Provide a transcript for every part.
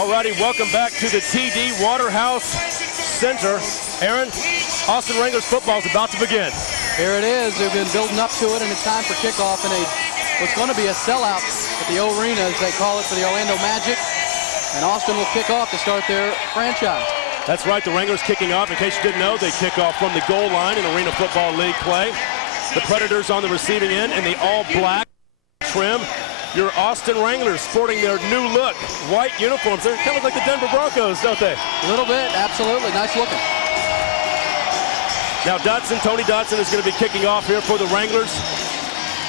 Alrighty, welcome back to the TD Waterhouse Center. Aaron, Austin Wranglers football is about to begin. Here it is. They've been building up to it, and it's time for kickoff in what's going to be a sellout at the arena, as they call it, for the Orlando Magic. And Austin will kick off to start their franchise. That's right, the Wranglers kicking off. In case you didn't know, they kick off from the goal line in Arena Football League play. The Predators on the receiving end in the all-black trim. Your Austin Wranglers sporting their new look, white uniforms. They kind of look like the Denver Broncos, don't they? A little bit, absolutely. Nice looking. Now Tony Dotson is going to be kicking off here for the Wranglers.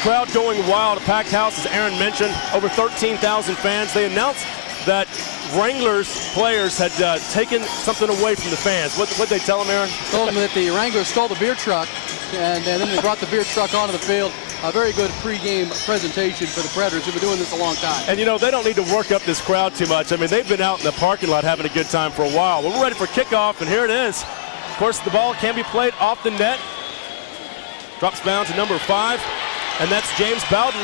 Crowd going wild, a packed house, as Aaron mentioned, over 13,000 fans. They announced that Wranglers players had taken something away from the fans. What'd they tell them, Aaron? Told them that the Wranglers stole the beer truck, and then they brought the beer truck onto the field. A very good pregame presentation for the Predators, who've been doing this a long time. And you know, they don't need to work up this crowd too much. I mean, they've been out in the parking lot having a good time for a while. Well, we're ready for kickoff, and here it is. Of course, the ball can be played off the net. Drops bound to number 5, and that's James Bowden.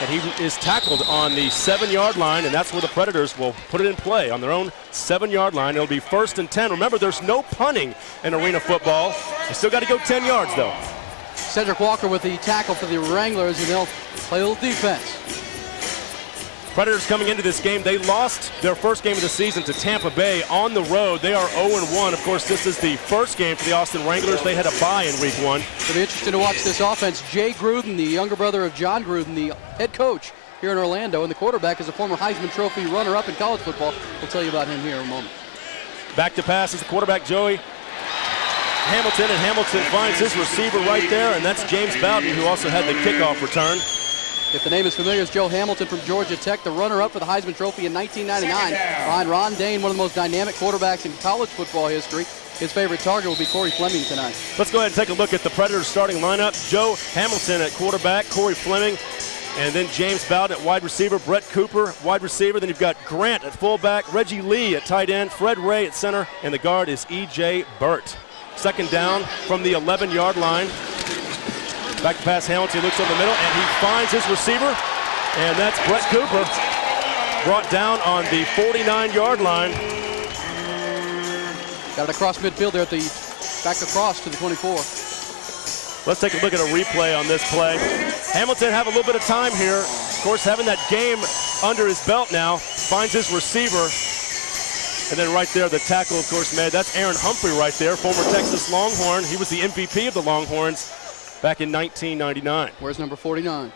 And he is tackled on the 7-yard line, and that's where the Predators will put it in play on their own 7-yard line. It'll be 1st and 10. Remember, there's no punting in arena football. They still got to go 10 yards, though. Cedric Walker with the tackle for the Wranglers, and they'll play a little defense. Predators coming into this game, they lost their first game of the season to Tampa Bay on the road. They are 0-1. Of course, this is the first game for the Austin Wranglers. They had a bye in week 1. It'll be interesting to watch this offense. Jay Gruden, the younger brother of John Gruden, the head coach here in Orlando, and the quarterback is a former Heisman Trophy runner-up in college football. We'll tell you about him here in a moment. Back to pass is the quarterback, Joey Hamilton, and Hamilton finds his receiver right there, and that's James Bowden, who also had the kickoff return. If the name is familiar, it's Joe Hamilton from Georgia Tech, the runner-up for the Heisman Trophy in 1999. Behind Ron Dane, one of the most dynamic quarterbacks in college football history. His favorite target will be Corey Fleming tonight. Let's go ahead and take a look at the Predators starting lineup. Joe Hamilton at quarterback, Corey Fleming, and then James Bowden at wide receiver, Brett Cooper, wide receiver. Then you've got Grant at fullback, Reggie Lee at tight end, Fred Ray at center, and the guard is E.J. Burt. Second down from the 11-yard line. Back to pass, Hamilton looks over the middle, and he finds his receiver, and that's Brett Cooper, brought down on the 49-yard line. Got it across midfield there at the back across to the 24. Let's take a look at a replay on this play. Hamilton have a little bit of time here. Of course, having that game under his belt now, finds his receiver. And then right there, the tackle, of course, made. That's Aaron Humphrey right there, former Texas Longhorn. He was the MVP of the Longhorns back in 1999. Where's number 49?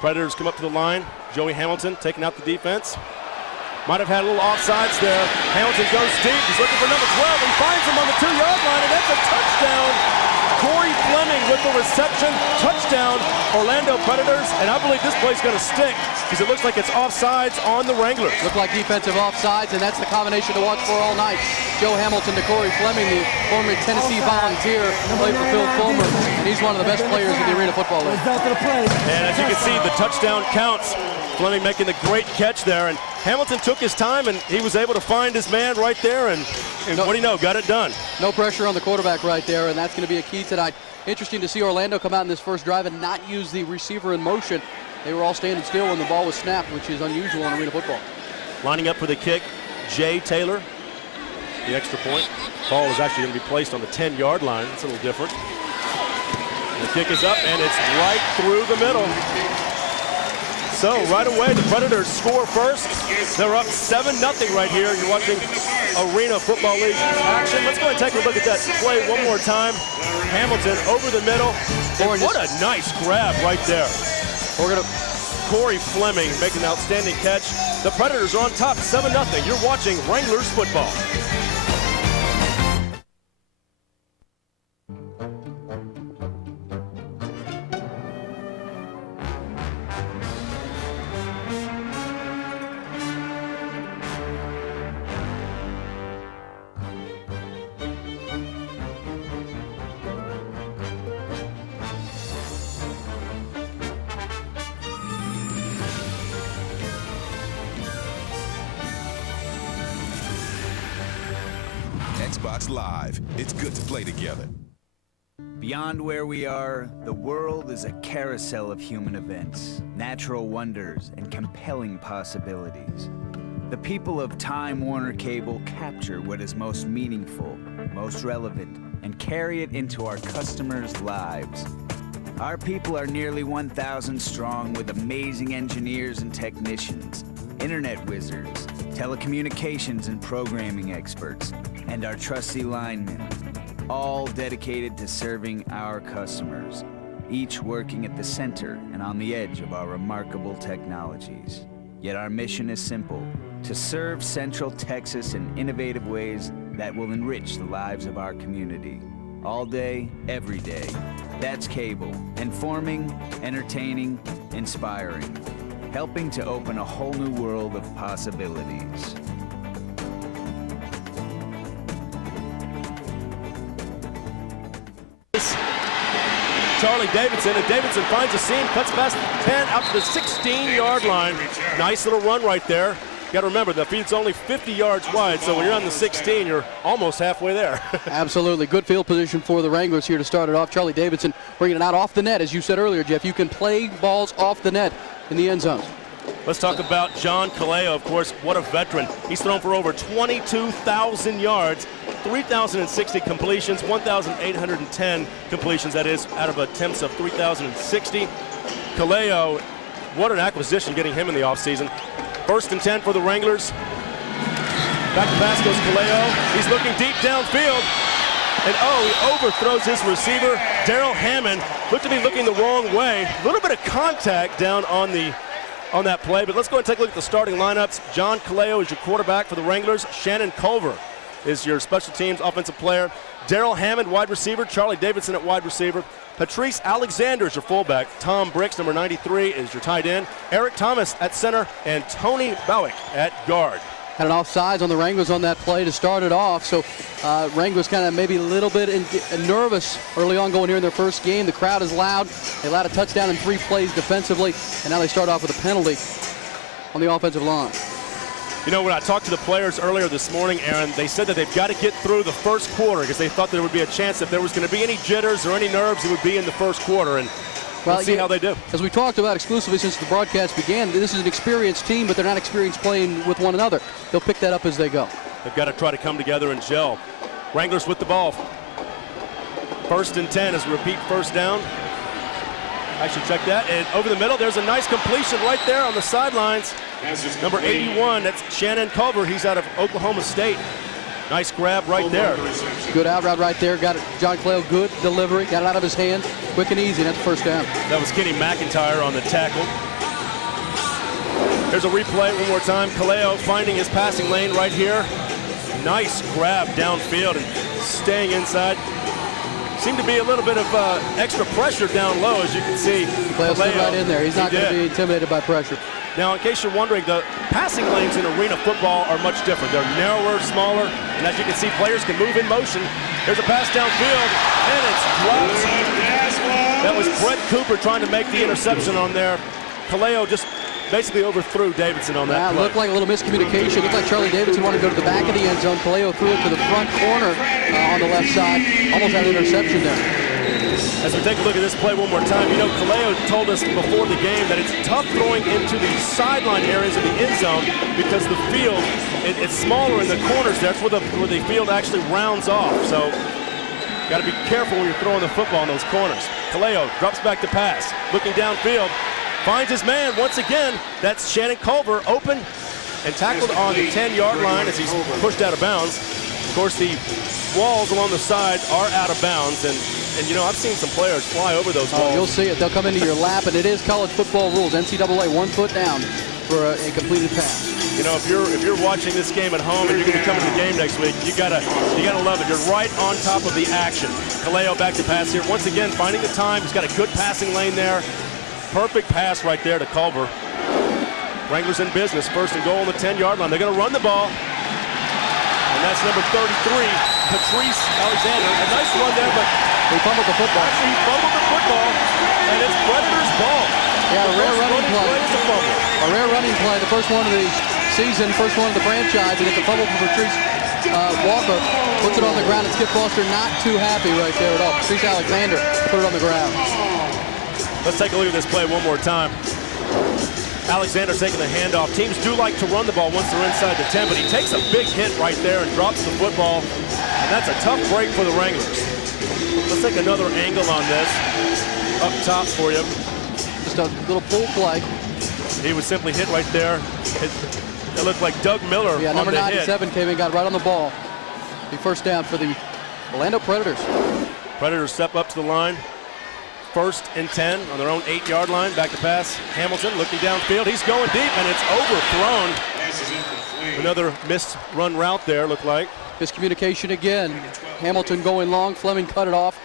Predators come up to the line. Joey Hamilton taking out the defense. Might have had a little offsides there. Hamilton goes deep. He's looking for number 12. He finds him on the 2-yard line, and that's a touchdown. Corey Fleming with the reception. Touchdown, Orlando Predators. And I believe this play's going to stick because it looks like it's offsides on the Wranglers. Look like defensive offsides, and that's the combination to watch for all night. Joe Hamilton to Corey Fleming, the former Tennessee Volunteer, played for Phil Fulmer. He's one of the best players in the Arena Football League. And as you can see, the touchdown counts. Fleming making the great catch there, and Hamilton took his time, and he was able to find his man right there, and what do you know, got it done. No pressure on the quarterback right there, and that's going to be a key tonight. Interesting to see Orlando come out in this first drive and not use the receiver in motion. They were all standing still when the ball was snapped, which is unusual in Arena football. Lining up for the kick, Jay Taylor. The extra point. Ball is actually going to be placed on the 10-yard line. It's a little different. The kick is up, and it's right through the middle. So right away, the Predators score first. They're up 7-0 right here. You're watching Arena Football League action. Let's go ahead and take a look at that play one more time. Hamilton over the middle. And what a nice grab right there. Corey Fleming making an outstanding catch. The Predators are on top 7-0. You're watching Wranglers football. Xbox Live. It's good to play together. Beyond where we are, the world is a carousel of human events, natural wonders, and compelling possibilities. The people of Time Warner Cable capture what is most meaningful, most relevant, and carry it into our customers' lives. Our people are nearly 1,000 strong with amazing engineers and technicians, internet wizards, telecommunications and programming experts, and our trusty linemen, all dedicated to serving our customers, each working at the center and on the edge of our remarkable technologies. Yet our mission is simple: to serve Central Texas in innovative ways that will enrich the lives of our community. All day, every day. That's cable. Informing, entertaining, inspiring. Helping to open a whole new world of possibilities. Charlie Davidson, and Davidson finds a seam, cuts past the 10 out to the 16-yard line. Nice little run right there. You got to remember, the field's only 50 yards wide, so when you're on the 16, you're almost halfway there. Absolutely. Good field position for the Wranglers here to start it off. Charlie Davidson bringing it out off the net. As you said earlier, Jeff, you can play balls off the net in the end zone. Let's talk about John Caleo, of course. What a veteran. He's thrown for over 22,000 yards, 3,060 completions, 1,810 completions, that is, out of attempts of 3,060. Caleo, what an acquisition getting him in the offseason. 1st and 10 for the Wranglers. Back to pass goes Caleo. He's looking deep downfield. And he overthrows his receiver. Darrell Hammond looked to be looking the wrong way. A little bit of contact down on that play, but let's go and take a look at the starting lineups. John Caleo is your quarterback for the Wranglers. Shannon Culver is your special teams offensive player. Darrell Hammond, wide receiver. Charlie Davidson at wide receiver. Patrice Alexander is your fullback. Tom Bricks, number 93, is your tight end. Eric Thomas at center, and Tony Bowick at guard. Had an offsides on the Wranglers on that play to start it off, so Wranglers kind of maybe a little bit nervous early on going here in their first game. The crowd is loud. They allowed a touchdown in 3 plays defensively, and now they start off with a penalty on the offensive line. You know, when I talked to the players earlier this morning, Aaron, they said that they've got to get through the first quarter because they thought there would be a chance if there was going to be any jitters or any nerves, it would be in the first quarter. And we'll see how they do. As we talked about exclusively since the broadcast began, this is an experienced team, but they're not experienced playing with one another. They'll pick that up as they go. They've got to try to come together and gel. Wranglers with the ball. 1st and 10 as a repeat first down. I should check that. And over the middle, there's a nice completion right there on the sidelines. Number 81, that's Shannon Culver. He's out of Oklahoma State. Nice grab right there. Good out route right there. Got it. John Caleo, good delivery. Got it out of his hand. Quick and easy. That's first down. That was Kenny McIntyre on the tackle. Here's a replay one more time. Caleo finding his passing lane right here. Nice grab downfield and staying inside. Seemed to be a little bit of extra pressure down low, as you can see. Caleo's right in there. He's not going to be intimidated by pressure. Now, in case you're wondering, the passing lanes in arena football are much different. They're narrower, smaller, and as you can see, players can move in motion. There's a pass downfield, and it's dropped. That was Brett Cooper trying to make the interception on there. Caleo just basically overthrew Davidson on that play. Looked like a little miscommunication. Looked like Charlie Davidson wanted to go to the back of the end zone. Caleo threw it to the front corner on the left side. Almost had an interception there. As we take a look at this play one more time, you know, Caleo told us before the game that it's tough throwing into the sideline areas of the end zone because the field, it's smaller in the corners. That's where the field actually rounds off. So, got to be careful when you're throwing the football in those corners. Caleo drops back to pass, looking downfield, finds his man once again. That's Shannon Culver, open and tackled on the 10-yard line as he's pushed out of bounds. Of course, the walls along the side are out of bounds, and you know, I've seen some players fly over those walls. You'll see it. They'll come into your lap, and it is college football rules. NCAA 1 foot down for a completed pass. You know, if you're watching this game at home and you're going to be coming to the game next week, you gotta love it. You're right on top of the action. Caleo back to pass here. Once again, finding the time. He's got a good passing lane there. Perfect pass right there to Culver. Wranglers in business. 1st and goal on the 10-yard line. They're going to run the ball. And that's number 33, Patrice Alexander. A nice run there, but he fumbled the football. Actually, he fumbled the football, and it's Predators' ball. Yeah, a rare running play. A rare running play, the first one of the season, first one of the franchise, and it's a fumble for Patrice Walker. Puts it on the ground, and Skip Foster not too happy right there at all. Patrice Alexander put it on the ground. Let's take a look at this play one more time. Alexander taking the handoff. Teams do like to run the ball once they're inside the 10, but he takes a big hit right there and drops the football. And that's a tough break for the Wranglers. Let's take another angle on this. Up top for you. Just a little pull play. He was simply hit right there. It looked like Doug Miller Yeah, on number the 97 hit. came in, got right on the ball. The first down for the Orlando Predators. Predators step up to the line. 1st and 10 on their own 8-yard line. Back to pass. Hamilton looking downfield. He's going deep, and it's overthrown. Another missed run route there, looked like. Miscommunication again. Hamilton going long. Fleming cut it off,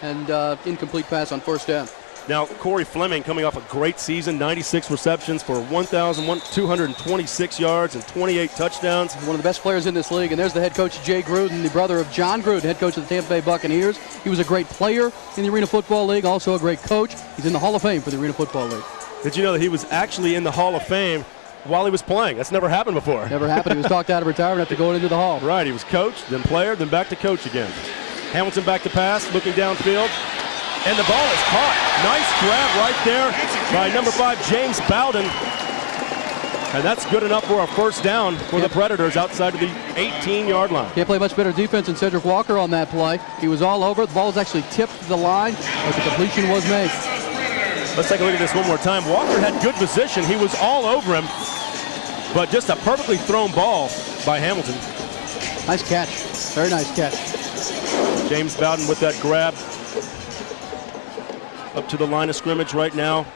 and incomplete pass on first down. Now, Corey Fleming coming off a great season, 96 receptions for 1,226 yards and 28 touchdowns. One of the best players in this league, and there's the head coach, Jay Gruden, the brother of John Gruden, head coach of the Tampa Bay Buccaneers. He was a great player in the Arena Football League, also a great coach. He's in the Hall of Fame for the Arena Football League. Did you know that he was actually in the Hall of Fame while he was playing? That's never happened before. Never happened. He was talked out of retirement after going into the Hall. Right, he was coach, then player, then back to coach again. Hamilton back to pass, looking downfield. And the ball is caught. Nice grab right there by number 5, James Bowden. And that's good enough for a first down for the Predators outside of the 18-yard line. Can't play much better defense than Cedric Walker on that play. He was all over it. The ball was actually tipped to the line, but the completion was made. Let's take a look at this one more time. Walker had good position. He was all over him, but just a perfectly thrown ball by Hamilton. Nice catch. Very nice catch. James Bowden with that grab. Up to the line of scrimmage right now.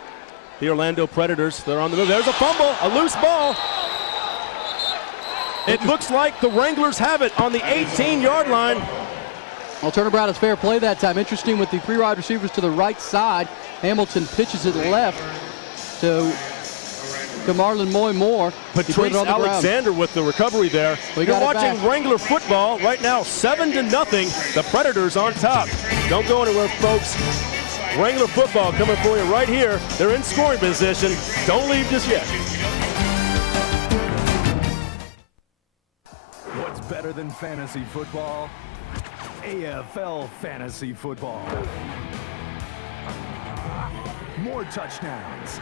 The Orlando Predators, they're on the move. There's a fumble, a loose ball. It looks like the Wranglers have it on the 18-yard line. Well, turnabout is fair play that time. Interesting with the three wide receivers to the right side. Hamilton pitches it left to Marlon Moore. Patrice Alexander with the recovery there. You're watching Wrangler football right now, 7-0. The Predators on top. Don't go anywhere, folks. Wrangler football coming for you right here. They're in scoring position. Don't leave just yet. What's better than fantasy football? AFL fantasy football. More touchdowns,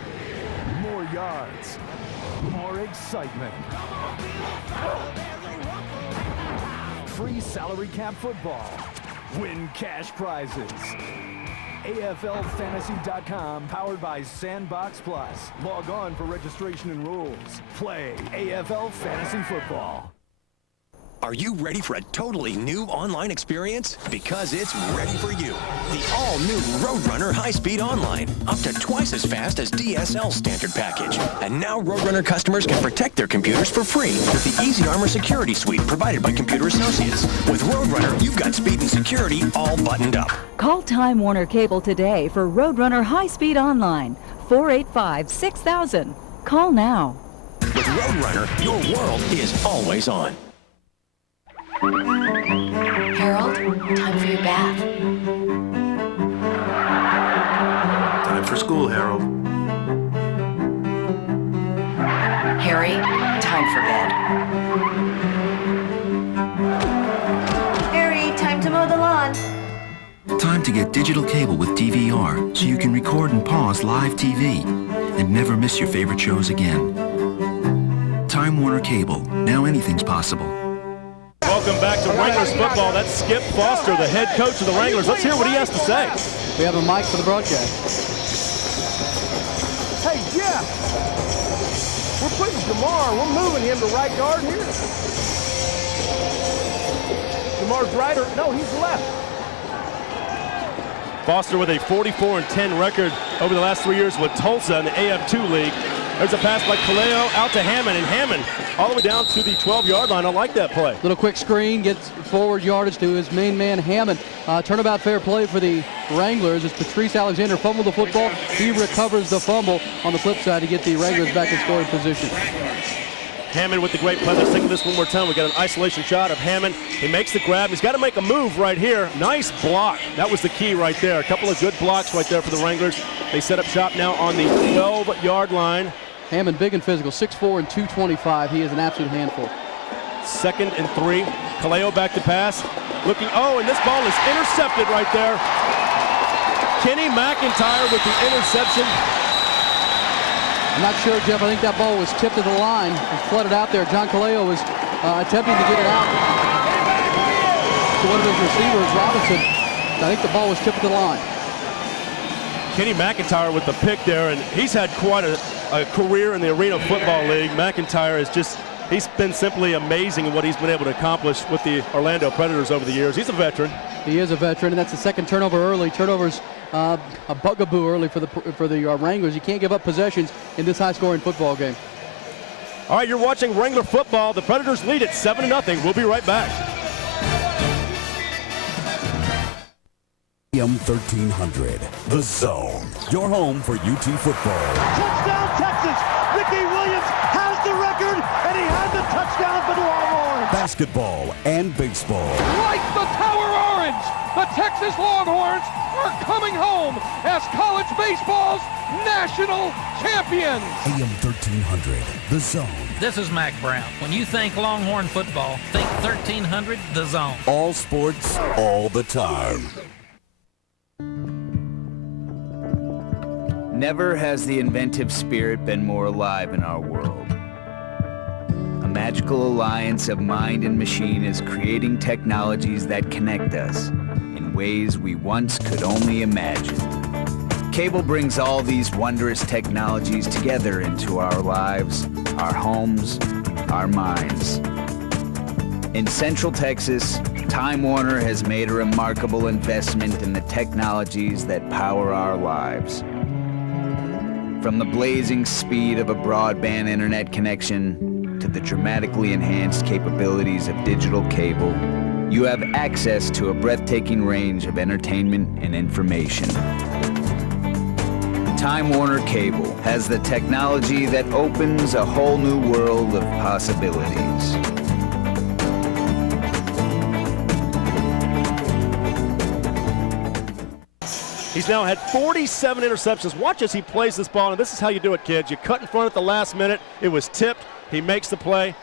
more yards, more excitement. Free salary cap football. Win cash prizes. AFLfantasy.com, powered by Sandbox Plus. Log on for registration and rules. Play AFL Fantasy Football. Are you ready for a totally new online experience? Because it's ready for you. The all-new Roadrunner High-Speed Online. Up to twice as fast as DSL's standard package. And now Roadrunner customers can protect their computers for free with the Easy Armor Security Suite provided by Computer Associates. With Roadrunner, you've got speed and security all buttoned up. Call Time Warner Cable today for Roadrunner High-Speed Online. 485-6000. Call now. With Roadrunner, your world is always on. Harold, time for your bath. Time for school, Harold. Harry, time for bed. Harry, time to mow the lawn. Time to get digital cable with DVR so you can record and pause live TV and never miss your favorite shows again. Time Warner Cable. Now anything's possible. Welcome back to Wranglers football. That's Skip Foster, the head coach of the Wranglers. Let's hear what he has to say. We have a mic for the broadcast. Hey, Jeff, we're putting Jamar. We're moving him to right guard here. Jamar's right, or no, he's left. Foster with a 44-10 record over the last 3 years with Tulsa in the AF2 League. There's a pass by Kaleo out to Hammond, and Hammond all the way down to the 12-yard line. I like that play. Little quick screen, gets forward yardage to his main man, Hammond. Turnabout fair play for the Wranglers as Patrice Alexander fumbled the football. He recovers the fumble on the flip side to get the Wranglers back in scoring position. Hammond with the great play. Let's take this one more time. We got an isolation shot of Hammond. He makes the grab. He's got to make a move right here. Nice block. That was the key right there. A couple of good blocks right there for the Wranglers. They set up shop now on the 12-yard line. Hammond big and physical, 6'4" and 225. He is an absolute handful. 2nd and 3. Kaleo back to pass. Looking, and this ball is intercepted right there. Kenny Mcintyre with the interception. I'm not sure, Jeff. I think that ball was tipped to the line. It was flooded out there. John Kaleo was attempting to get it out to one of his receivers, Robinson. I think the ball was tipped to the line. Kenny Mcintyre with the pick there, and he's had quite a career in the Arena Football League. Mcintyre is just, he's been simply amazing in what he's been able to accomplish with the Orlando Predators over the years. He's a veteran. He is a veteran, and that's the second turnover early. Turnovers a bugaboo early for the Wranglers. You can't give up possessions in this high-scoring football game. All right, you're watching Wrangler football. The Predators lead it 7-0. We'll be right back. AM 1300, The Zone, your home for UT football. Touchdown, Texas! Ricky Williams has the record, and he has the touchdown for the Longhorns. Basketball and baseball. Like the Tower Orange, the Texas Longhorns are coming home as college baseball's national champions. AM 1300, The Zone. This is Mac Brown. When you think Longhorn football, think 1300, The Zone. All sports, all the time. Never has the inventive spirit been more alive in our world. A magical alliance of mind and machine is creating technologies that connect us in ways we once could only imagine. Cable brings all these wondrous technologies together into our lives, our homes, our minds. In Central Texas, Time Warner has made a remarkable investment in the technologies that power our lives. From the blazing speed of a broadband internet connection to the dramatically enhanced capabilities of digital cable, you have access to a breathtaking range of entertainment and information. Time Warner Cable has the technology that opens a whole new world of possibilities. He's now had 47 interceptions. Watch as he plays this ball, and this is how you do it, kids. You cut in front at the last minute. It was tipped. He makes the play.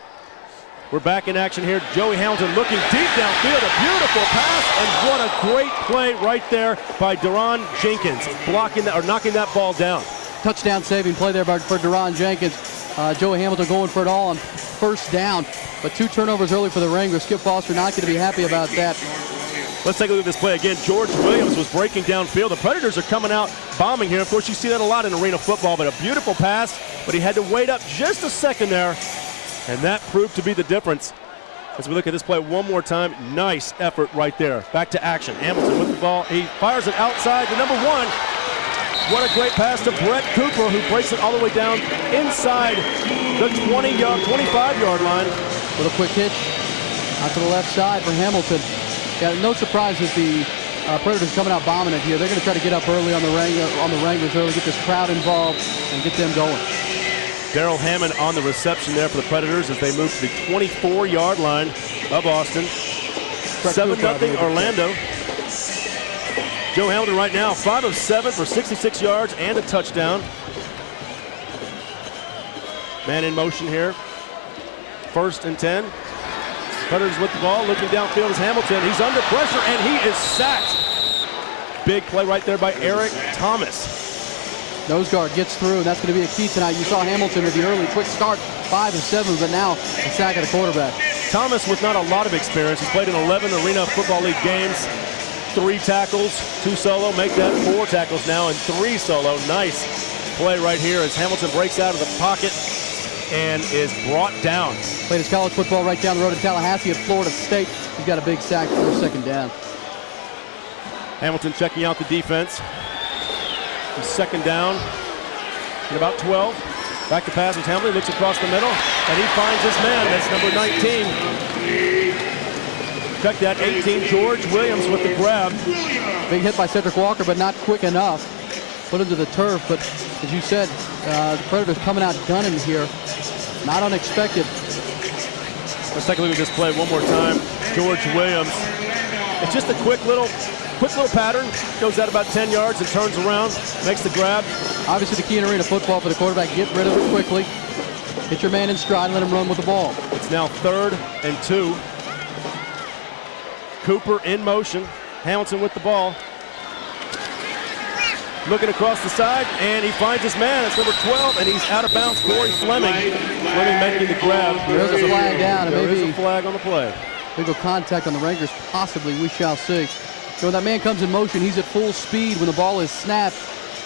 We're back in action here. Joey Hamilton looking deep downfield. A beautiful pass, and what a great play right there by Deron Jenkins, blocking that, or knocking that ball down. Touchdown saving play there for Deron Jenkins. Joey Hamilton going for it all on first down, but 2 turnovers early for the Wranglers. Skip Foster not going to be happy about that. Let's take a look at this play again. George Williams was breaking downfield. The Predators are coming out bombing here. Of course, you see that a lot in arena football, but a beautiful pass, but he had to wait up just a second there, and that proved to be the difference. As we look at this play one more time, nice effort right there. Back to action. Hamilton with the ball. He fires it outside to number 1. What a great pass to Brett Cooper, who breaks it all the way down inside the 25-yard line. With a quick hitch out to the left side for Hamilton. Yeah, no surprises the Predators coming out bombing it here. They're going to try to get up early on the Wranglers early, get this crowd involved, and get them going. Darrell Hammond on the reception there for the Predators as they move to the 24-yard line of Austin. 7-0 Orlando. Joe Hamilton right now 5 of 7 for 66 yards and a touchdown. Man in motion here. 1st and 10. Predators with the ball, looking downfield is Hamilton. He's under pressure, and he is sacked. Big play right there by Eric Thomas. Nose guard gets through, and that's going to be a key tonight. You saw Hamilton with the early quick start, 5 of 7, but now a sack of the quarterback. Thomas with not a lot of experience. He's played in 11 Arena Football League games. 3 tackles, 2 solo, make that 4 tackles now, and 3 solo. Nice play right here as Hamilton breaks out of the pocket and is brought down. Played his college football right down the road in Tallahassee at Florida State. He's got a big sack for 2nd down. Hamilton checking out the defense. 2nd down at about 12. Back to pass with Hamilton, looks across the middle, and he finds his man. That's number 19. Check that, 18, George Williams with the grab. Big hit by Cedric Walker, but not quick enough. Put him to the turf, but as you said, the Predators coming out gunning here. Not unexpected. Let's take a look at this play one more time. George Williams. It's just a quick little pattern. Goes out about 10 yards and turns around, makes the grab. Obviously the key in arena football for the quarterback, get rid of it quickly. Hit your man in stride and let him run with the ball. It's now 3rd and 2. Cooper in motion. Hamilton with the ball. looking across the side, and he finds his man. It's number 12, and he's out of bounds. Corey Fleming. Fleming making the grab. There's a flag down. There is a flag on the play. Legal contact on the Wranglers, possibly. We shall see. So when that man comes in motion, he's at full speed when the ball is snapped.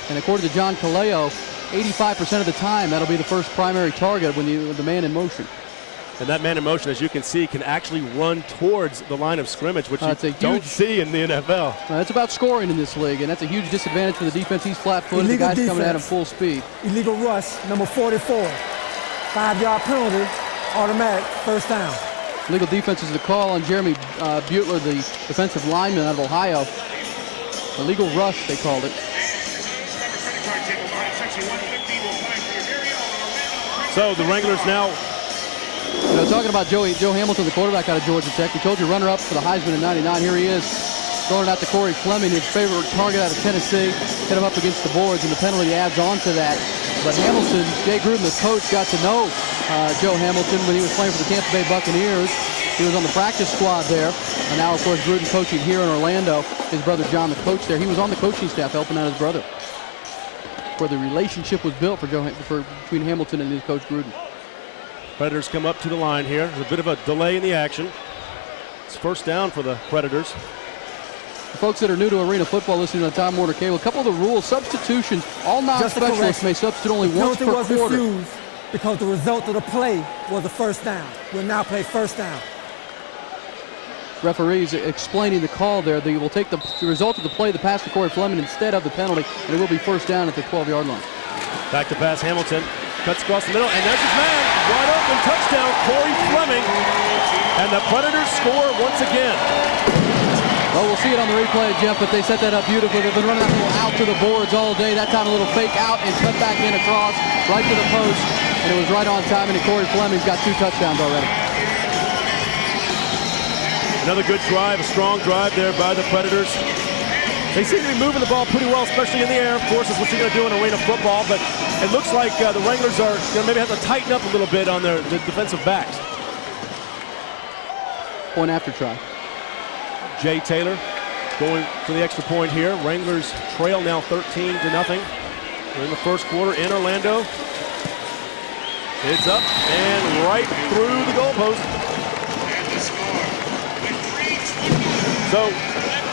And according to John Caleo, 85% of the time, that'll be the first primary target when the man in motion. And that man in motion, as you can see, can actually run towards the line of scrimmage, which you don't see in the NFL. It's about scoring in this league, and that's a huge disadvantage for the defense. He's flat-footed. The guy's coming at him full speed. Illegal rush, number 44. 5-yard penalty, automatic, first down. Legal defense is the call on Jeremy Butler, the defensive lineman out of Ohio. Illegal rush, they called it. So the Wranglers now. Talking about Joe Hamilton, the quarterback out of Georgia Tech. We told you runner-up for the Heisman in '99. Here he is, throwing it out to Corey Fleming, his favorite target out of Tennessee. Hit him up against the boards, and the penalty adds on to that. But Hamilton, Jay Gruden, the coach, got to know Joe Hamilton when he was playing for the Tampa Bay Buccaneers. He was on the practice squad there. And now, of course, Gruden coaching here in Orlando. His brother John, the coach there. He was on the coaching staff helping out his brother, where the relationship was built between Hamilton and his coach Gruden. Predators come up to the line here. There's a bit of a delay in the action. It's first down for the Predators. The folks that are new to arena football listening on Time Warner Cable, a couple of the rules, substitutions, all non-specialists may substitute only once per quarter. Refused because the result of the play was a first down. We'll now play first down. Referees explaining the call there. They will take the result of the play, the pass to Corey Fleming instead of the penalty, and it will be first down at the 12-yard line. Back to pass, Hamilton. Cuts across the middle, and there's his man. Wide open touchdown, Corey Fleming. And the Predators score once again. Well, we'll see it on the replay, Jeff, but they set that up beautifully. They've been running that little out to the boards all day. That time a little fake out and cut back in across, right to the post. And it was right on time, and Corey Fleming's got 2 touchdowns already. Another good drive, a strong drive there by the Predators. They seem to be moving the ball pretty well, especially in the air. Of course, that's what you're going to do in arena football, but it looks like the Wranglers are going to maybe have to tighten up a little bit on their defensive backs. Point after try. Jay Taylor going for the extra point here. Wranglers trail now 13-0. We're in the first quarter in Orlando. It's up and right through the goalpost. So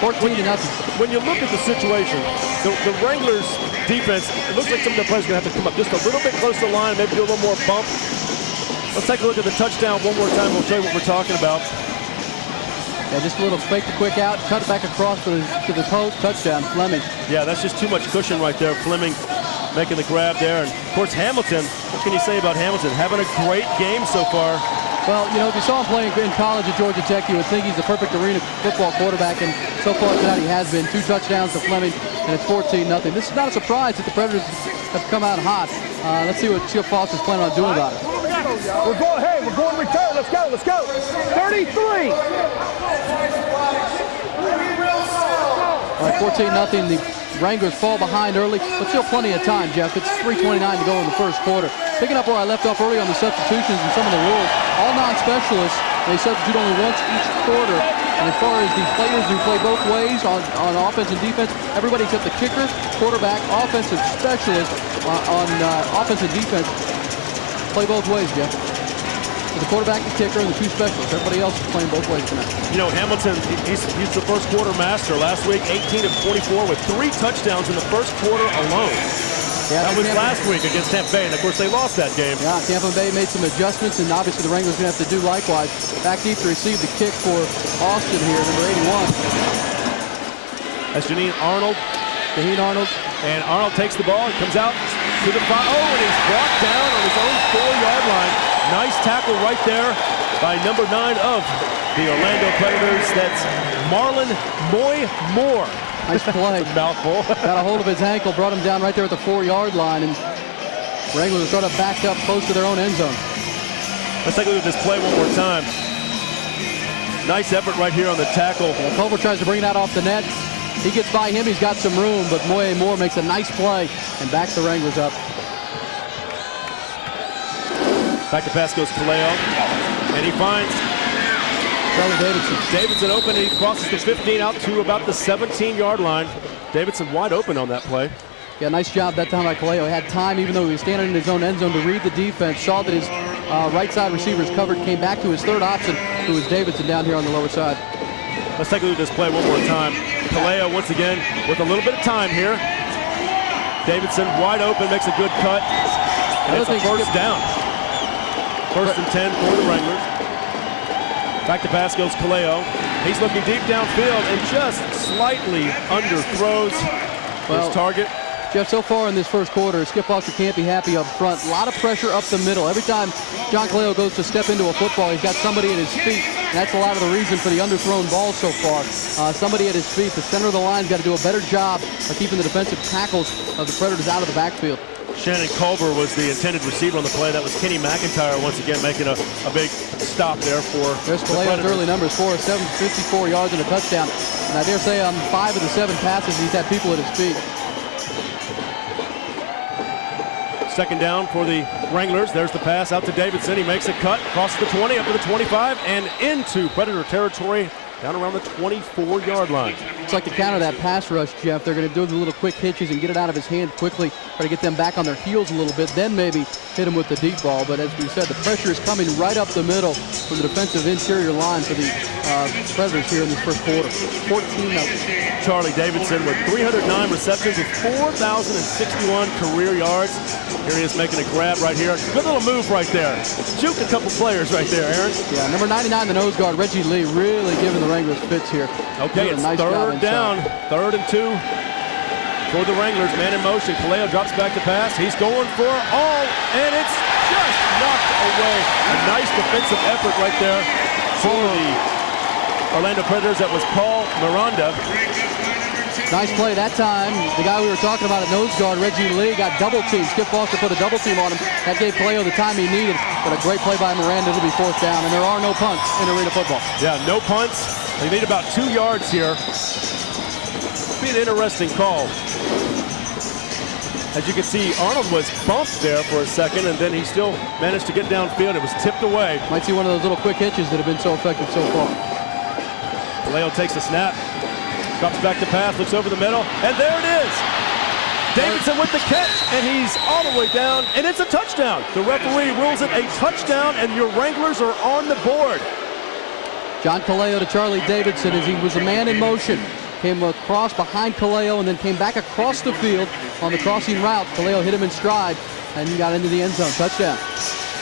14-0. When you look at the situation, the Wranglers defense, it looks like some of the players are going to have to come up just a little bit closer to the line, maybe do a little more bump. Let's take a look at the touchdown one more time. We'll show you what we're talking about. Yeah, just a little fake the quick out, cut it back across to the post, touchdown, Fleming. Yeah, that's just too much cushion right there. Fleming making the grab there. And of course, Hamilton, what can you say about Hamilton? Having a great game so far. Well, if you saw him playing in college at Georgia Tech, you would think he's the perfect arena football quarterback, and so far tonight he has been. 2 touchdowns to Fleming, and it's 14-0. This is not a surprise that the Predators have come out hot. Let's see what Foster's planning on doing about it. We're going return. Let's go. 33. All right, 14-0. The Wranglers fall behind early, but still plenty of time, Jeff. It's 3:29 to go in the first quarter. Picking up where I left off early on the substitutions and some of the rules, all non-specialists, they substitute only once each quarter. And as far as the players who play both ways on offense and defense, everybody except the kicker, quarterback, offensive specialist on offense and defense play both ways, Jeff. So the quarterback, the kicker, and the 2 specialists. Everybody else is playing both ways tonight. Hamilton, he's the first quarter master. Last week, 18 of 24 with 3 touchdowns in the first quarter alone. Yeah, that was last week against Tampa Bay, and of course they lost that game. Yeah, Tampa Bay made some adjustments, and obviously the Wranglers are going to have to do likewise. Back deep to receive the kick for Austin here, number 81. That's Janine Arnold. And Arnold takes the ball. He comes out to the 5. Oh, and he's brought down on his own 4-yard line. Nice tackle right there by number 9 of the Orlando Predators. That's Marlon Moore. Nice play. Mouthful. Got a hold of his ankle, brought him down right there at the 4-yard line, and Wranglers are sort of backed up close to their own end zone. Let's take a look at this play one more time. Nice effort right here on the tackle. Well, Culver tries to bring that off the net. He gets by him, he's got some room, but Moore makes a nice play and backs the Wranglers up. Back to pass goes Caleo, and he finds Davidson open, and he crosses the 15 out to about the 17-yard line. Davidson wide open on that play. Yeah, nice job that time by Kaleo. Had time, even though he was standing in his own end zone, to read the defense, saw that his right side receiver is covered, came back to his third option, who was Davidson down here on the lower side. Let's take a look at this play one more time. Kaleo once again with a little bit of time here. Davidson wide open, makes a good cut. And it's a first down. First and 10 for the Wranglers. Back to pass goes Kaleo. He's looking deep downfield and just slightly underthrows his target. Jeff, so far in this first quarter, Skip Foster can't be happy up front. A lot of pressure up the middle. Every time John Kaleo goes to step into a football, he's got somebody at his feet. And that's a lot of the reason for the underthrown ball so far. Somebody at his feet. The center of the line's got to do a better job of keeping the defensive tackles of the Predators out of the backfield. Shannon Culver was the intended receiver on the play. That was Kenny Mcintyre once again making a big stop there for There's Kaleo's early numbers, 4 of 7, 54 yards and a touchdown. And I dare say on 5 of the 7 passes, he's had people at his feet. Second down for the Wranglers. There's the pass out to Davidson. He makes a cut, crosses the 20, up to the 25, and into Predator territory down around the 24-yard line. It's like to counter that pass rush, Jeff. They're going to do the little quick hitches and get it out of his hand quickly, try to get them back on their heels a little bit, then maybe hit him with the deep ball. But as we said, the pressure is coming right up the middle from the defensive interior line for the Predators here in this first quarter. 14-0. Charlie Davidson with 309 receptions with 4,061 career yards. Here he is making a grab right here. Good little move right there. Juked a couple players right there, Aaron. Yeah, number 99, the nose guard, Reggie Lee, really giving the Wranglers fits here. Okay, it's nice third down. 3rd and 2 for the Wranglers. Man in motion. Kaleo drops back to pass. He's going for all, and it's just knocked away. A nice defensive effort right there for the Orlando Predators. That was Paul Miranda. Nice play that time. The guy we were talking about at nose guard, Reggie Lee, got double teamed. Skip Foster put a double team on him. That gave Kaleo the time he needed, but a great play by Miranda. It'll be 4th down, and there are no punts in arena football. Yeah, no punts. They need about 2 yards here. Be an interesting call. As you can see, Arnold was bumped there for a second, and then he still managed to get downfield. It was tipped away. Might see one of those little quick hitches that have been so effective so far. Kaleo takes a snap. Drops back to pass, looks over the middle, and there it is. Davidson with the catch, and he's all the way down, and it's a touchdown. The referee rules it a touchdown, and your Wranglers are on the board. John Kaleo to Charlie Davidson as he was a man in motion. Came across behind Kaleo and then came back across the field on the crossing route. Kaleo hit him in stride, and he got into the end zone. Touchdown.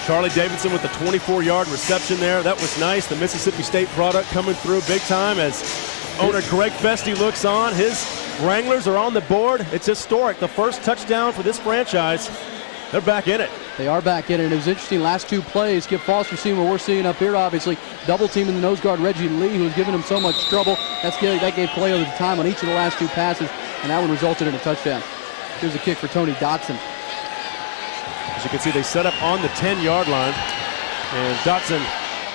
Charlie Davidson with the 24-yard reception there. That was nice. The Mississippi State product coming through big time as owner Greg Festy looks on. His Wranglers are on the board. It's historic. The first touchdown for this franchise. They're back in it. They are back in it. It was interesting. Last 2 plays, Skip Foster seeing what we're seeing up here, obviously. Double teaming the nose guard, Reggie Lee, who was giving him so much trouble. That gave Kaleo the time on each of the last 2 passes, and that one resulted in a touchdown. Here's a kick for Tony Dotson. As you can see, they set up on the 10-yard line, and Dotson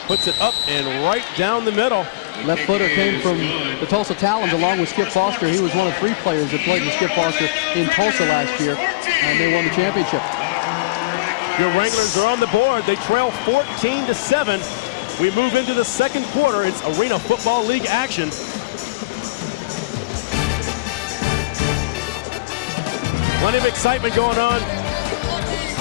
puts it up and right down the middle. Left footer came from the Tulsa Talons along with Skip Foster. He was one of 3 players that played with Skip Foster in Tulsa last year, and they won the championship. Your Wranglers are on the board. They trail 14-7. We move into the second quarter. It's Arena Football League action. Plenty of excitement going on.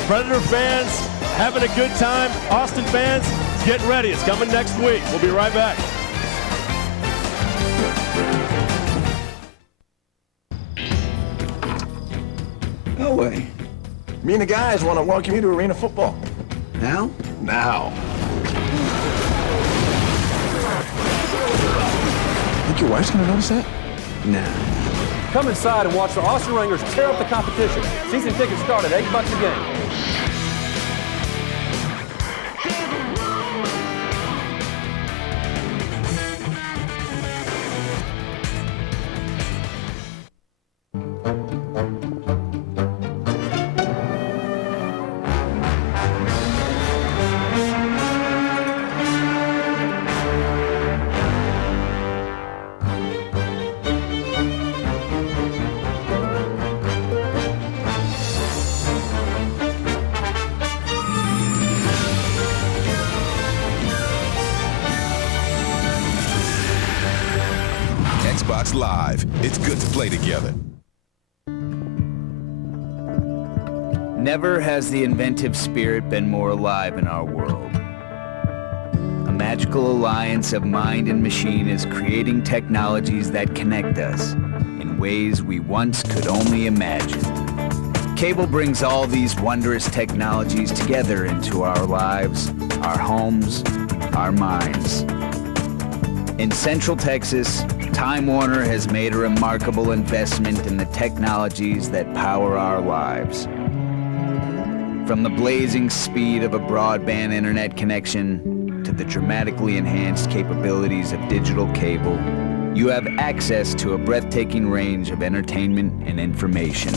Predator fans having a good time. Austin fans, get ready. It's coming next week. We'll be right back. No way. Me and the guys want to welcome you to Arena Football. Now? Now. Think your wife's going to notice that? Nah. Come inside and watch the Austin Wranglers tear up the competition. Season tickets start at $8 a game. Xbox Live. It's good to play together. Never has the inventive spirit been more alive in our world. A magical alliance of mind and machine is creating technologies that connect us in ways we once could only imagine. Cable brings all these wondrous technologies together into our lives, our homes, our minds. In Central Texas, Time Warner has made a remarkable investment in the technologies that power our lives. From the blazing speed of a broadband internet connection to the dramatically enhanced capabilities of digital cable, you have access to a breathtaking range of entertainment and information.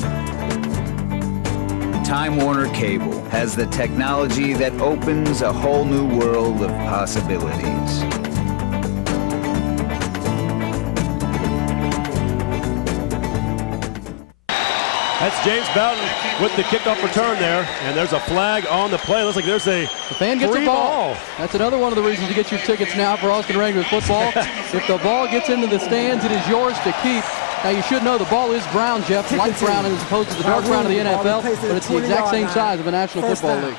Time Warner Cable has the technology that opens a whole new world of possibilities. That's James Bowden with the kickoff return there, and there's a flag on the play. Looks like there's a the fan gets a ball. That's another one of the reasons to get your tickets now for Austin Wranglers football. If the ball gets into the stands, it is yours to keep. Now, you should know the ball is brown, Jeff, light brown as opposed to the dark brown of the NFL, but it's the exact same size of a National Football League.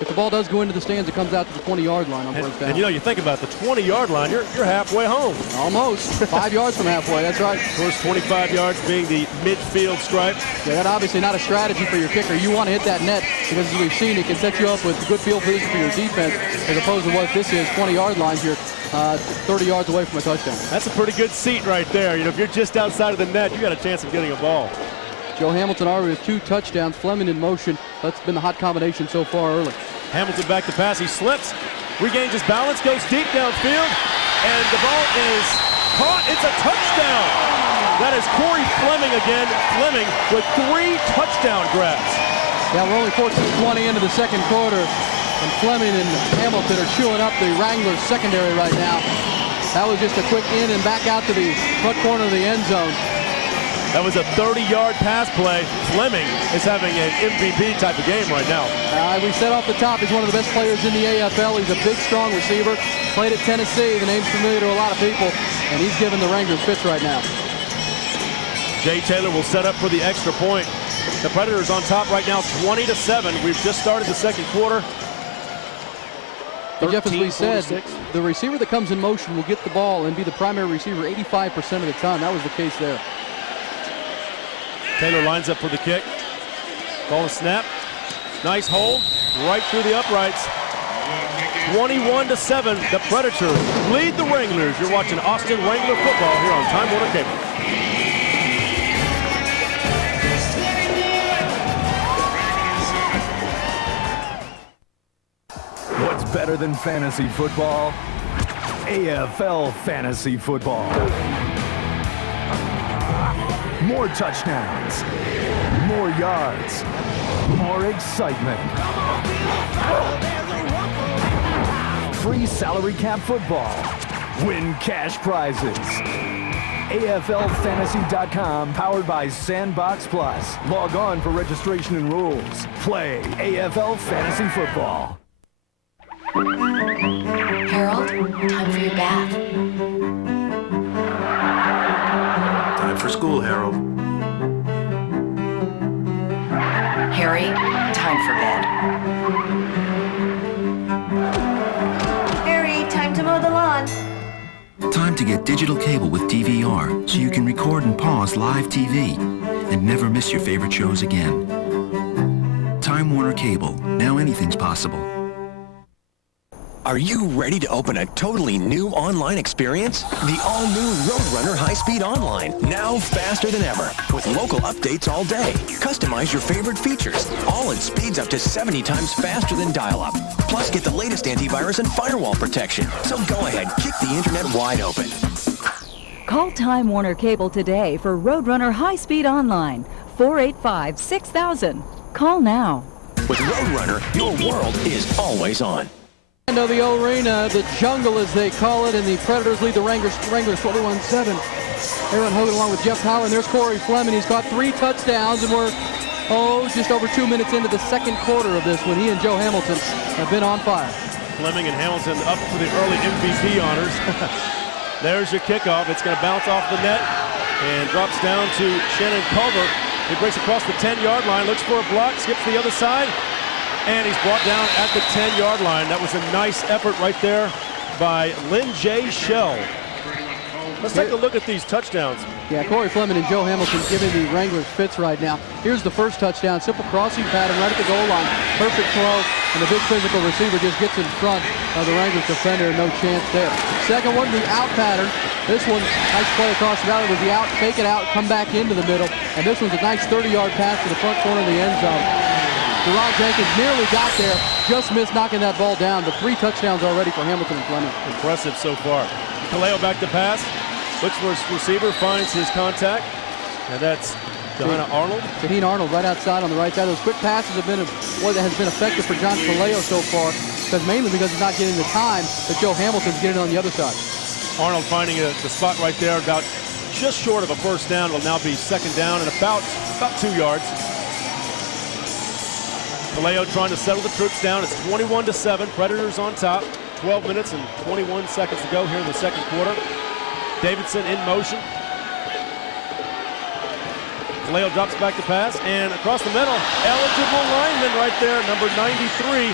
If the ball does go into the stands, it comes out to the 20-yard line on first down. And you know, you think about the 20-yard line, you're halfway home. Almost. 5 yards from halfway, that's right. Of course, 25 yards being the midfield stripe. Yeah, that's obviously not a strategy for your kicker. You want to hit that net because, as we've seen, it can set you up with good field position for your defense, as opposed to what this is, 20-yard lines. You're 30 yards away from a touchdown. That's a pretty good seat right there. You know, if you're just outside of the net, you got a chance of getting a ball. Joe Hamilton already with 2 touchdowns. Fleming in motion. That's been the hot combination so far early. Hamilton back to pass. He slips, regains his balance, goes deep downfield, and the ball is caught. It's a touchdown. That is Corey Fleming again. Fleming with 3 touchdown grabs. Yeah, we're only 14-20 into the second quarter, and Fleming and Hamilton are chewing up the Wranglers secondary right now. That was just a quick in and back out to the front corner of the end zone. That was a 30-yard pass play. Fleming is having an MVP type of game right now. We said off the top, he's one of the best players in the AFL. He's a big, strong receiver. Played at Tennessee. The name's familiar to a lot of people, and he's giving the Wranglers fits right now. Jay Taylor will set up for the extra point. The Predators on top right now, 20-7. We've just started the second quarter. And Jeff, as we said, the receiver that comes in motion will get the ball and be the primary receiver 85% of the time. That was the case there. Taylor lines up for the kick. Ball is snap. Nice hold. Right through the uprights. 21-7. The Predators lead the Wranglers. You're watching Austin Wrangler football here on Time Warner Cable. What's better than fantasy football? AFL fantasy football. More touchdowns, more yards, more excitement. Free salary cap football. Win cash prizes. AFLfantasy.com, powered by Sandbox Plus. Log on for registration and rules. Play AFL Fantasy Football. Harold, time for your bath. Time for school, Harold. Harry, time for bed. Harry, time to mow the lawn. Time to get digital cable with DVR so you can record and pause live TV and never miss your favorite shows again. Time Warner Cable. Now anything's possible. Are you ready to open a totally new online experience? The all-new Roadrunner High-Speed Online, now faster than ever, with local updates all day. Customize your favorite features, all at speeds up to 70 times faster than dial-up. Plus, get the latest antivirus and firewall protection. So go ahead, kick the internet wide open. Call Time Warner Cable today for Roadrunner High-Speed Online, 485-6000. Call now. With Roadrunner, your world is always on. End of the arena, the jungle as they call it, and the Predators lead the Wranglers 21-7. Aaron Hogan along with Jeff Power, and there's Corey Fleming. He's caught 3 touchdowns, and we're just over 2 minutes into the second quarter of this when he and Joe Hamilton have been on fire. Fleming and Hamilton up for the early MVP honors. There's your kickoff. It's going to bounce off the net and drops down to Shannon Culver. He breaks across the 10-yard line, looks for a block, skips the other side, and he's brought down at the 10-yard line. That was a nice effort right there by Lynn J. Shell. Let's take a look at these touchdowns. Yeah, Corey Fleming and Joe Hamilton giving the Wranglers fits right now. Here's the first touchdown, simple crossing pattern right at the goal line. Perfect throw, and the big physical receiver just gets in front of the Wranglers defender, no chance there. Second one, the out pattern. This one, nice play across the valley, was the out, fake it out, come back into the middle. And this one's a nice 30-yard pass to the front corner of the end zone. Deron Jenkins nearly got there, just missed knocking that ball down, but 3 touchdowns already for Hamilton and Fleming. Impressive so far. Kaleo back to pass. Looks for his receiver, finds his contact, and that's Arnold. Shaheen Arnold right outside on the right side. Those quick passes have been what has been effective for John Kaleo so far, mainly because he's not getting the time that Joe Hamilton's getting on the other side. Arnold finding the spot right there, about just short of a first down. It'll now be second down and about 2 yards. Kaleo trying to settle the troops down. It's 21-7. Predators on top. 12 minutes and 21 seconds to go here in the second quarter. Davidson in motion. Kaleo drops back to pass, and across the middle, eligible lineman right there, number 93,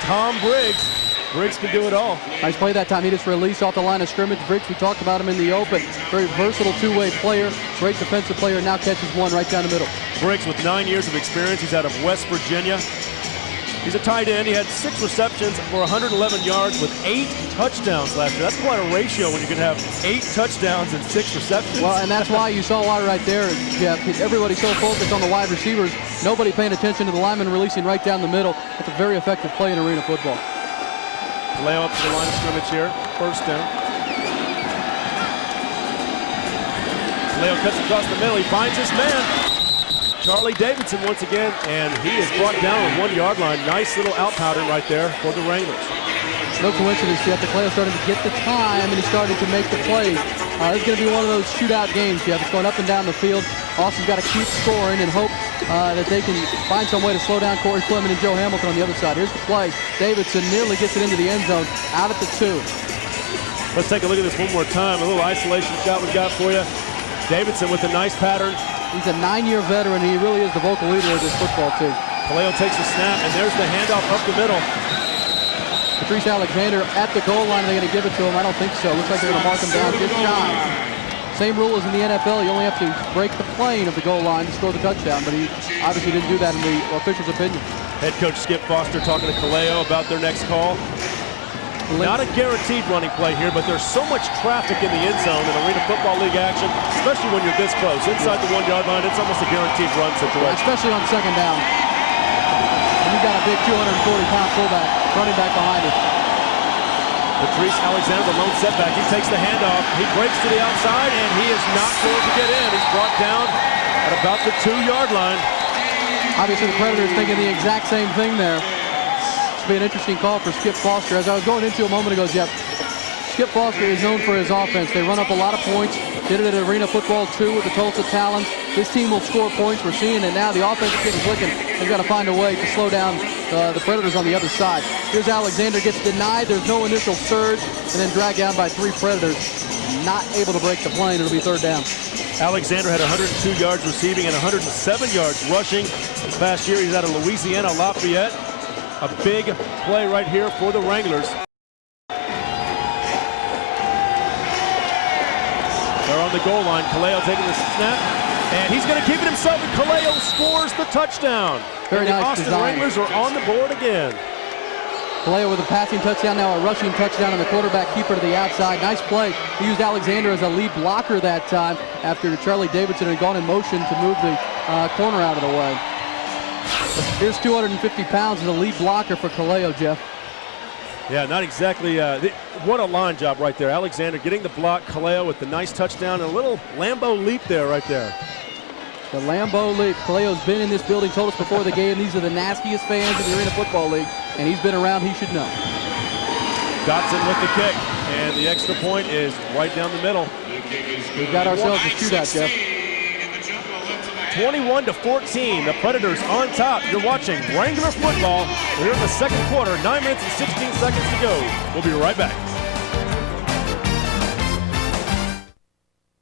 Tom Briggs. Briggs can do it all. Nice play that time. He just released off the line of scrimmage. Briggs, we talked about him in the open. Very versatile two-way player, great defensive player, now catches one right down the middle. Briggs with 9 years of experience. He's out of West Virginia. He's a tight end. He had 6 receptions for 111 yards with 8 touchdowns last year. That's quite a ratio when you can have 8 touchdowns and 6 receptions. Well, and that's why you saw why right there, Jeff. Everybody's so focused on the wide receivers, nobody paying attention to the lineman releasing right down the middle. It's a very effective play in arena football. Kaleo up to the line of scrimmage here. First down. Kaleo cuts across the middle. He finds his man. Charlie Davidson once again, and he is brought down on the 1-yard line. Nice little out pattern right there for the Wranglers. No coincidence, Jeff. Kaleo starting to get the time, and he's starting to make the plays. This is going to be one of those shootout games, Jeff. It's going up and down the field. Austin's got to keep scoring and hope that they can find some way to slow down Corey Fleming and Joe Hamilton on the other side. Here's the play. Davidson nearly gets it into the end zone, out at the 2. Let's take a look at this one more time. A little isolation shot we've got for you. Davidson with a nice pattern. He's a 9-year veteran. He really is the vocal leader of this football team. Kaleo takes the snap, and there's the handoff up the middle. Patrice Alexander at the goal line. Are they going to give it to him? I don't think so. Looks like they're going to mark him down just shy. Same rule as in the NFL. You only have to break the plane of the goal line to score the touchdown, but he obviously didn't do that in the official's opinion. Head coach Skip Foster talking to Kaleo about their next call. Not a guaranteed running play here, but there's so much traffic in the end zone in Arena Football League action, especially when you're this close. Inside the 1-yard line, it's almost a guaranteed run situation. Especially on second down. And you've got a big 240-pound fullback running back behind it. Patrice Alexander, the lone setback. He takes the handoff. He breaks to the outside, and he is not going to get in. He's brought down at about the 2-yard line. Obviously, the Predators thinking the exact same thing there. Be an interesting call for Skip Foster. As I was going into a moment ago, Jeff, Skip Foster is known for his offense. They run up a lot of points. Did it at Arena Football 2 with the Tulsa Talons. This team will score points. We're seeing it now. The offense is getting clicking. They've got to find a way to slow down the Predators on the other side. Here's Alexander, gets denied. There's no initial surge, and then dragged down by 3 Predators. Not able to break the plane. It'll be third down. Alexander had 102 yards receiving and 107 yards rushing. This past year, he's out of Louisiana Lafayette. A big play right here for the Wranglers. They're on the goal line. Kaleo taking the snap, and he's going to keep it himself, and Kaleo scores the touchdown. Very and nice the Austin design. Wranglers are on the board again. Kaleo with a passing touchdown, now a rushing touchdown, and the quarterback keeper to the outside. Nice play. He used Alexander as a lead blocker that time after Charlie Davidson had gone in motion to move the corner out of the way. Here's 250 pounds as a lead blocker for Kaleo, Jeff. Yeah, not exactly. What a line job right there. Alexander getting the block. Kaleo with the nice touchdown and a little Lambeau leap there right there. The Lambeau leap. Kaleo's been in this building, told us before the game, these are the nastiest fans in the Arena Football League, and he's been around, he should know. Dotson with the kick, and the extra point is right down the middle. We've got ourselves a shootout, Jeff. 21-14, the Predators on top. You're watching Wrangler football. We're here in the second quarter, 9 minutes and 16 seconds to go. We'll be right back.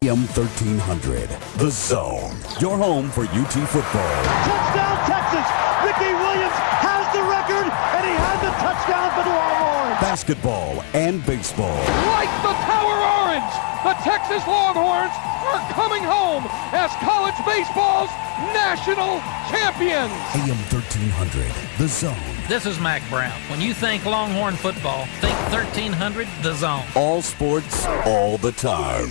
AM 1300, The Zone. Your home for UT football. Touchdown, Texas! Ricky Williams has the record, and he has a touchdown for the Longhorns. Basketball and baseball. Like the Tower Orange, the Texas Longhorns are coming home as college baseball's national champions. AM 1300, The Zone. This is Mac Brown. When you think Longhorn football, think 1300 The Zone. All sports, all the time.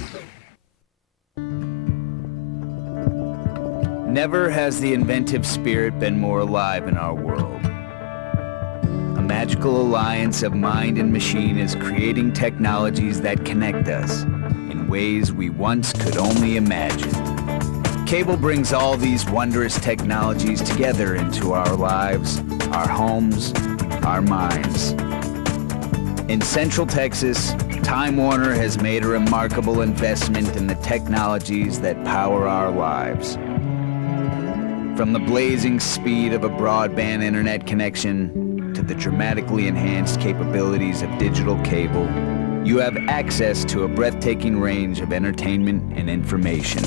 Never has the inventive spirit been more alive in our world. A magical alliance of mind and machine is creating technologies that connect us in ways we once could only imagine. Cable brings all these wondrous technologies together into our lives, our homes, our minds. In Central Texas, Time Warner has made a remarkable investment in the technologies that power our lives. From the blazing speed of a broadband internet connection to the dramatically enhanced capabilities of digital cable, you have access to a breathtaking range of entertainment and information.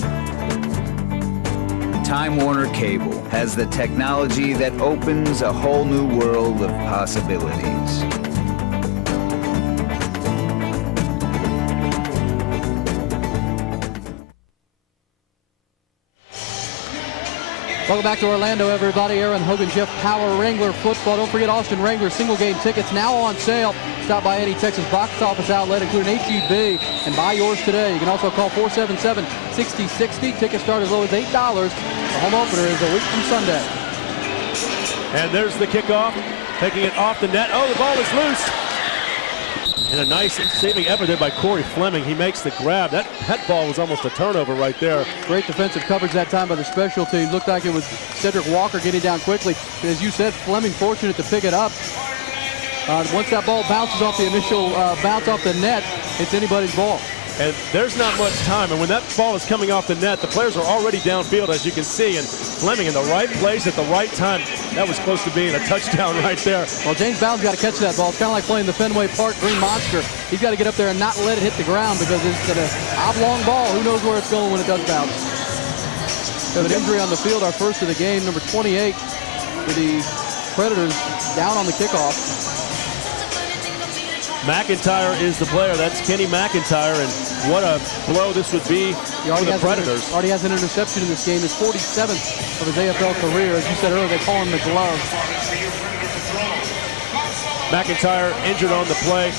Time Warner Cable has the technology that opens a whole new world of possibilities. Welcome back to Orlando, everybody. Aaron Hogan, Jeff Power, Wrangler football. Don't forget Austin Wranglers single game tickets now on sale. Stop by any Texas box office outlet, including HEB, and buy yours today. You can also call 477-6060. Tickets start as low as $8. The home opener is a week from Sunday. And there's the kickoff, taking it off the net. Oh, the ball is loose. And a nice saving effort there by Corey Fleming. He makes the grab. That ball was almost a turnover right there. Great defensive coverage that time by the special team. Looked like it was Cedric Walker getting down quickly. And as you said, Fleming fortunate to pick it up. Once that ball bounces off the initial bounce off the net, it's anybody's ball. And there's not much time. And when that ball is coming off the net, the players are already downfield, as you can see. And Fleming in the right place at the right time. That was close to being a touchdown right there. Well, James Bowden's got to catch that ball. It's kind of like playing the Fenway Park Green Monster. He's got to get up there and not let it hit the ground because it's an oblong ball. Who knows where it's going when it does bounce. We have an injury on the field, our first of the game, number 28 for the Predators, down on the kickoff. Mcintyre is the player. That's Kenny Mcintyre, and what a blow this would be for the Predators. Already has an interception in this game. His 47th of his AFL career. As you said earlier, they call him the glove. Mcintyre injured on the play.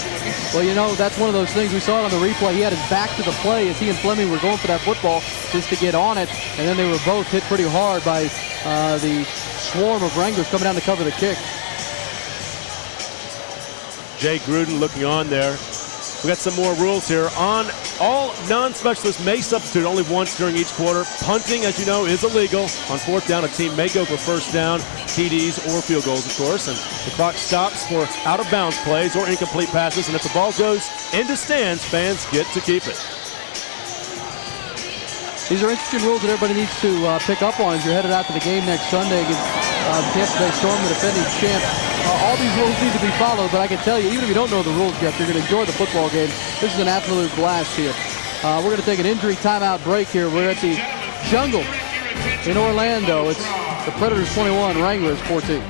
Well, you know, that's one of those things. We saw it on the replay. He had his back to the play as he and Fleming were going for that football just to get on it, and then they were both hit pretty hard by the swarm of Wranglers coming down to cover the kick. Jay Gruden looking on there. We got some more rules here. On all non-specialists may substitute only once during each quarter. Punting, as you know, is illegal. On fourth down, a team may go for first down, TDs, or field goals, of course. And the clock stops for out-of-bounds plays or incomplete passes. And if the ball goes into stands, fans get to keep it. These are interesting rules that everybody needs to pick up on as you're headed out to the game next Sunday against Tampa Bay Storm, the defending champ. All these rules need to be followed, but I can tell you, even if you don't know the rules, Jeff, you're going to enjoy the football game. This is an absolute blast here. We're going to take an injury timeout break here. We're at the Jungle in Orlando. It's the Predators 21, Wranglers 14.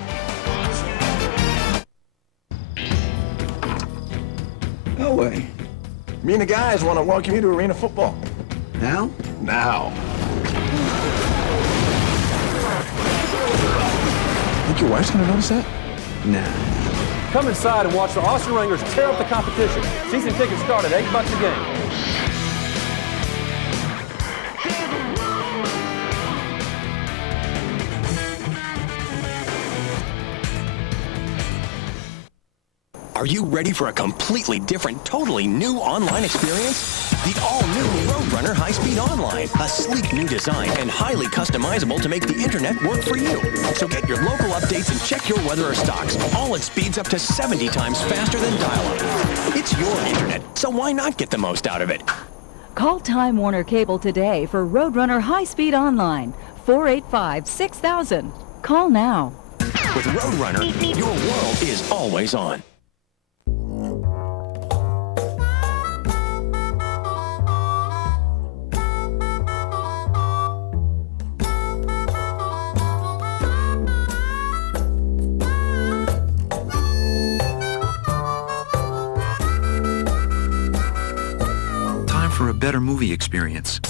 No way. Me and the guys want to welcome you to arena football. Now? Now. Think your wife's going to notice that? Nah. Come inside and watch the Austin Wranglers tear up the competition. Season tickets start at $8 a game. Are you ready for a completely different, totally new online experience? The all-new Roadrunner High-Speed Online. A sleek new design and highly customizable to make the internet work for you. So get your local updates and check your weather or stocks, all at speeds up to 70 times faster than dial-up. It's your internet, so why not get the most out of it? Call Time Warner Cable today for Roadrunner High-Speed Online. 485-6000. Call now. With Roadrunner, your world is always on. better movie experience.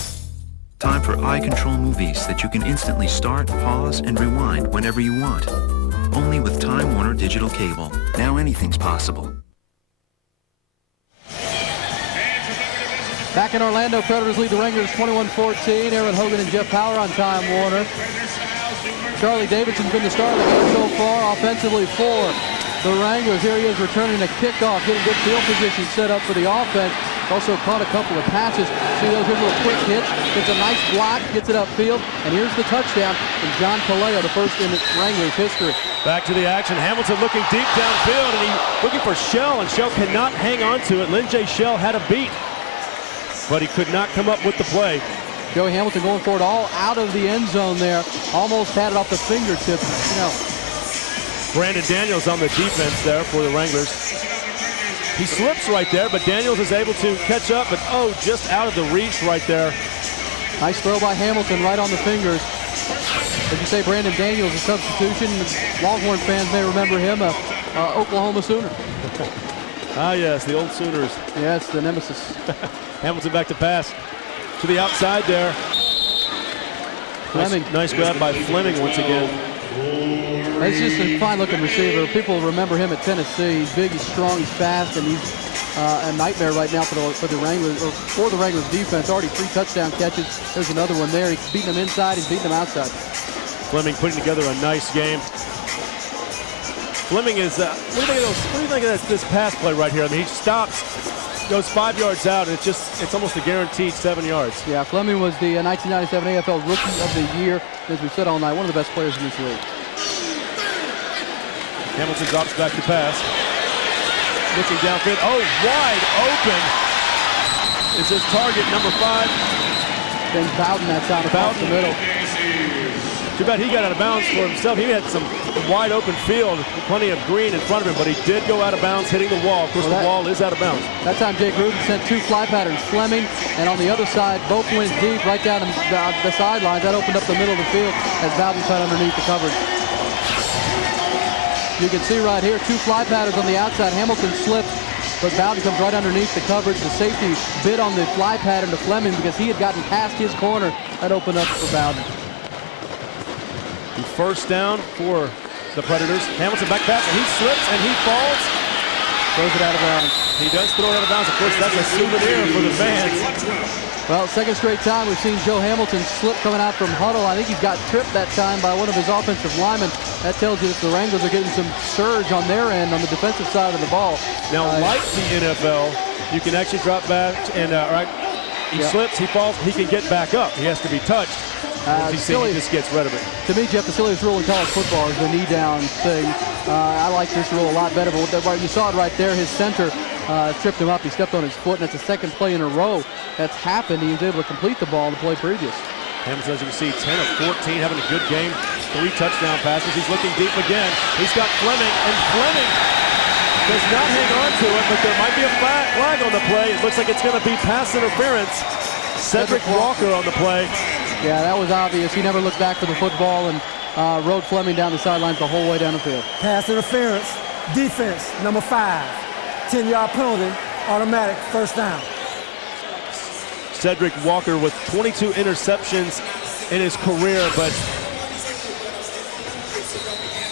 Time for eye control movies that you can instantly start, pause, and rewind whenever you want. Only with Time Warner Digital Cable. Now anything's possible. Back in Orlando, Predators lead the Wranglers 21-14. Aaron Hogan and Jeff Power on Time Warner. Charlie Davidson's been the star of the game so far, offensively for the Wranglers. Here he is returning a kickoff, getting good field position set up for the offense. Also caught a couple of passes. See those little quick hits. Gets a nice block, gets it upfield, and here's the touchdown from John Kaleo, the first in Wranglers history. Back to the action. Hamilton looking deep downfield, and he looking for Shell, and Shell cannot hang on to it. Lin J. Shell had a beat, but he could not come up with the play. Joey Hamilton going for it all out of the end zone there. Almost had it off the fingertips. Brandon Daniels on the defense there for the Wranglers. He slips right there, but Daniels is able to catch up, but just out of the reach right there. Nice throw by Hamilton right on the fingers. As you say, Brandon Daniels, a substitution. Longhorn fans may remember him, Oklahoma Sooner. Ah, yes, the old Sooners. Yes, the nemesis. Hamilton back to pass to the outside there. Fleming. Nice grab by Fleming once again. He's just a fine-looking receiver. People remember him at Tennessee. He's big, he's strong, he's fast, and he's a nightmare right now for the Wranglers, or for the Wranglers defense. Already 3 touchdown catches. There's another one there. He's beating them inside. He's beating them outside. Fleming putting together a nice game. Fleming is. What do you think of this pass play right here? I mean, he stops, goes 5 yards out, and it's almost a guaranteed 7 yards. Yeah, Fleming was the 1997 AFL Rookie of the Year. As we said all night, one of the best players in this league. Hamilton drops back to pass. Looking downfield. Wide open is his target, number 5. Then Bowden that time across the middle. Too bad he got out of bounds for himself. He had some wide open field, plenty of green in front of him, but he did go out of bounds, hitting the wall. Of course, the wall is out of bounds. That time, Jay Gruden sent 2 fly patterns. Fleming, and on the other side, both went deep right down the sidelines. That opened up the middle of the field as Bowden cut underneath the coverage. You can see right here, 2 fly patterns on the outside. Hamilton slipped, but Bowden comes right underneath the coverage. The safety bit on the fly pattern to Fleming because he had gotten past his corner. That opened up for Bowden. First down for the Predators. Hamilton back pass, and he slips and he falls. Throws it out of bounds. He does throw it out of bounds. Of course, that's a souvenir for the fans. Well, second straight time we've seen Joe Hamilton slip coming out from huddle. I think he got tripped that time by one of his offensive linemen. That tells you that the Wranglers are getting some surge on their end on the defensive side of the ball. Now, like the NFL, you can actually drop back and he slips, he falls, he can get back up. He has to be touched. He just gets rid of it. To me, Jeff, the silliest rule in college football is the knee down thing. I like this rule a lot better, but you saw it right there. His center tripped him up. He stepped on his foot, and it's the second play in a row that's happened. He was able to complete the ball in the play previous. Hamilton, as you can see, 10 of 14, having a good game. 3 touchdown passes. He's looking deep again. He's got Fleming, and Fleming does not hang on to it, but there might be a flag on the play. It looks like it's going to be pass interference. Cedric Walker on the play. Yeah, that was obvious. He never looked back for the football and rode Fleming down the sidelines the whole way down the field. Pass interference, defense, number 5. 10-yard penalty, automatic, first down. Cedric Walker with 22 interceptions in his career, but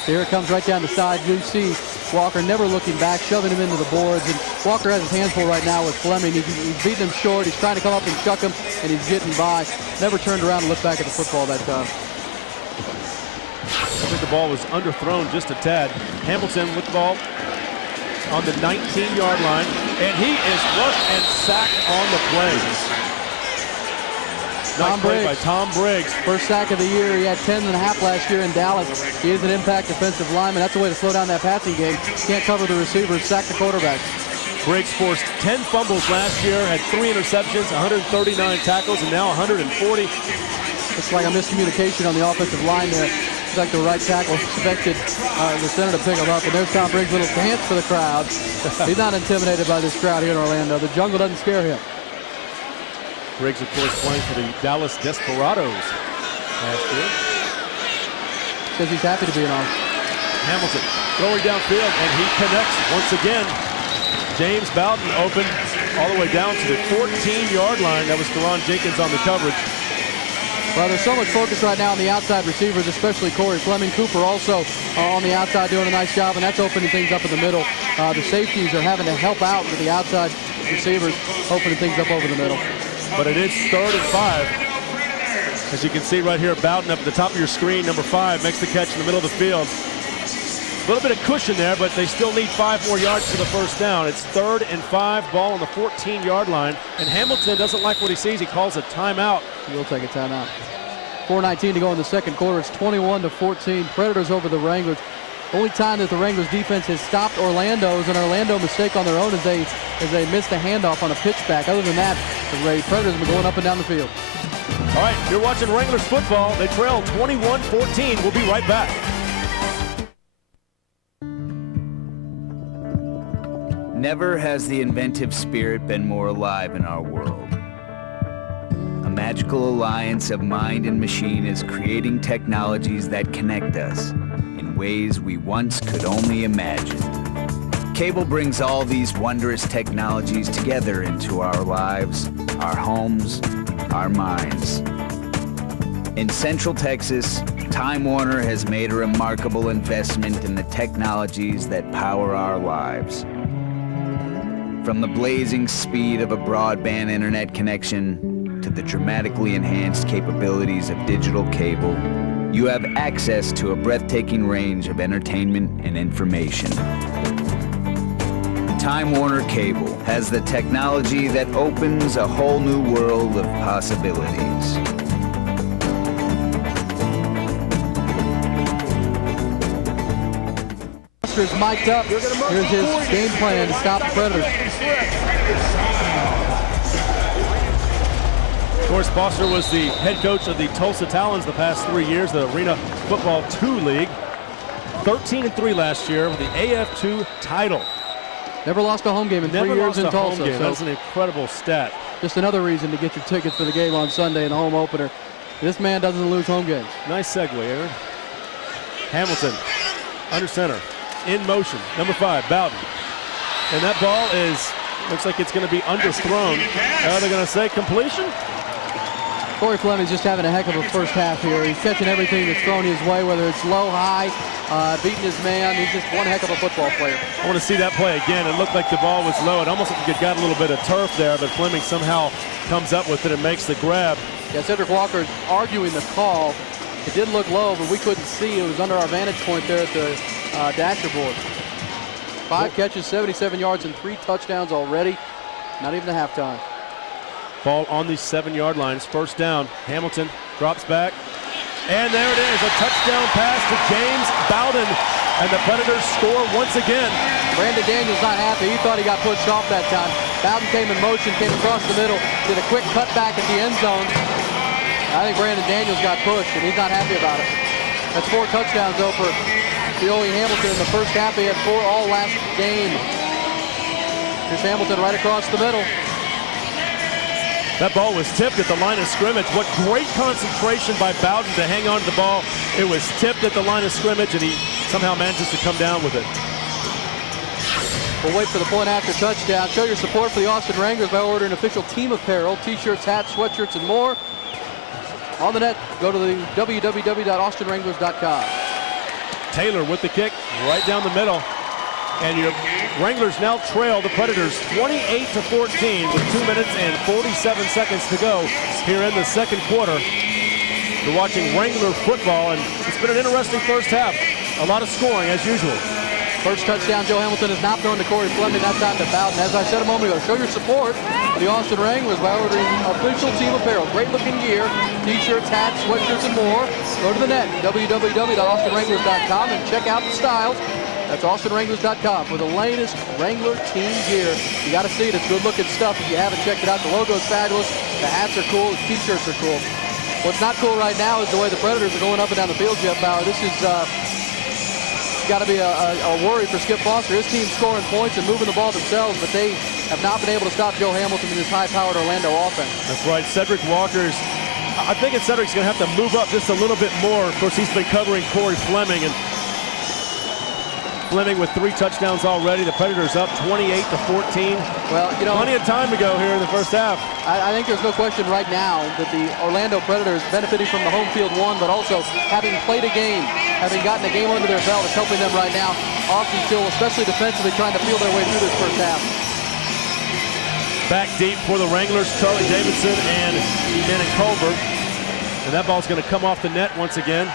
here it comes right down the side. You see Walker never looking back, shoving him into the boards, and Walker has his hands full right now with Fleming. He's beating him short. He's trying to come up and chuck him, and he's getting by. Never turned around and looked back at the football that time. I think the ball was underthrown just a tad. Hamilton with the ball on the 19-yard line, and he is rushed and sacked on the play. Nice play by Tom Briggs. First sack of the year. He had 10.5 last year in Dallas. He is an impact defensive lineman. That's the way to slow down that passing game. Can't cover the receivers, sack the quarterback. Briggs forced 10 fumbles last year, had 3 interceptions, 139 tackles, and now 140. It's like a miscommunication on the offensive line there. It's like the right tackle expected the center to pick him up. And there's Tom Briggs' little dance for the crowd. He's not intimidated by this crowd here in Orlando. The jungle doesn't scare him. Briggs, of course, playing for the Dallas Desperados last year. Says he's happy to be an Hamilton throwing downfield, and he connects once again. James Bowden open all the way down to the 14-yard line. That was Teron Jenkins on the coverage. Well, there's so much focus right now on the outside receivers, especially Corey Fleming. Cooper also on the outside doing a nice job, and that's opening things up in the middle. The safeties are having to help out with the outside receivers, opening things up over the middle. But it is 3rd and 5. As you can see right here, Bowden up at the top of your screen, number 5, makes the catch in the middle of the field. A little bit of cushion there, but they still need 5 more yards for the first down. It's 3rd and 5, ball on the 14-yard line. And Hamilton doesn't like what he sees. He calls a timeout. He will take a timeout. 4:19 to go in the second quarter. It's 21-14. Predators over the Wranglers. Only time that the Wranglers defense has stopped Orlando's, an Orlando mistake on their own as they missed a handoff on a pitchback. Other than that, the Predators have been going up and down the field. All right, you're watching Wranglers football. They trail 21-14. We'll be right back. Never has the inventive spirit been more alive in our world. A magical alliance of mind and machine is creating technologies that connect us in ways we once could only imagine. Cable brings all these wondrous technologies together into our lives, our homes, our minds. In Central Texas, Time Warner has made a remarkable investment in the technologies that power our lives. From the blazing speed of a broadband internet connection to the dramatically enhanced capabilities of digital cable, you have access to a breathtaking range of entertainment and information. Time Warner Cable has the technology that opens a whole new world of possibilities. Is mic'd up. Here's his game plan to stop the Predators. Of course, Foster was the head coach of the Tulsa Talons the past 3 years, the Arena Football 2 League. 13-3 last year with the AF2 title. Never lost a home game in 3 years in Tulsa. So that's an incredible stat. Just another reason to get your tickets for the game on Sunday in the home opener. This man doesn't lose home games. Nice segue, Aaron. Hamilton under center. In motion, number 5, Bowden. And that ball looks like it's going to be underthrown. They're going to say completion? Corey Fleming's just having a heck of a first half here. He's catching everything that's thrown his way, whether it's low, high, beating his man. He's just one heck of a football player. I want to see that play again. It looked like the ball was low. It almost like it got a little bit of turf there, but Fleming somehow comes up with it and makes the grab. Yeah, Cedric Walker arguing the call. It did look low, but we couldn't see. It was under our vantage point there at the dasher board. 5 catches, 77 yards, and 3 touchdowns already. Not even a halftime. Ball on the 7-yard line. It's first down. Hamilton drops back. And there it is, a touchdown pass to James Bowden. And the Predators score once again. Brandon Daniels not happy. He thought he got pushed off that time. Bowden came in motion, came across the middle, did a quick cutback at the end zone. I think Brandon Daniels got pushed, and he's not happy about it. That's 4 touchdowns though for Joey Hamilton in the first half. He had 4 all last game. Here's Hamilton right across the middle. That ball was tipped at the line of scrimmage. What great concentration by Bowden to hang on to the ball. It was tipped at the line of scrimmage, and he somehow manages to come down with it. We'll wait for the point after touchdown. Show your support for the Austin Wranglers by ordering official team apparel, t-shirts, hats, sweatshirts, and more. On the net, go to the www.austinwranglers.com. Taylor with the kick right down the middle. And your Wranglers now trail the Predators 28-14 with 2 minutes and 47 seconds to go here in the second quarter. You're watching Wrangler football, and it's been an interesting first half. A lot of scoring as usual. First touchdown, Joe Hamilton is not thrown to Corey Fleming, that time to Bowden. As I said a moment ago, show your support for the Austin Wranglers by ordering official team apparel. Great looking gear, t-shirts, hats, sweatshirts, and more. Go to the net, www.austinwranglers.com, and check out the styles. That's austinwranglers.com for the latest Wrangler team gear. You got to see it. It's good looking stuff if you haven't checked it out. The logo's fabulous. The hats are cool. The t-shirts are cool. What's not cool right now is the way the Predators are going up and down the field, Jeff Bauer. This is got to be a worry for Skip Foster. His team's scoring points and moving the ball themselves, but they have not been able to stop Joe Hamilton in his high-powered Orlando offense. That's right. Cedric Walker's, I think Cedric's going to have to move up just a little bit more. Of course, he's been covering Corey Fleming, and Fleming with 3 touchdowns already. The Predators up 28-14. Well, you know, plenty of time to go here in the first half. I think there's no question right now that the Orlando Predators benefiting from the home field one, but also having played a game, having gotten a game under their belt, is helping them right now off the field, especially defensively, trying to feel their way through this first half. Back deep for the Wranglers, Charlie Davidson and Shannon Culver. And that ball's going to come off the net once again.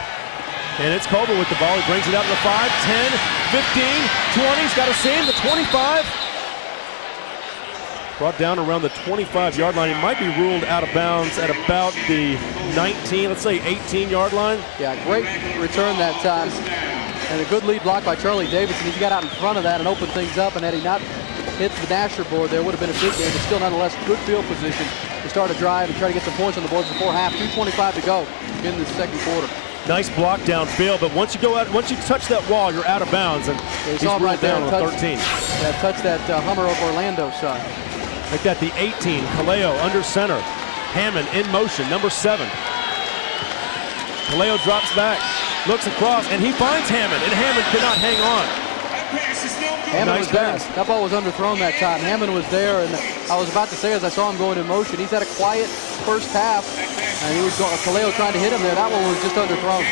And it's Culver with the ball. He brings it out to the 5, 10, 15, 20. He's got a seam, the 25. Brought down around the 25-yard line. He might be ruled out of bounds at about the 19, let's say 18-yard line. Yeah, great return that time. And a good lead block by Charlie Davidson. He got out in front of that and opened things up. And had he not hit the dasher board, there would have been a big game, but still nonetheless good field position to start a drive and try to get some points on the board before half. 2:25 to go in the second quarter. Nice block downfield, but once you go out, once you touch that wall, you're out of bounds. And he's ruled right there down on the 13. Yeah, touch that Hummer of Orlando's side. Like that, the 18, Kaleo under center. Hammond in motion, number 7. Kaleo drops back, looks across, and he finds Hammond, and Hammond cannot hang on. Hammond Nice was there. pass. That ball was underthrown that time. Hammond was there, and I was about to say as I saw him going in motion, he's had a quiet first half, and he was going, Kaleo trying to hit him there. That one was just underthrown.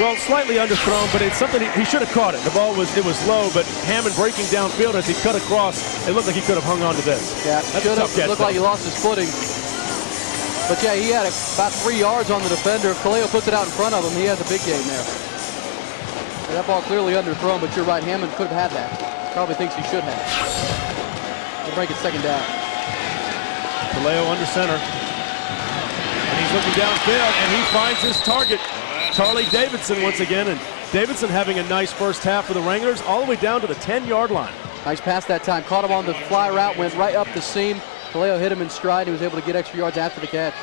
Well, slightly underthrown, but it's something he should have caught it. The ball was low, but Hammond breaking downfield as he cut across. It looked like he could have hung on to this. Yeah, That's a tough catch. Looked like he lost his footing. But yeah, he had about 3 yards on the defender. If Kaleo puts it out in front of him, he has a big game there. And that ball clearly underthrown, but you're right, Hammond could have had that. Probably thinks he should have. We'll break it second down. Kaleo under center. And he's looking downfield, and he finds his target. Charlie Davidson once again, and Davidson having a nice first half for the Wranglers, all the way down to the 10-yard line. Nice pass that time. Caught him on the fly route, went right up the seam. Kaleo hit him in stride. He was able to get extra yards after the catch.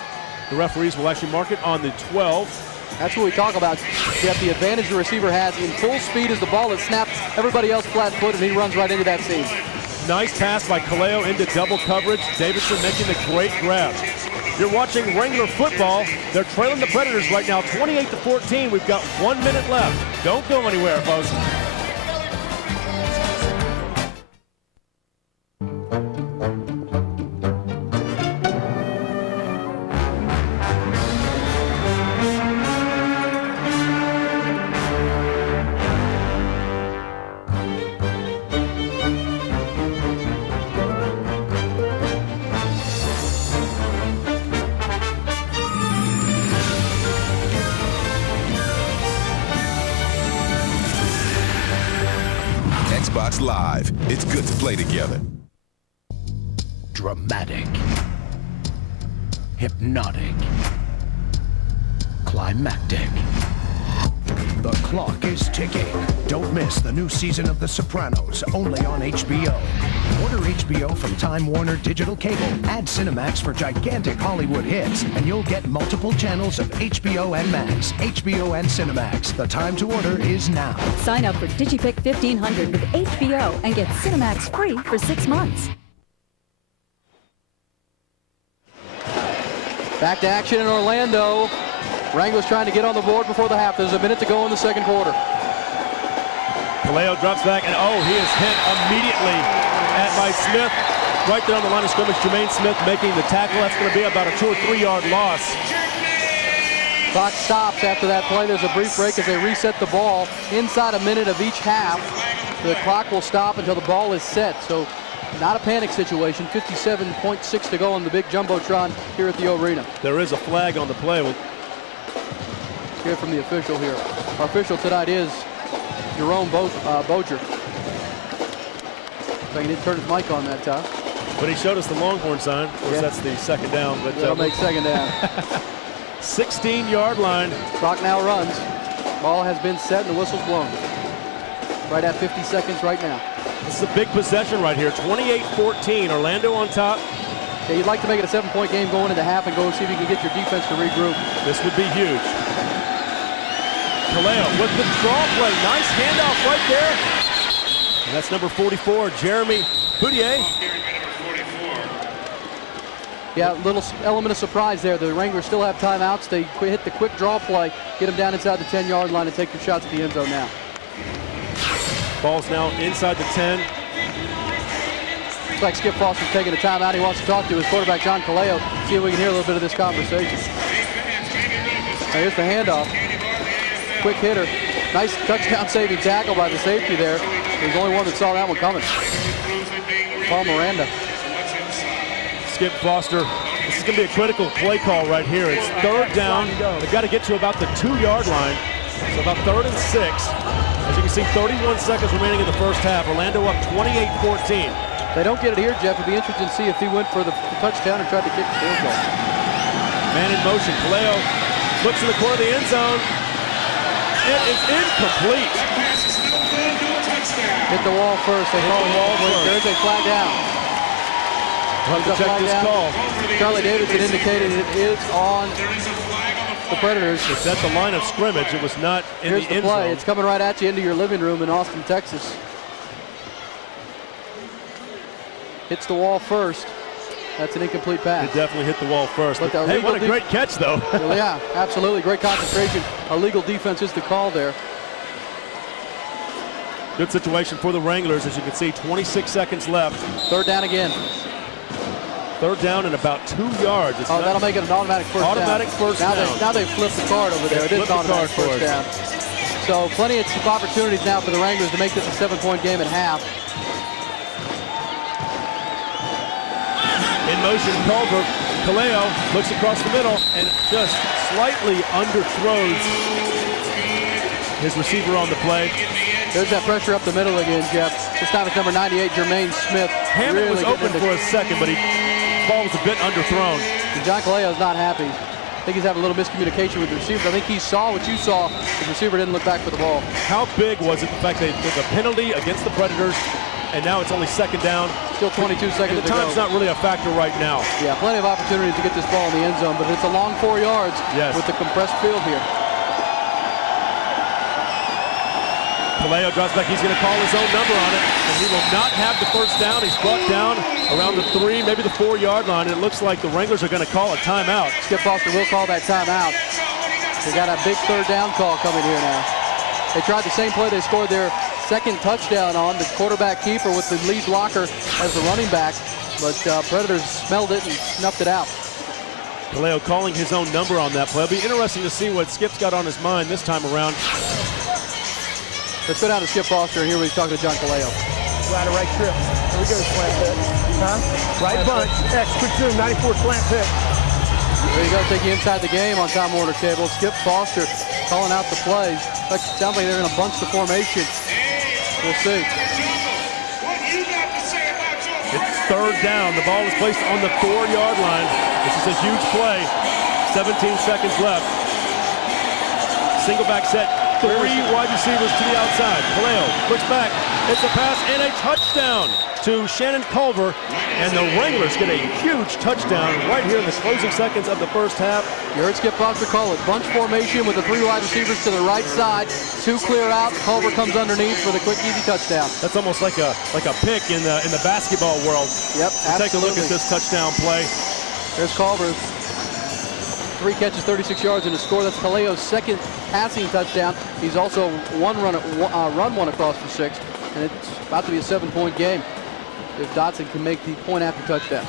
The referees will actually mark it on the 12. That's what we talk about. You have the advantage the receiver has in full speed as the ball is snapped. Everybody else flat-footed, and he runs right into that seam. Nice pass by Kaleo into double coverage. Davidson making the great grab. You're watching Wrangler football. They're trailing the Predators right now, 28-14. We've got 1 minute left. Don't go anywhere, folks. Xbox Live. It's good to play together. Dramatic. Hypnotic. Climactic. The clock is ticking. Don't miss the new season of The Sopranos, only on HBO. Order HBO from Time Warner Digital Cable. Add Cinemax for gigantic Hollywood hits, and you'll get multiple channels of HBO and Max, HBO and Cinemax. The time to order is now. Sign up for DigiPick 1500 with HBO and get Cinemax free for 6 months. Back to action in Orlando. Wranglers trying to get on the board before the half. There's a minute to go in the second quarter. Kaleo drops back, and he is hit immediately by Smith. Right there on the line of scrimmage, Jermaine Smith making the tackle. That's going to be about a 2 or 3 yard loss. Clock stops after that play. There's a brief break as they reset the ball. Inside a minute of each half, the clock will stop until the ball is set. So not a panic situation. 57.6 to go on the big Jumbotron here at the arena. There is a flag on the play. We'll hear from the official here. Our official tonight is Jerome Boger. So he didn't turn his mic on that time. But he showed us the Longhorn sign. Of course, that's the second down. But that'll make second down. 16-yard line. Clock now runs. Ball has been set and the whistle's blown. Right at 50 seconds right now. This is a big possession right here. 28-14. Orlando on top. Yeah, you'd like to make it a 7-point game going into half and go see if you can get your defense to regroup. This would be huge. Kaleo with the draw play. Nice handoff right there. And that's number 44, Jeremy Cloutier. Yeah, a little element of surprise there. The Wranglers still have timeouts. They hit the quick draw play, get them down inside the 10-yard line and take your shots at the end zone now. Ball's now inside the 10. Looks like Skip Foster's taking a timeout. He wants to talk to his quarterback, John Kaleo, see if we can hear a little bit of this conversation. Now here's the handoff. Quick hitter. Nice touchdown saving tackle by the safety there. He's the only one that saw that one coming. Paul Miranda. Skip Foster. This is going to be a critical play call right here. It's third down. They've got to get to about the 2-yard line. So about 3rd and 6. As you can see, 31 seconds remaining in the first half. Orlando up 28-14. They don't get it here, Jeff. It'd be interesting to see if he went for the touchdown and tried to kick the field goal. Man in motion. Kaleo looks in the corner of the end zone. It is incomplete. Hit the wall first. They call the wall first. There's a flag down. We'll have to check this call. Charlie Davidson indicated it is on the Predators. It's at the line of scrimmage. It was not in Here's the end play. zone. It's coming right at you into your living room in Austin, Texas. Hits the wall first. That's an incomplete pass. It definitely hit the wall first. But Hey, what a great catch, though. Well, yeah, absolutely. Great concentration. Illegal defense is the call there. Good situation for the Wranglers. As you can see, 26 seconds left. Third down again. Third down and about 2 yards. It's that'll make it an automatic first down. Automatic first down. Now they've flipped the card over there. It is an automatic first down. So plenty of opportunities now for the Wranglers to make this a 7-point game at half. In motion, Culver. Kaleo looks across the middle and just slightly underthrows his receiver on the play. There's that pressure up the middle again, Jeff. This time it's number 98, Jermaine Smith. Hammond was open for a second, but the ball was a bit underthrown. And John Kaleo's not happy. I think he's having a little miscommunication with the receiver. I think he saw what you saw. The receiver didn't look back for the ball. How big was it, the fact they took a penalty against the Predators, and now it's only second down? Still 22 seconds and the to time's go. not really a factor right now. Yeah, plenty of opportunity to get this ball in the end zone, but it's a long 4 yards with the compressed field here. Kaleo drops back. He's going to call his own number on it, and he will not have the first down. He's brought down around the 3, maybe the 4-yard line. It looks like the Wranglers are going to call a timeout. Skip Foster will call that timeout. They got a big third down call coming here now. They tried the same play they scored their second touchdown on, the quarterback keeper with the lead blocker as the running back, but Predators smelled it and snuffed it out. Kaleo calling his own number on that play. It'll be interesting to see what Skip's got on his mind this time around. Let's go down to Skip Foster and hear what he's talking to John Kaleo. Right, a right trip. Here we go, slant pick. Huh? Right bunch. X, quick zoom, 94 slant pick. There you go, take you inside the game on Time Warner Cable. Skip Foster calling out the plays. Sounds like they're going to bunch the formation. We'll see. It's third down. The ball is placed on the 4-yard line. This is a huge play. 17 seconds left. Single back set. 3 wide receivers to the outside. Kaleo looks back. It's a pass and a touchdown to Shannon Culver. And the Wranglers get a huge touchdown right here in the closing seconds of the first half. You heard Skip Foster call it. Bunch formation with the 3 wide receivers to the right side. 2 clear out. Culver comes underneath for the quick, easy touchdown. That's almost like a pick in the basketball world. Yep, absolutely. Take a look at this touchdown play. There's Culver. 3 catches, 36 yards in a score. That's Kaleo's second passing touchdown. He's also run one across for 6, and it's about to be a 7-point game if Dotson can make the point after touchdown.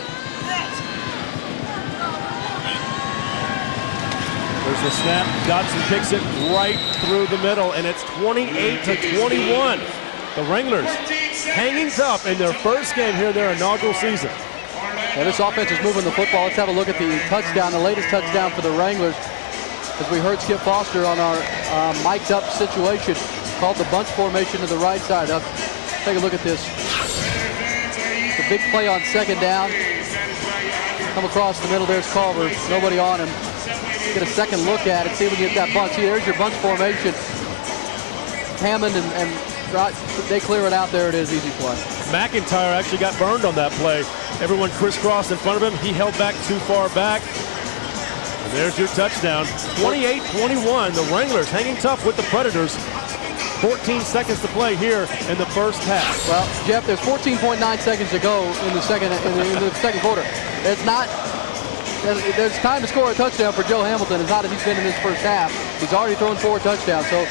There's the snap. Dotson kicks it right through the middle, and it's 28-21. The Wranglers hanging tough in their first game here in their inaugural season. Yeah, this offense is moving the football. Let's have a look at the touchdown, the latest touchdown for the Wranglers. As we heard Skip Foster on our mic'd up situation, called the bunch formation to the right side. Now, take a look at this. The big play on second down. Come across the middle, there's Culver. Nobody on him. Get a second look at it, see if we can get that bunch. See, there's your bunch formation. Hammond and they clear it out. There it is, easy play. Mcintyre actually got burned on that play. Everyone crisscrossed in front of him. He held back too far back. And there's your touchdown. 28-21. The Wranglers hanging tough with the Predators. 14 seconds to play here in the first half. Well, Jeff, there's 14.9 seconds to go in the second quarter. It's not. There's time to score a touchdown for Joe Hamilton as hot as he's been in this first half. He's already thrown 4 touchdowns. So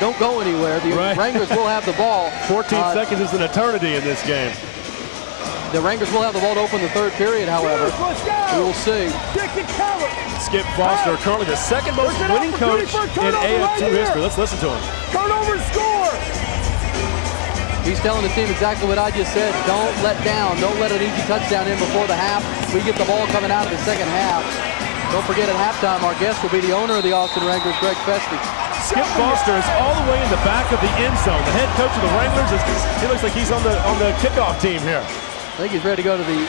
don't go anywhere. The Wranglers will have the ball. 14 seconds is an eternity in this game. The Wranglers will have the ball to open the third period, however. We will see. Skip Foster, currently the second most winning coach in AF2 history. Let's listen to him. Turnover, score! He's telling the team exactly what I just said. Don't let down. Don't let an easy touchdown in before the half. We get the ball coming out of the second half. Don't forget at halftime, our guest will be the owner of the Austin Wranglers, Greg Feste. Skip Foster is all the way in the back of the end zone. The head coach of the Wranglers, he looks like he's on the kickoff team here. I think he's ready to go to the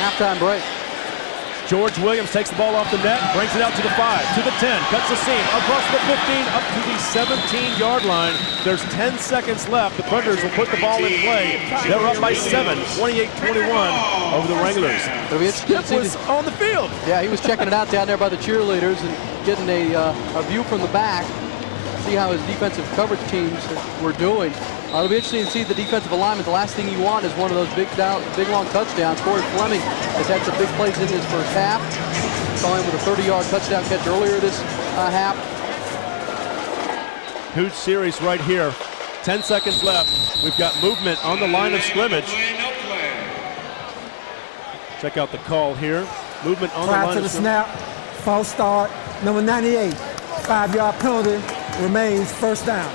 halftime break. George Williams takes the ball off the net, brings it out to the 5, to the 10, cuts the seam, across the 15, up to the 17-yard line. There's 10 seconds left. The Predators will put the ball in play. They're up by 7, 28-21 over the Wranglers. Skip was on the field. Yeah, he was checking it out down there by the cheerleaders and getting a view from the back. See how his defensive coverage teams were doing. It'll be interesting to see the defensive alignment. The last thing you want is one of those big long touchdowns. Corey Fleming has had some big plays in his first half. Saw him with a 30-yard touchdown catch earlier this half. Huge series right here. 10 seconds left. We've got movement on the line of scrimmage. Check out the call here. Movement on the line of scrimmage. Snap, false start, number 98, 5-yard penalty, remains first down.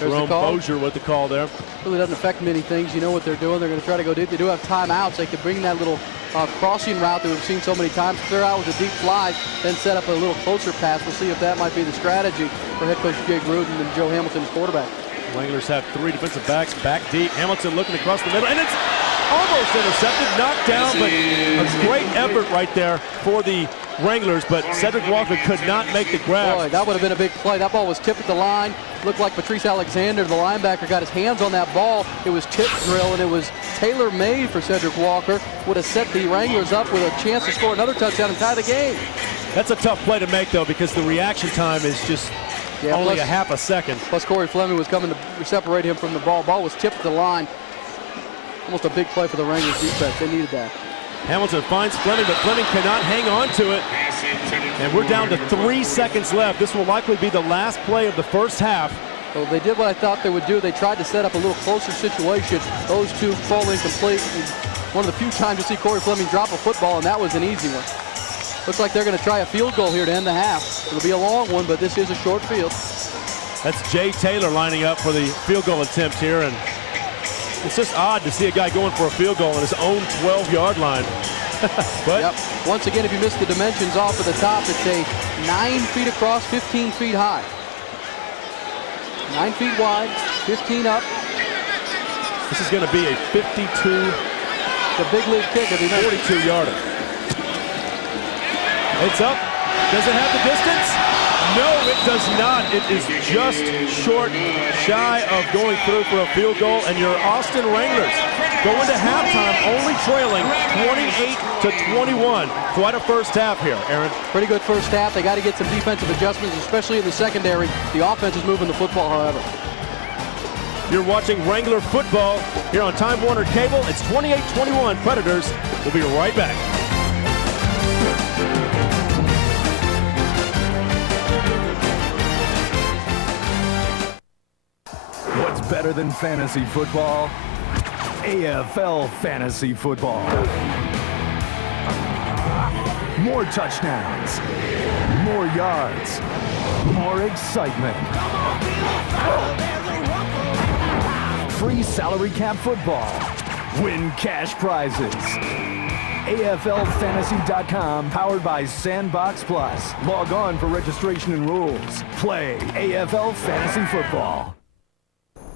Jerome Bozier with the call there. Really doesn't affect many things. You know what they're doing. They're going to try to go deep. They do have timeouts. They could bring that little crossing route that we've seen so many times, clear out with a deep fly, then set up a little closer pass. We'll see if that might be the strategy for head coach Jay Gruden and Joe Hamilton's quarterback. Wranglers have 3 defensive backs back deep. Hamilton looking across the middle, and it's almost intercepted, knocked down, but a great effort right there for the Wranglers, but Cedric Walker could not make the grab. Boy, that would have been a big play. That ball was tipped at the line. Looked like Patrice Alexander, the linebacker, got his hands on that ball. It was tip drill, and it was tailor-made for Cedric Walker. Would have set the Wranglers up with a chance to score another touchdown and tie the game. That's a tough play to make, though, because the reaction time is just only a half a second. Plus, Corey Fleming was coming to separate him from the ball. Ball was tipped at the line. Almost a big play for the Wranglers defense. They needed that. Hamilton finds Fleming, but Fleming cannot hang on to it. And we're down to 3 seconds left. This will likely be the last play of the first half. Well, they did what I thought they would do. They tried to set up a little closer situation. Those two fall incomplete. One of the few times you see Corey Fleming drop a football, and that was an easy one. Looks like they're going to try a field goal here to end the half. It'll be a long one, but this is a short field. That's Jay Taylor lining up for the field goal attempt here, and it's just odd to see a guy going for a field goal on his own 12-yard line. But yep. Once again, if you miss the dimensions off at the top, it's a 9 feet across, 15 feet high. 9 feet wide, 15 up. This is going to be a 52. The big league kick of the 42-yarder. It's up. Does it have the distance? No, it does not. It is just short, shy of going through for a field goal, and your Austin Wranglers go into halftime only trailing 28-21. Quite a first half here, Aaron. Pretty good first half. They got to get some defensive adjustments, especially in the secondary. The offense is moving the football, however. You're watching Wrangler football here on Time Warner Cable. It's 28-21 Predators. We'll be right back. What's better than fantasy football? AFL fantasy football. More touchdowns, more yards, more excitement. Free salary cap football. Win cash prizes. AFLfantasy.com, powered by Sandbox Plus. Log on for registration and rules. Play AFL Fantasy Football.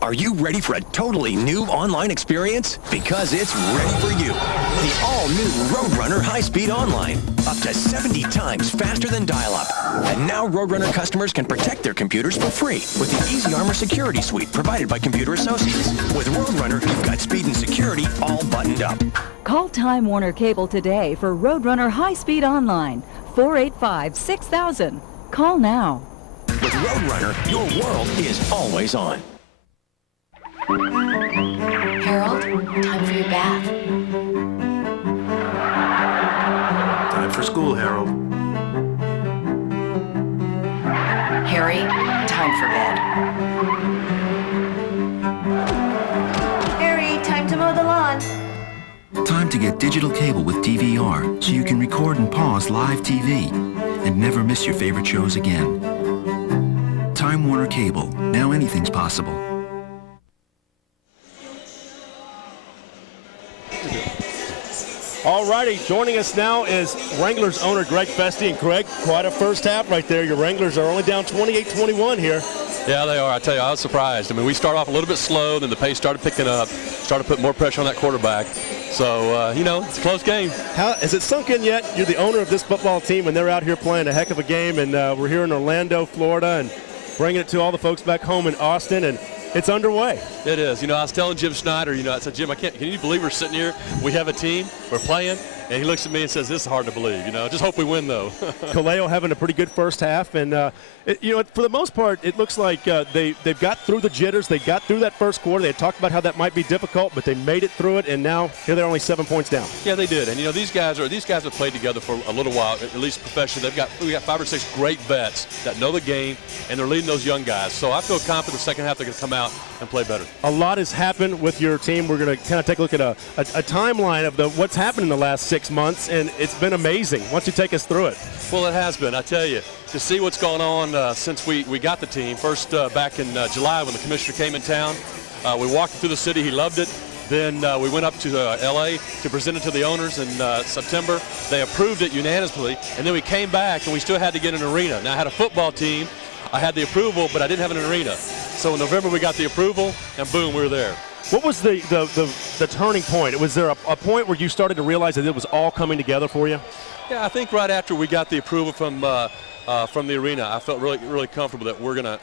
Are you ready for a totally new online experience? Because it's ready for you. The all-new Roadrunner High-Speed Online. Up to 70 times faster than dial-up. And now Roadrunner customers can protect their computers for free with the Easy Armor Security Suite provided by Computer Associates. With Roadrunner, you've got speed and security all buttoned up. Call Time Warner Cable today for Roadrunner High-Speed Online. 485-6000. Call now. With Roadrunner, your world is always on. Harold, time for your bath. Time for school, Harold. Harry, time for bed. Time to get digital cable with DVR so you can record and pause live TV and never miss your favorite shows again. Time Warner Cable. Now anything's possible. All righty, joining us now is Wranglers owner Greg Feste. And Greg, quite a first half right there. Your Wranglers are only down 28-21 here. Yeah, they are. I tell you, I was surprised. I mean, we started off a little bit slow, then the pace started picking up, started putting more pressure on that quarterback. So, you know, it's a close game. How has it sunk in yet? You're the owner of this football team, and they're out here playing a heck of a game. And we're here in Orlando, Florida, and bringing it to all the folks back home in Austin. And it's underway. It is. You know, I was telling Jim Snyder, you know, I said, Jim, can you believe we're sitting here? We have a team, we're playing, and he looks at me and says, this is hard to believe. You know, just hope we win, though. Kaleo having a pretty good first half, and you know, for the most part, it looks like they've got through the jitters. They got through that first quarter. They had talked about how that might be difficult, but they made it through it, and now here they're only 7 points down. Yeah, they did. And you know, these guys have played together for a little while, at least professionally. We got 5 or 6 great vets that know the game, and they're leading those young guys. So I feel confident the second half they're going to come out and play better. A lot has happened with your team. We're going to kind of take a look at a timeline of what's happened in the last 6 months, and it's been amazing. Why don't you take us through it? Well, it has been. I tell you, to see what's going on since we got the team. First, back in July when the commissioner came in town, we walked through the city. He loved it. Then we went up to L.A. to present it to the owners in September. They approved it unanimously, and then we came back, and we still had to get an arena. Now, I had a football team. I had the approval, but I didn't have an arena. So in November, we got the approval, and boom, we were there. What was the turning point? Was there a point where you started to realize that it was all coming together for you? Yeah, I think right after we got the approval from the arena, I felt really comfortable that we're gonna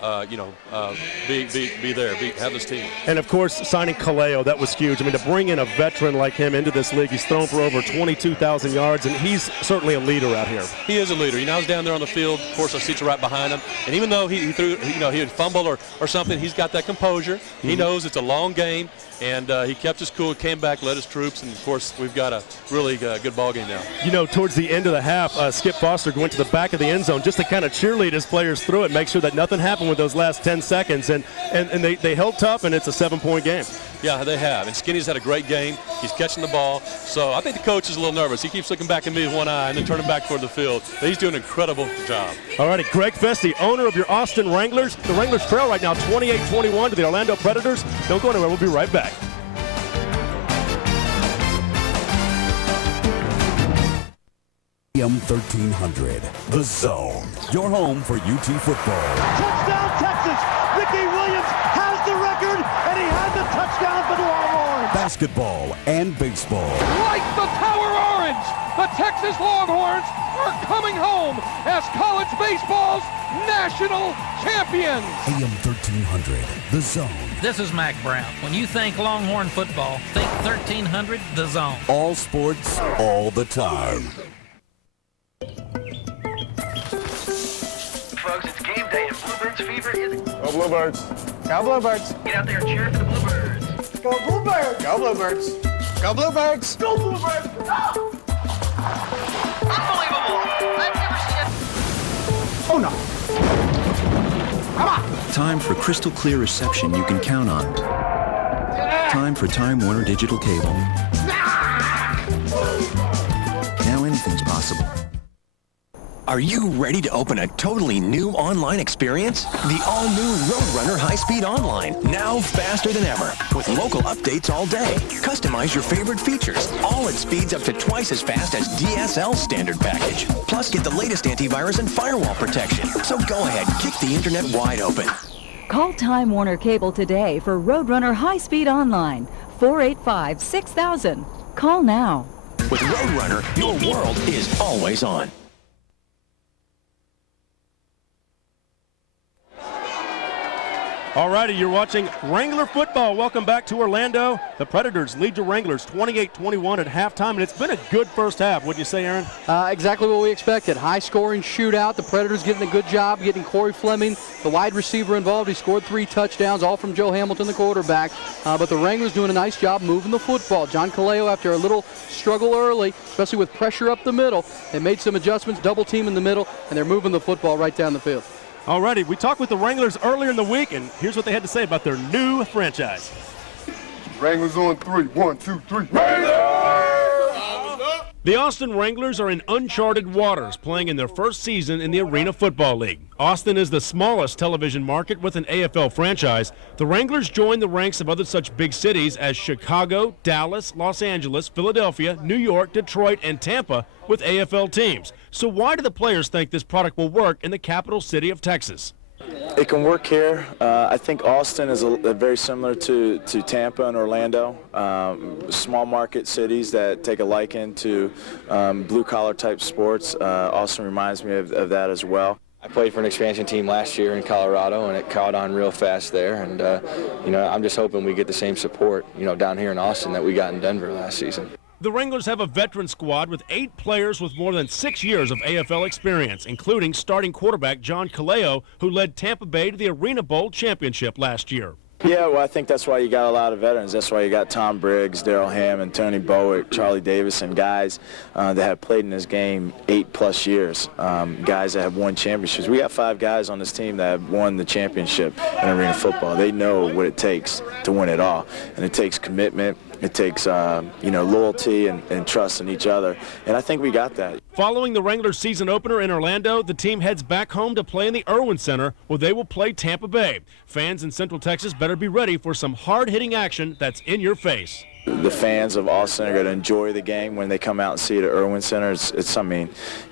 be there, have this team. And of course, signing Kaleo, that was huge. I mean, to bring in a veteran like him into this league, he's thrown for over 22,000 yards, and he's certainly a leader out here. He is a leader. You know, I was down there on the field. Of course, our seats are right behind him, and even though he threw, you know, he would fumble or something, he's got that composure. Mm-hmm. He knows it's a long game, and he kept us cool, came back, led his troops, and of course, we've got a really good ball game now. You know, towards the end of the half, Skip Foster went to the back of the end zone just to kind of cheerlead his players through it, make sure that nothing happened with those last 10 seconds, and they held tough, and it's a 7-point game. Yeah, they have, and Skinny's had a great game. He's catching the ball, so I think the coach is a little nervous. He keeps looking back at me with one eye and then turning back toward the field. But he's doing an incredible job. All righty, Greg Feste, owner of your Austin Wranglers. The Wranglers trail right now 28-21 to the Orlando Predators. Don't go anywhere. We'll be right back. AM 1300, The Zone, your home for UT football. Touchdown, Texas! Ricky Williams has the record, and he had the touchdown for the Longhorns. Basketball and baseball. Like the Tower Orange, the Texas Longhorns are coming home as college baseball's national champions. AM 1300, The Zone. This is Mac Brown. When you think Longhorn football, think 1300, The Zone. All sports, all the time. Folks, it's game day and Bluebirds fever is... Go Bluebirds. Go Bluebirds. Get out there and cheer for the Bluebirds. Go Bluebirds. Go Bluebirds. Go Bluebirds. Go Bluebirds. Oh! Unbelievable. I've never seen it. Oh, no. Come on. Time for crystal clear reception you can count on. Time for Time Warner Digital Cable. Now anything's possible. Are you ready to open a totally new online experience? The all-new Roadrunner High-Speed Online, now faster than ever, with local updates all day. Customize your favorite features, all at speeds up to twice as fast as DSL standard package. Plus, get the latest antivirus and firewall protection. So go ahead, kick the internet wide open. Call Time Warner Cable today for Roadrunner High-Speed Online, 485-6000. Call now. With Roadrunner, your world is always on. All righty, you're watching Wrangler football. Welcome back to Orlando. The Predators lead the Wranglers 28-21 at halftime, and it's been a good first half. What'd you say, Aaron? Exactly what we expected. High-scoring shootout. The Predators getting a good job getting Corey Fleming, the wide receiver, involved. He scored 3 touchdowns, all from Joe Hamilton, the quarterback. But the Wranglers doing a nice job moving the football. John Kaleo, after a little struggle early, especially with pressure up the middle, they made some adjustments, double team in the middle, and they're moving the football right down the field. All righty, we talked with the Wranglers earlier in the week, and here's what they had to say about their new franchise. Wranglers on 3. 1, 2, 3. Wranglers! The Austin Wranglers are in uncharted waters, playing in their first season in the Arena Football League. Austin is the smallest television market with an AFL franchise. The Wranglers join the ranks of other such big cities as Chicago, Dallas, Los Angeles, Philadelphia, New York, Detroit, and Tampa with AFL teams. So why do the players think this product will work in the capital city of Texas? It can work here. I think Austin is very similar to Tampa and Orlando, small market cities that take a liking to blue-collar type sports. Austin reminds me of that as well. I played for an expansion team last year in Colorado, and it caught on real fast there. And, I'm just hoping we get the same support, down here in Austin that we got in Denver last season. The Wranglers have a veteran squad with 8 players with more than 6 years of AFL experience, including starting quarterback John Caleo, who led Tampa Bay to the Arena Bowl championship last year. Yeah, well, I think that's why you got a lot of veterans. That's why you got Tom Briggs, Darrell Hammond, Tony Bowick, Charlie Davison, guys that have played in this game 8+ years, guys that have won championships. We got 5 guys on this team that have won the championship in Arena Football. They know what it takes to win it all, and it takes commitment. It takes, loyalty and trust in each other, and I think we got that. Following the Wranglers season opener in Orlando, the team heads back home to play in the Irwin Center, where they will play Tampa Bay. Fans in Central Texas better be ready for some hard-hitting action that's in your face. The fans of Austin are going to enjoy the game when they come out and see it at Irwin Center.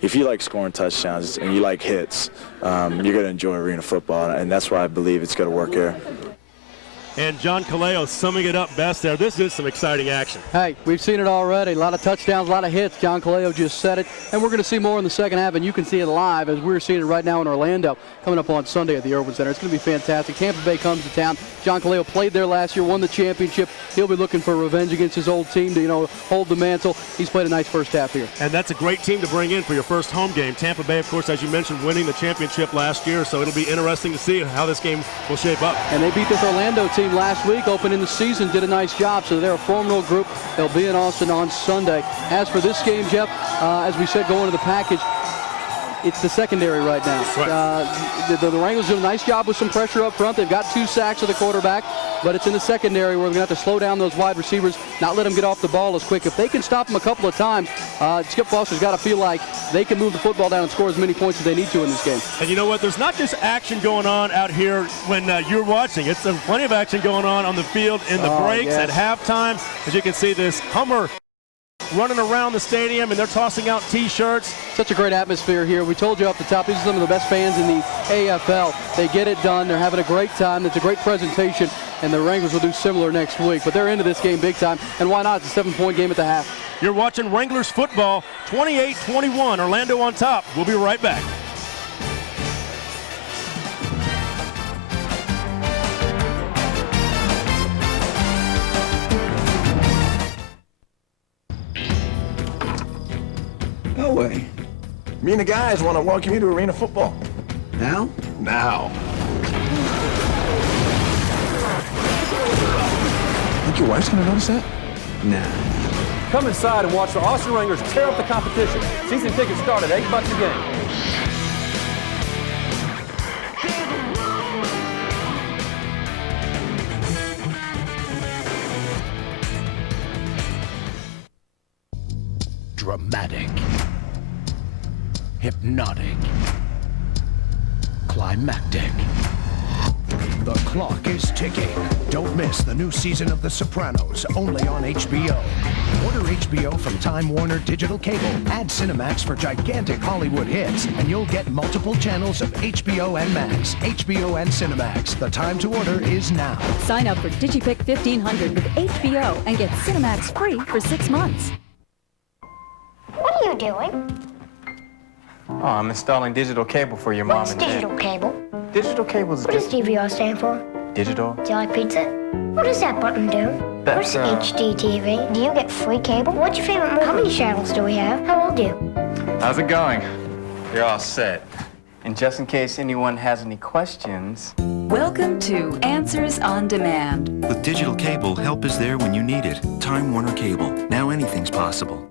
If you like scoring touchdowns and you like hits, you're going to enjoy Arena Football, and that's why I believe it's going to work here. And John Caleo summing it up best there. This is some exciting action. Hey, we've seen it already. A lot of touchdowns, a lot of hits. John Caleo just said it. And we're going to see more in the second half, and you can see it live as we're seeing it right now in Orlando coming up on Sunday at the Irwin Center. It's going to be fantastic. Tampa Bay comes to town. John Caleo played there last year, won the championship. He'll be looking for revenge against his old team to, hold the mantle. He's played a nice first half here. And that's a great team to bring in for your first home game. Tampa Bay, of course, as you mentioned, winning the championship last year, so it'll be interesting to see how this game will shape up. And they beat this Orlando team last week, opening the season, did a nice job, so they're a formidable group. They'll be in Austin on Sunday. As for this game, Jeff, as we said, going to the package, it's the secondary right now. Right. The Wranglers do a nice job with some pressure up front. They've got 2 sacks of the quarterback, but it's in the secondary where we're going to have to slow down those wide receivers, not let them get off the ball as quick. If they can stop them a couple of times, Skip Foster's got to feel like they can move the football down and score as many points as they need to in this game. And you know what? There's not just action going on out here when you're watching. It's plenty of action going on the field in the breaks, at halftime. As you can see, this Hummer running around the stadium, and they're tossing out T-shirts. Such a great atmosphere here. We told you off the top, these are some of the best fans in the AFL. They get it done. They're having a great time. It's a great presentation, and the Wranglers will do similar next week. But they're into this game big time, and why not? It's a 7-point game at the half. You're watching Wranglers football, 28-21, Orlando on top. We'll be right back. No way. Me and the guys want to welcome you to Arena Football. Now? Now. Think your wife's gonna notice that? Nah. Come inside and watch the Austin Wranglers tear up the competition. Season tickets start at $8 a game. Dramatic, hypnotic, climactic. The clock is ticking. Don't miss the new season of The Sopranos, only on HBO. Order HBO from Time Warner Digital Cable. Add Cinemax for gigantic Hollywood hits, and you'll get multiple channels of HBO and Max, HBO and Cinemax. The time to order is now. Sign up for DigiPick 1500 with HBO and get Cinemax free for 6 months. What are you doing? Oh, I'm installing digital cable for your mom and dad. Digital cable? Digital cable is What does DVR stand for? digital. Do you like pizza? What does that button do? That's, What's HD TV? Do you get free cable? What's your favorite movie? How many channels do we have? How old are you? How's it going? You're all set. And just in case anyone has any questions... Welcome to Answers on Demand. With digital cable, help is there when you need it. Time Warner Cable. Now anything's possible.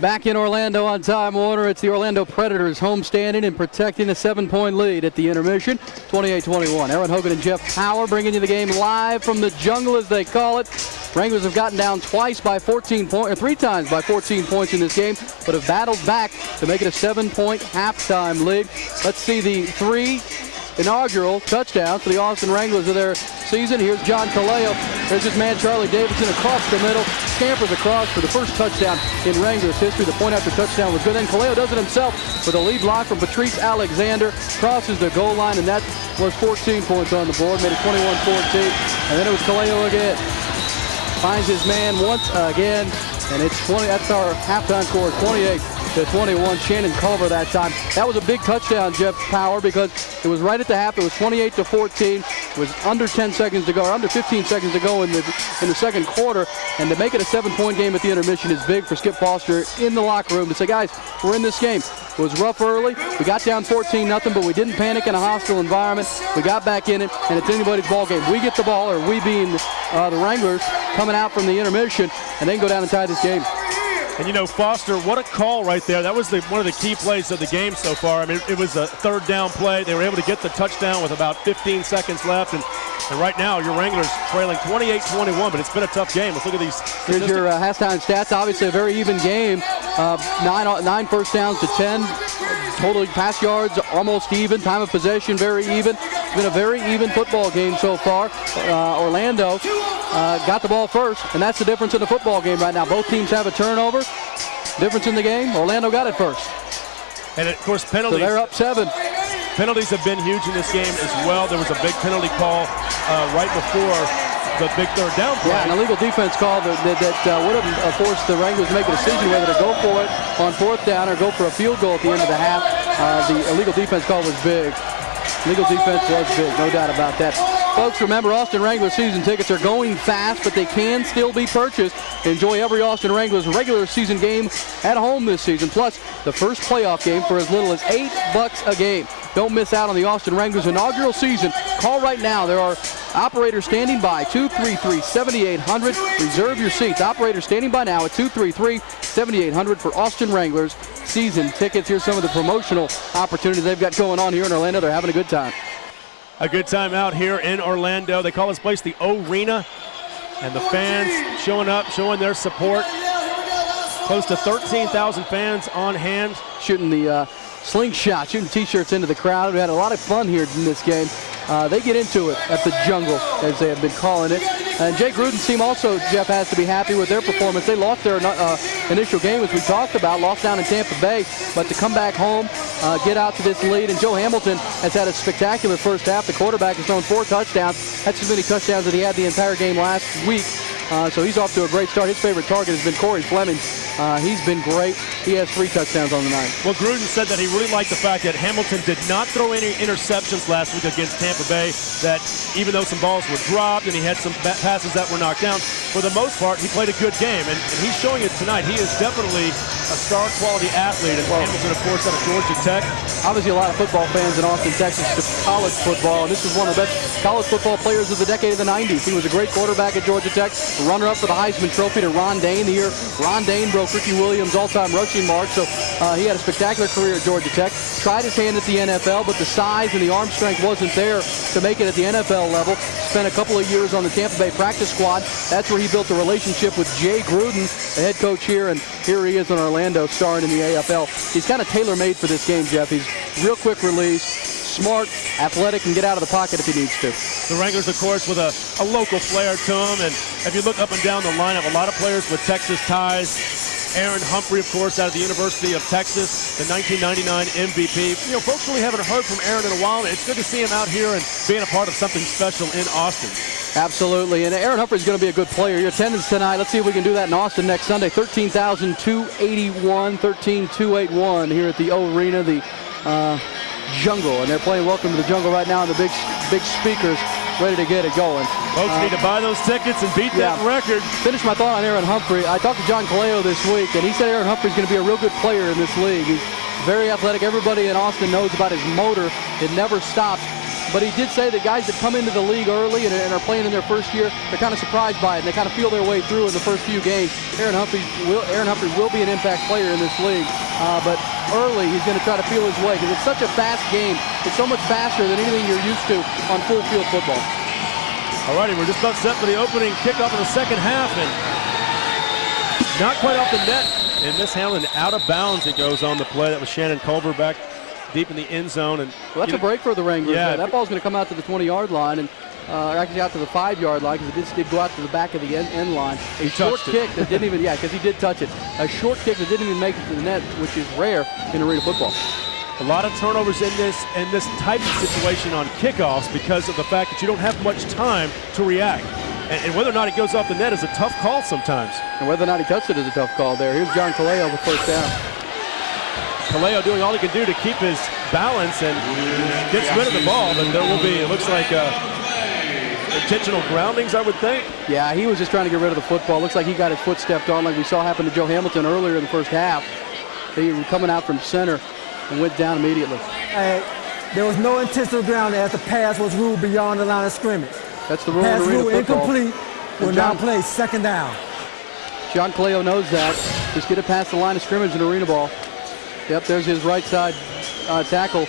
Back in Orlando on Time Warner, it's the Orlando Predators homestanding and protecting a 7-point lead at the intermission, 28-21. Aaron Hogan and Jeff Power bringing you the game live from the jungle, as they call it. Wranglers have gotten down twice by 14 points, or 3 times by 14 points in this game, but have battled back to make it a 7-point halftime lead. Let's see the 3 inaugural touchdowns for the Austin Wranglers of their season. Here's John Kaleo. There's his man Charlie Davidson across the middle, scampers across for the first touchdown in Wranglers history. The point after touchdown was good. Then Kaleo does it himself with a lead block from Patrice Alexander, crosses the goal line, and that was 14 points on the board, made it 21-14. And then it was Kaleo again. Finds his man once again, and it's 20. That's our halftime score, 28-21. Shannon Culver that time. That was a big touchdown, Jeff Power, because it was right at the half. It was 28-14. It was under 10 seconds to go, or under 15 seconds to go in the second quarter. And to make it a 7-point game at the intermission is big for Skip Foster in the locker room to say, guys, we're in this game. It was rough early. We got down 14-0, but we didn't panic in a hostile environment. We got back in it, and it's anybody's ball game. We get the ball, or we being the Wranglers, coming out from the intermission, and then go down and tie this game. And, you know, Foster, what a call right there. That was one of the key plays of the game so far. I mean, it was a third down play. They were able to get the touchdown with about 15 seconds left. And right now, your Wranglers trailing 28-21, but it's been a tough game. Let's look at these statistics. Here's your halftime stats. Obviously, a very even game. 9 first downs to 10. Total pass yards almost even. Time of possession very even. It's been a very even football game so far. Orlando got the ball first, and that's the difference in the football game right now. Both teams have a turnover. Difference in the game, Orlando got it first. And, of course, penalties. So they're up 7. Penalties have been huge in this game as well. There was a big penalty call right before the big third down play. Yeah, an illegal defense call that would have forced the Wranglers to make a decision whether to go for it on 4th down or go for a field goal at the end of the half. The illegal defense call was big. Legal defense was big, no doubt about that. Folks, remember, Austin Wranglers season tickets are going fast, but they can still be purchased. Enjoy every Austin Wranglers regular season game at home this season, plus the first playoff game for as little as $8 a game. Don't miss out on the Austin Wranglers inaugural season. Call right now. There are operators standing by, 233-7800. Reserve your seats. Operators standing by now at 233-7800 for Austin Wranglers season tickets. Here's some of the promotional opportunities they've got going on here in Orlando. They're having a good time. A good time out here in Orlando. They call this place the O-Rena, and the fans showing up, showing their support. Close to 13,000 fans on hand. Shooting the slingshot, shooting T-shirts into the crowd. We had a lot of fun here in this game. They get into it at the jungle, as they have been calling it. And Jay Gruden's team also, Jeff, has to be happy with their performance. They lost their initial game, as we talked about, lost down in Tampa Bay, but to come back home, get out to this lead. And Joe Hamilton has had a spectacular first half. The quarterback has thrown 4 touchdowns. That's as many touchdowns that he had the entire game last week. So he's off to a great start. His favorite target has been Corey Fleming. He's been great. He has 3 touchdowns on the night. Well, Gruden said that he really liked the fact that Hamilton did not throw any interceptions last week against Tampa Bay, that even though some balls were dropped and he had some passes that were knocked down, for the most part, he played a good game. And he's showing it tonight. He is definitely a star quality athlete. And Hamilton, of course, out of Georgia Tech. Obviously, a lot of football fans in Austin, Texas, to college football. And this is one of the best college football players of the decade of the 90s. He was a great quarterback at Georgia Tech, runner-up for the Heisman Trophy to Ron Dane. The year Ron Dane broke Ricky Williams' all-time rushing mark. So he had a spectacular career at Georgia Tech. Tried his hand at the NFL, but the size and the arm strength wasn't there to make it at the NFL level. Spent a couple of years on the Tampa Bay practice squad. That's where he built a relationship with Jay Gruden, the head coach here, and here he is in Orlando starring in the AFL. He's kind of tailor-made for this game, Jeff. He's real quick release, smart, athletic, and get out of the pocket if he needs to. The Wranglers, of course, with a local flair to them. And if you look up and down the lineup, a lot of players with Texas ties. Aaron Humphrey, of course, out of the University of Texas, the 1999 MVP. You know, folks really haven't heard from Aaron in a while. It's good to see him out here and being a part of something special in Austin. Absolutely, and Aaron Humphrey's going to be a good player. Your attendance tonight, let's see if we can do that in Austin next Sunday. 13,281 here at the O-Rena, the jungle, and they're playing Welcome to the Jungle right now on the big speakers, ready to get it going. Folks need to buy those tickets and beat that record. Finish my thought on Aaron Humphrey. I talked to John Kaleo this week, and he said Aaron Humphrey's going to be a real good player in this league. He's very athletic. Everybody in Austin knows about his motor. It never stops. But he did say that guys that come into the league early and are playing in their first year, they're kind of surprised by it, and they kind of feel their way through in the first few games. Aaron Humphrey will be an impact player in this league, but early he's going to try to feel his way because it's such a fast game. It's so much faster than anything you're used to on full field football. All righty, we're just about set for the opening kickoff in the second half, and not quite off the net. And mishandling out of bounds it goes on the play. That was Shannon Culver back deep in the end zone. And well, that's a break for the Wranglers. Yeah, that ball's going to come out to the 20-yard line, and actually out to the 5-yard line because it did go out to the back of the end line. A short kick that didn't even, because he did touch it. A short kick that didn't even make it to the net, which is rare in arena football. A lot of turnovers in this type of situation on kickoffs because of the fact that you don't have much time to react. And whether or not it goes off the net is a tough call sometimes. And whether or not he touched it is a tough call there. Here's John Kaleo with first down. Kaleo doing all he can do to keep his balance and gets rid of the ball, but there will be, it looks like, intentional groundings, I would think. Yeah, he was just trying to get rid of the football. Looks like he got his foot stepped on like we saw happen to Joe Hamilton earlier in the first half. He was coming out from center and went down immediately. There was no intentional grounding as the pass was ruled beyond the line of scrimmage. That's the rule pass in arena rule football. Incomplete will now play second down. John Kaleo knows that. Just get it past the line of scrimmage in arena ball. Yep, there's his right side tackle.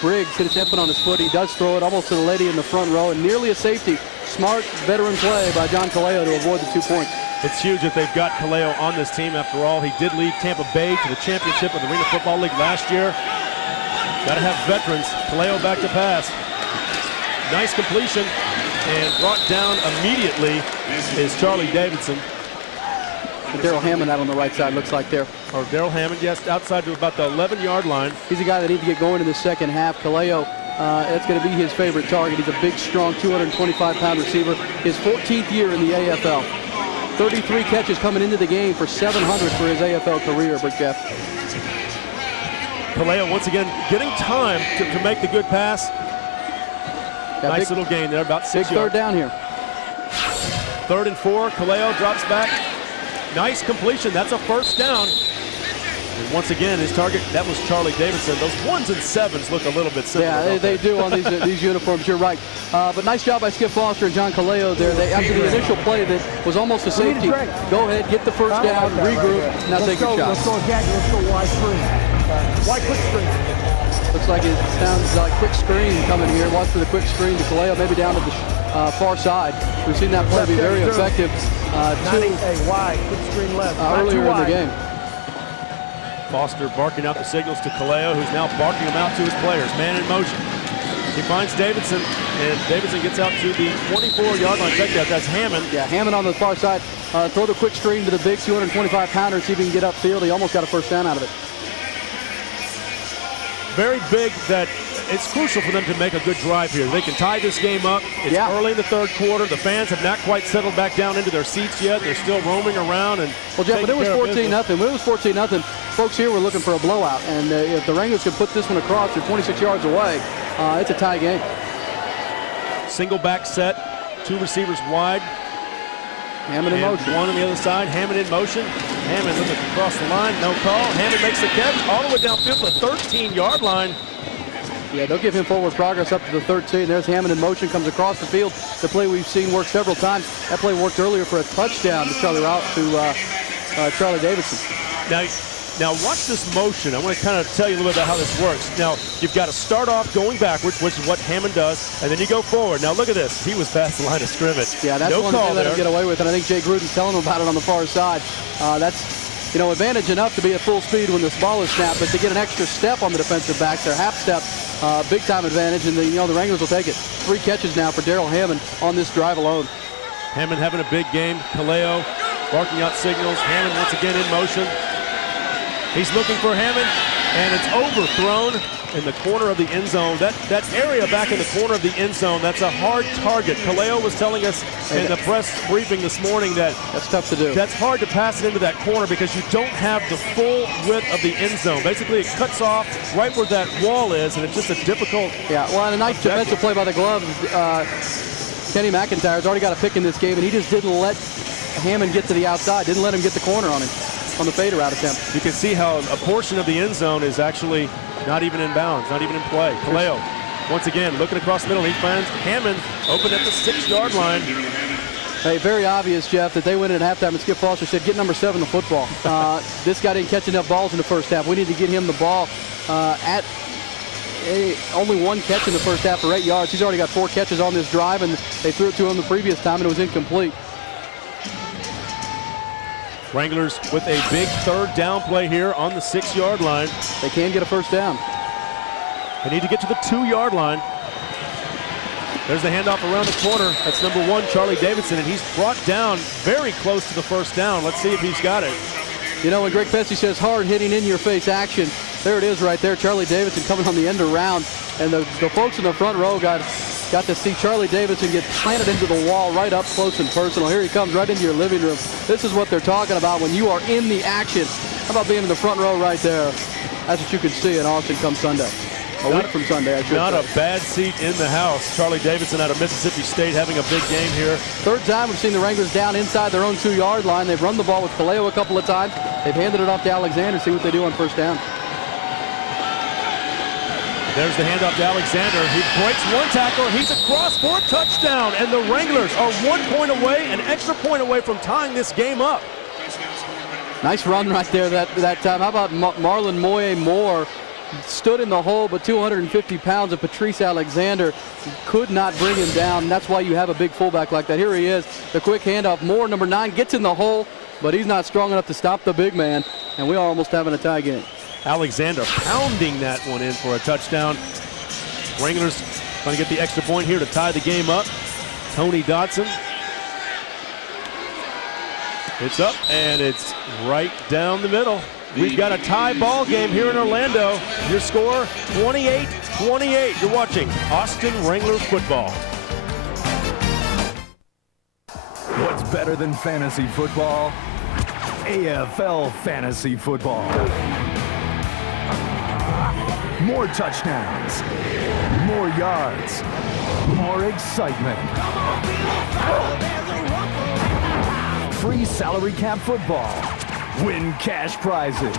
Briggs hit his hip on his foot. He does throw it almost to the lady in the front row, and nearly a safety. Smart veteran play by John Kaleo to avoid the 2 points. It's huge that they've got Kaleo on this team. After all, he did lead Tampa Bay to the championship of the Arena Football League last year. Got to have veterans. Kaleo back to pass. Nice completion, and brought down immediately is Charlie Davidson. Daryl Hammond out on the right side, looks like there. Or Daryl Hammond, yes, outside to about the 11-yard line. He's a guy that needs to get going in the second half. Kaleo, that's going to be his favorite target. He's a big, strong, 225-pound receiver. His 14th year in the AFL. 33 catches coming into the game for 700 for his AFL career, Brick Jeff. Kaleo once again getting time to make the good pass. Nice little gain there, about 6 yards. Big third down here. 3rd and 4, Kaleo drops back. Nice completion, that's a first down. And once again, his target, that was Charlie Davidson. Those 1s and 7s look a little bit similar. Yeah, they do on these uniforms, you're right. But nice job by Skip Foster and John Kaleo there. After the initial play that was almost a safety, go ahead, get the first down, regroup, now take your shot. Let's go wide screen. Wide quick screen. Looks like it sounds like quick screen coming here. Watch for the quick screen to Kaleo, maybe down to the far side. We've seen that play be very effective wide, quick screen left. Earlier in the game. Foster barking out the signals to Kaleo, who's now barking them out to his players. Man in motion. He finds Davidson, and Davidson gets out to the 24-yard line. Check that, that's Hammond. Yeah, Hammond on the far side. Throw the quick screen to the big 225-pounder, see if he can get upfield. He almost got a first down out of it. Very big that it's crucial for them to make a good drive here. They can tie this game up. It's early in the 3rd quarter. The fans have not quite settled back down into their seats yet. They're still roaming around. And well, Jeff, when it was 14-0, folks here were looking for a blowout. And if the Wranglers can put this one across, they're 26 yards away. It's a tie game. Single back set, 2 receivers wide. Hammond in motion. 1 on the other side. Hammond in motion. Hammond looking across the line. No call. Hammond makes the catch all the way downfield to the 13-yard line. Yeah, they'll give him forward progress up to the 13. There's Hammond in motion, comes across the field. The play we've seen work several times. That play worked earlier for a touchdown to Charlie Davidson. Now watch this motion. I want to kind of tell you a little bit about how this works. Now, you've got to start off going backwards, which is what Hammond does, and then you go forward. Now, look at this. He was past the line of scrimmage. Yeah, that's no one call that they let there. him get away with, and I think Jay Gruden's telling him about it on the far side. That's, advantage enough to be at full speed when this ball is snapped, but to get an extra step on the defensive backs, their half step, big-time advantage, and the Wranglers will take it. 3 catches now for Daryl Hammond on this drive alone. Hammond having a big game. Kaleo barking out signals. Hammond once again in motion. He's looking for Hammond, and it's overthrown in the corner of the end zone. That area back in the corner of the end zone, that's a hard target. Kaleo was telling us in the press briefing this morning that that's tough to do. That's hard to pass it into that corner because you don't have the full width of the end zone. Basically, it cuts off right where that wall is, and it's just a difficult. Yeah, well, and a nice defensive play by the glove. Kenny McIntyre's already got a pick in this game, and he just didn't let Hammond get to the outside, didn't let him get the corner on him on the fade route attempt. You can see how a portion of the end zone is actually not even in bounds, not even in play. Kaleo Once again, looking across the middle, he finds Hammond open at the 6-yard line. Hey, very obvious, Jeff, that they went in at halftime and Skip Foster said, get number 7 the football. This guy didn't catch enough balls in the first half. We need to get him the ball at only 1 catch in the first half for 8 yards. He's already got 4 catches on this drive, and they threw it to him the previous time, and it was incomplete. Wranglers with a big 3rd down play here on the 6-yard line. They can get a first down. They need to get to the 2-yard line. There's the handoff around the corner. That's number 1, Charlie Davidson, and he's brought down very close to the first down. Let's see if he's got it. You know, when Greg Pesci says hard-hitting, in-your-face action, there it is right there. Charlie Davidson coming on the end around, and the folks in the front row got to see Charlie Davidson get planted into the wall right up close and personal. Here he comes right into your living room. This is what they're talking about when you are in the action. How about being in the front row right there? That's what you can see in Austin come Sunday. A week from Sunday, I should Not say. a bad seat in the house. Charlie Davidson out of Mississippi State having a big game here. 3rd time we've seen the Wranglers down inside their own 2-yard line. They've run the ball with Kaleo a couple of times. They've handed it off to Alexander. See what they do on first down. There's the handoff to Alexander. He breaks 1 tackle. He's across for a touchdown. And the Wranglers are 1 point away, an extra point away from tying this game up. Nice run right there that time. How about Marlon Moye Moore? Stood in the hole, but 250 pounds of Patrice Alexander could not bring him down. And that's why you have a big fullback like that. Here he is, the quick handoff. Moore, number 9, gets in the hole, but he's not strong enough to stop the big man. And we are almost having a tie game. Alexander pounding that one in for a touchdown. Wranglers trying to get the extra point here to tie the game up. Tony Dotson. It's up, and it's right down the middle. We've got a tie ball game here in Orlando. Your score, 28-28. You're watching Austin Wranglers football. What's better than fantasy football? AFL fantasy football. More touchdowns, more yards, more excitement. Free salary cap football. Win cash prizes.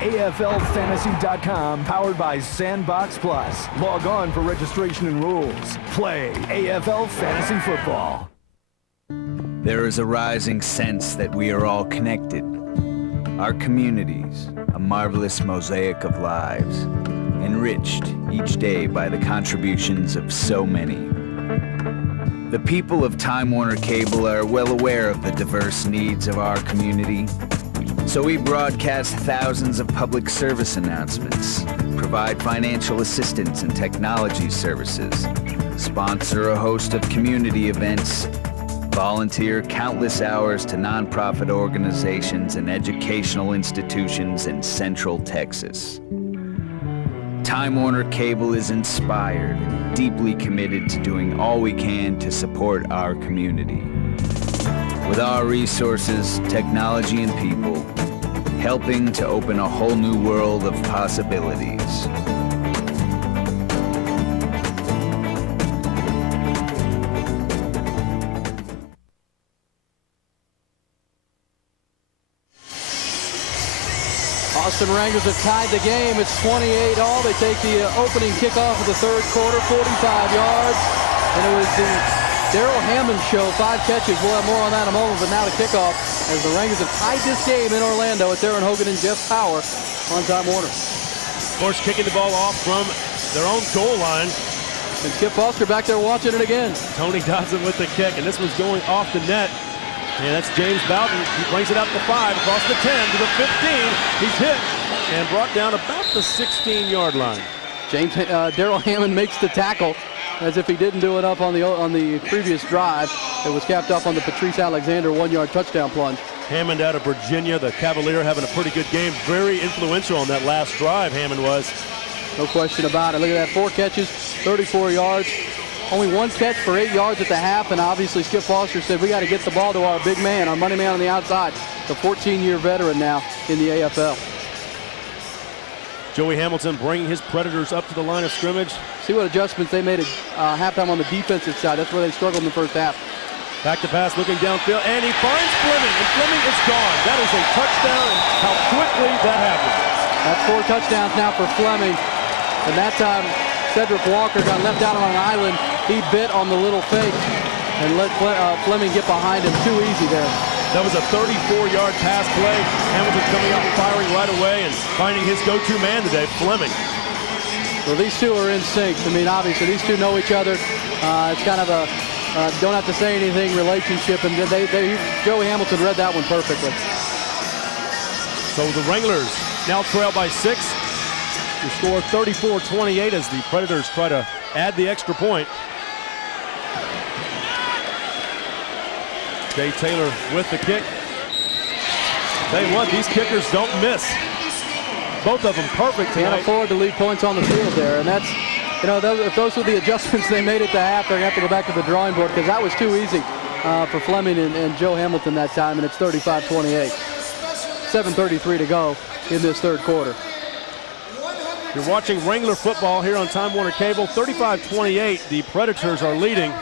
AFLfantasy.com, powered by Sandbox Plus. Log on for registration and rules. Play AFL Fantasy Football. There is a rising sense that we are all connected. Our communities, a marvelous mosaic of lives, enriched each day by the contributions of so many. The people of Time Warner Cable are well aware of the diverse needs of our community, so we broadcast thousands of public service announcements, provide financial assistance and technology services, sponsor a host of community events, volunteer countless hours to nonprofit organizations and educational institutions in Central Texas. Time Warner Cable is inspired and deeply committed to doing all we can to support our community. With our resources, technology, and people, helping to open a whole new world of possibilities. Austin Wranglers have tied the game. It's 28-all. They take the opening kickoff of the 3rd quarter, 45 yards. And it was the Darrell Hammond show, 5 catches. We'll have more on that in a moment, but now the kickoff as the Wranglers have tied this game in Orlando. It's Aaron Hogan and Jeff Power on Time Warner. Of course, kicking the ball off from their own goal line. And Skip Foster back there watching it again. Tony Dodson with the kick, and this one's going off the net. And that's James Bowden. He brings it out to 5, across the 10 to the 15. He's hit and brought down about the 16-yard line. Darrell Hammond makes the tackle as if he didn't do enough on the previous drive. It was capped off on the Patrice Alexander 1-yard touchdown plunge. Hammond out of Virginia, the Cavalier, having a pretty good game. Very influential on that last drive, Hammond was. No question about it. Look at that, 4 catches, 34 yards. Only 1 catch for 8 yards at the half, and obviously Skip Foster said we got to get the ball to our big man, our money man on the outside, the 14-year veteran now in the AFL. Joey Hamilton bringing his Predators up to the line of scrimmage. See what adjustments they made at halftime on the defensive side. That's where they struggled in the first half. Back to pass, looking downfield, and he finds Fleming, and Fleming is gone. That is a touchdown, and how quickly that happened. That's 4 touchdowns now for Fleming, and that time Cedric Walker got left out on an island. He bit on the little fake and let Fleming get behind him. Too easy there. That was a 34-yard pass play. Hamilton coming out and firing right away and finding his go-to man today, Fleming. Well, these two are in sync. I mean, obviously, these two know each other. It's kind of a don't have to say anything relationship, and Joey Hamilton read that one perfectly. So the Wranglers now trail by 6. The score 34-28 as the Predators try to add the extra point. Jay Taylor with the kick. Tell you what, these kickers don't miss. Both of them perfect tonight. Can't afford to leave points on the field there, and that's, you know, if those were the adjustments they made at the half, they're going to have to go back to the drawing board because that was too easy for Fleming and Joe Hamilton that time, and it's 35-28. 7:33 to go in this third quarter. You're watching Wrangler football here on Time Warner Cable. 35-28, the Predators are leading.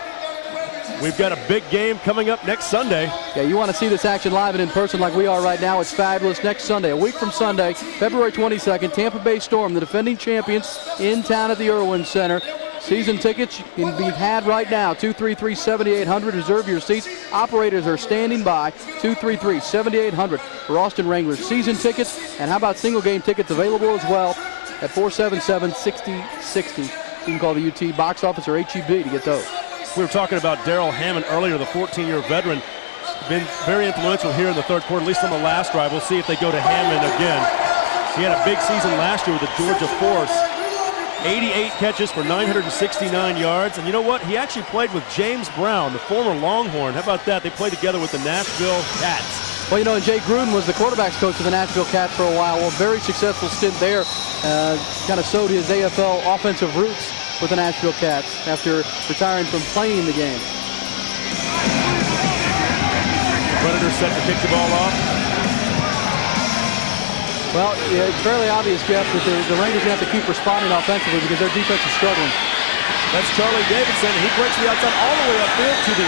We've got a big game coming up next Sunday. Yeah, you want to see this action live and in person like we are right now. It's fabulous. Next Sunday, a week from Sunday, February 22nd, Tampa Bay Storm, the defending champions, in town at the Irwin Center. Season tickets can be had right now, 233-7800. Reserve your seats. Operators are standing by, 233-7800 for Austin Wranglers. Season tickets, and how about single game tickets available as well at 477-6060. You can call the UT box office or HEB to get those. We were talking about Daryl Hammond earlier, the 14-year veteran. Been very influential here in the third quarter, at least on the last drive. We'll see if they go to Hammond again. He had a big season last year with the Georgia Force. 88 catches for 969 yards. And you know what? He actually played with James Brown, the former Longhorn. How about that? They played together with the Nashville Cats. Well, you know, and Jay Gruden was the quarterbacks coach of the Nashville Cats for a while. Well, very successful stint there. Kind of sowed his AFL offensive roots with the Nashville Cats after retiring from playing the game. Predators set to kick the ball off. Well, yeah, it's fairly obvious, Jeff, that the Rangers have to keep responding offensively because their defense is struggling. That's Charlie Davidson. He breaks the outside all the way upfield to the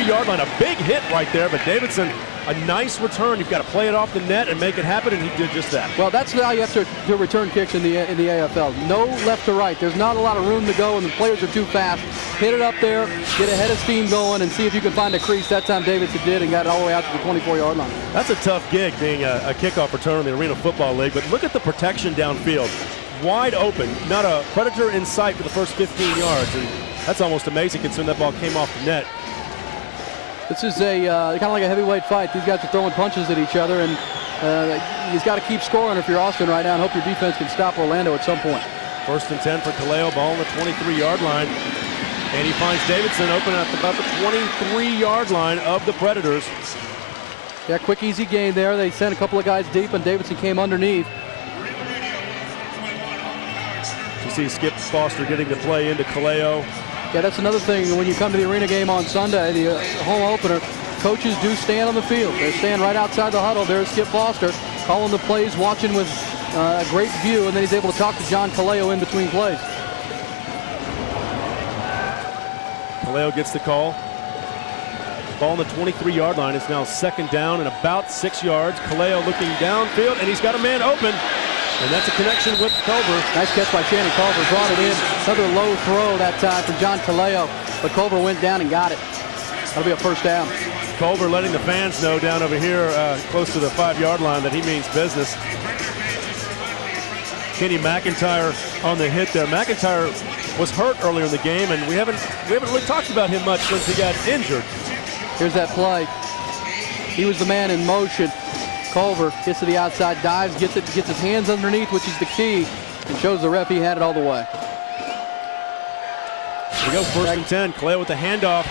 23-yard line. A big hit right there, but Davidson, a nice return. You've got to play it off the net and make it happen, and he did just that. Well, that's how you have to return kicks in the AFL. No left to right. There's not a lot of room to go, and the players are too fast. Hit it up there, get a head of steam going, and see if you can find a crease. That time Davidson did and got it all the way out to the 24-yard line. That's a tough gig, being a kickoff return in the Arena Football League, but look at the protection downfield. Wide open, not a Predator in sight for the first 15 yards, and that's almost amazing considering that ball came off the net. This is a kind of like a heavyweight fight. These guys are throwing punches at each other, and he's got to keep scoring if you're Austin right now and hope your defense can stop Orlando at some point. 1st and 10 for Kaleo, ball on the 23-yard line, and he finds Davidson open at about the 23-yard line of the Predators. Yeah, quick, easy gain there. They sent a couple of guys deep, and Davidson came underneath. You see Skip Foster getting the play into Kaleo. Yeah, that's another thing. When you come to the arena game on Sunday, the home opener, coaches do stand on the field. They stand right outside the huddle. There's Skip Foster calling the plays, watching with a great view, and then he's able to talk to John Kaleo in between plays. Kaleo gets the call. Ball on the 23-yard line. It's now 2nd down and about 6 yards. Kaleo looking downfield, and he's got a man open. And that's a connection with Culver. Nice catch by Shannon Culver. Brought it in. Another low throw that time from John Kaleo. But Culver went down and got it. That'll be a 1st down. Culver letting the fans know down over here close to the 5-yard line that he means business. Kenny Mcintyre on the hit there. Mcintyre was hurt earlier in the game, and we haven't really talked about him much since he got injured. Here's that play. He was the man in motion. Culver gets to the outside, dives, gets his hands underneath, which is the key, and shows the ref he had it all the way. Here we go, 1st and 10. Clay with the handoff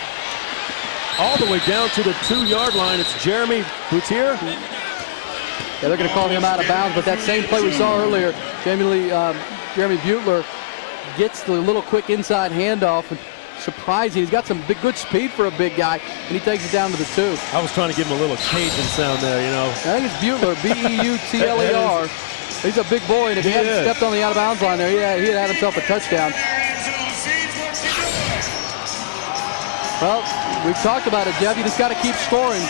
all the way down to the 2-yard line. It's Jeremy Cloutier. Yeah, they're going to call him out of bounds, but that same play we saw earlier, Jeremy Butler gets the little quick inside handoff. And surprising. He's got some good speed for a big guy, and he takes it down to the 2. I was trying to give him a little Cajun sound there, you know. I think it's Butler, B-E-U-T-L-E-R. He's a big boy, and if he hadn't stepped on the out-of-bounds line there, he'd had himself a touchdown. Well, we've talked about it, Jeff. You just got to keep scoring,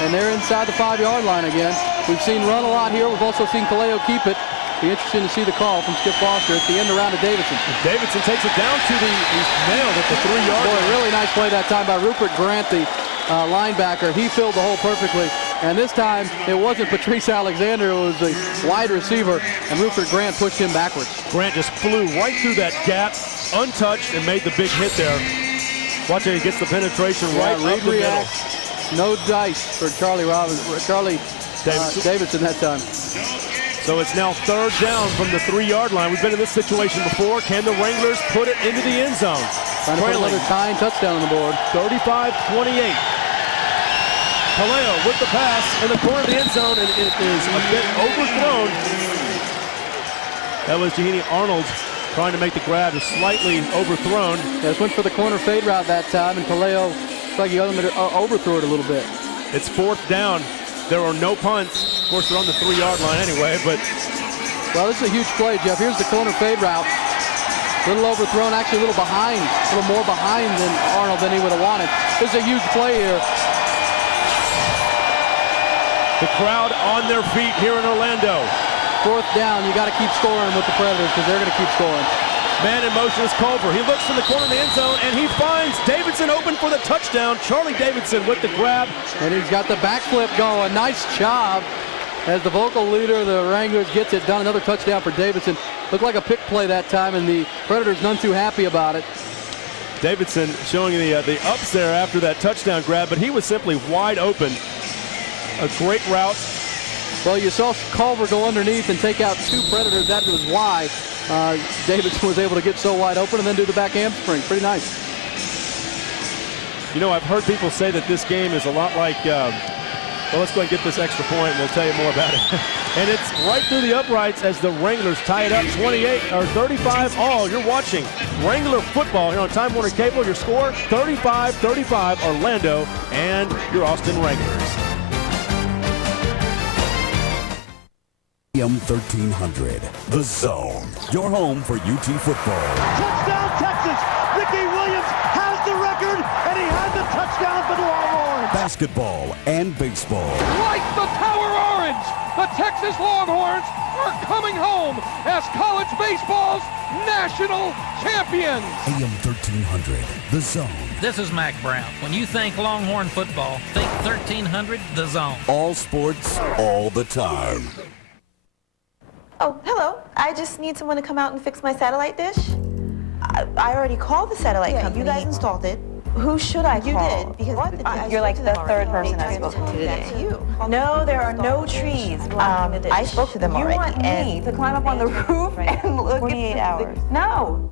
and they're inside the 5-yard line again. We've seen run a lot here. We've also seen Kaleo keep it. Be interesting to see the call from Skip Foster at the end around to Davidson. Davidson takes it down to he's nailed at the 3-yard line. Boy, really nice play that time by Rupert Grant, the linebacker. He filled the hole perfectly. And this time, it wasn't Patrice Alexander, it was the wide receiver, and Rupert Grant pushed him backwards. Grant just flew right through that gap, untouched, and made the big hit there. Watch it, he gets the penetration right up the middle. No dice for Charlie Davidson that time. So it's now 3rd down from the 3-yard line. We've been in this situation before. Can the Wranglers put it into the end zone? Trying to put another tying touchdown on the board. 35-28. Kaleo with the pass in the corner of the end zone, and it is a bit overthrown. That was Jahini Arnold trying to make the grab, is slightly overthrown. Just went for the corner fade route that time, and Kaleo looks like he overthrew it a little bit. It's 4th down. There are no punts. Of course, they're on the 3-yard line anyway, but... Well, this is a huge play, Jeff. Here's the corner fade route. A little overthrown, actually a little behind, a little more behind than Arnold than he would have wanted. This is a huge play here. The crowd on their feet here in Orlando. 4th down, you got to keep scoring with the Predators because they're going to keep scoring. Man in motion is Culver. He looks in the corner of the end zone, and he finds Davidson open for the touchdown. Charlie Davidson with the grab. And he's got the backflip going. Nice job as the vocal leader of the Wranglers gets it done. Another touchdown for Davidson. Looked like a pick play that time, and the Predators none too happy about it. Davidson showing the ups there after that touchdown grab, but he was simply wide open. A great route. Well, you saw Culver go underneath and take out 2 Predators. That was why Davidson was able to get so wide open and then do the back hamstring. Pretty nice. You know, I've heard people say that this game is a lot like, well, let's go ahead and get this extra point and we'll tell you more about it. And it's right through the uprights as the Wranglers tie it up 35 all. You're watching Wrangler football here on Time Warner Cable. Your score, 35-35 Orlando and your Austin Wranglers. AM 1300, The Zone, your home for UT football. Touchdown, Texas! Ricky Williams has the record, and he had the touchdown for the Longhorns. Basketball and baseball. Like the Tower Orange, the Texas Longhorns are coming home as college baseball's national champions. AM 1300, The Zone. This is Mac Brown. When you think Longhorn football, think 1300, The Zone. All sports, all the time. Oh, hello. I just need someone to come out and fix my satellite dish. I already called the satellite company. You guys installed it. Who should I call? You did, because you're like the 3rd person I've spoken to today. No, there are no trees blocking the dish. I spoke to them already. You want me to climb up on the roof and look 48 hours. No.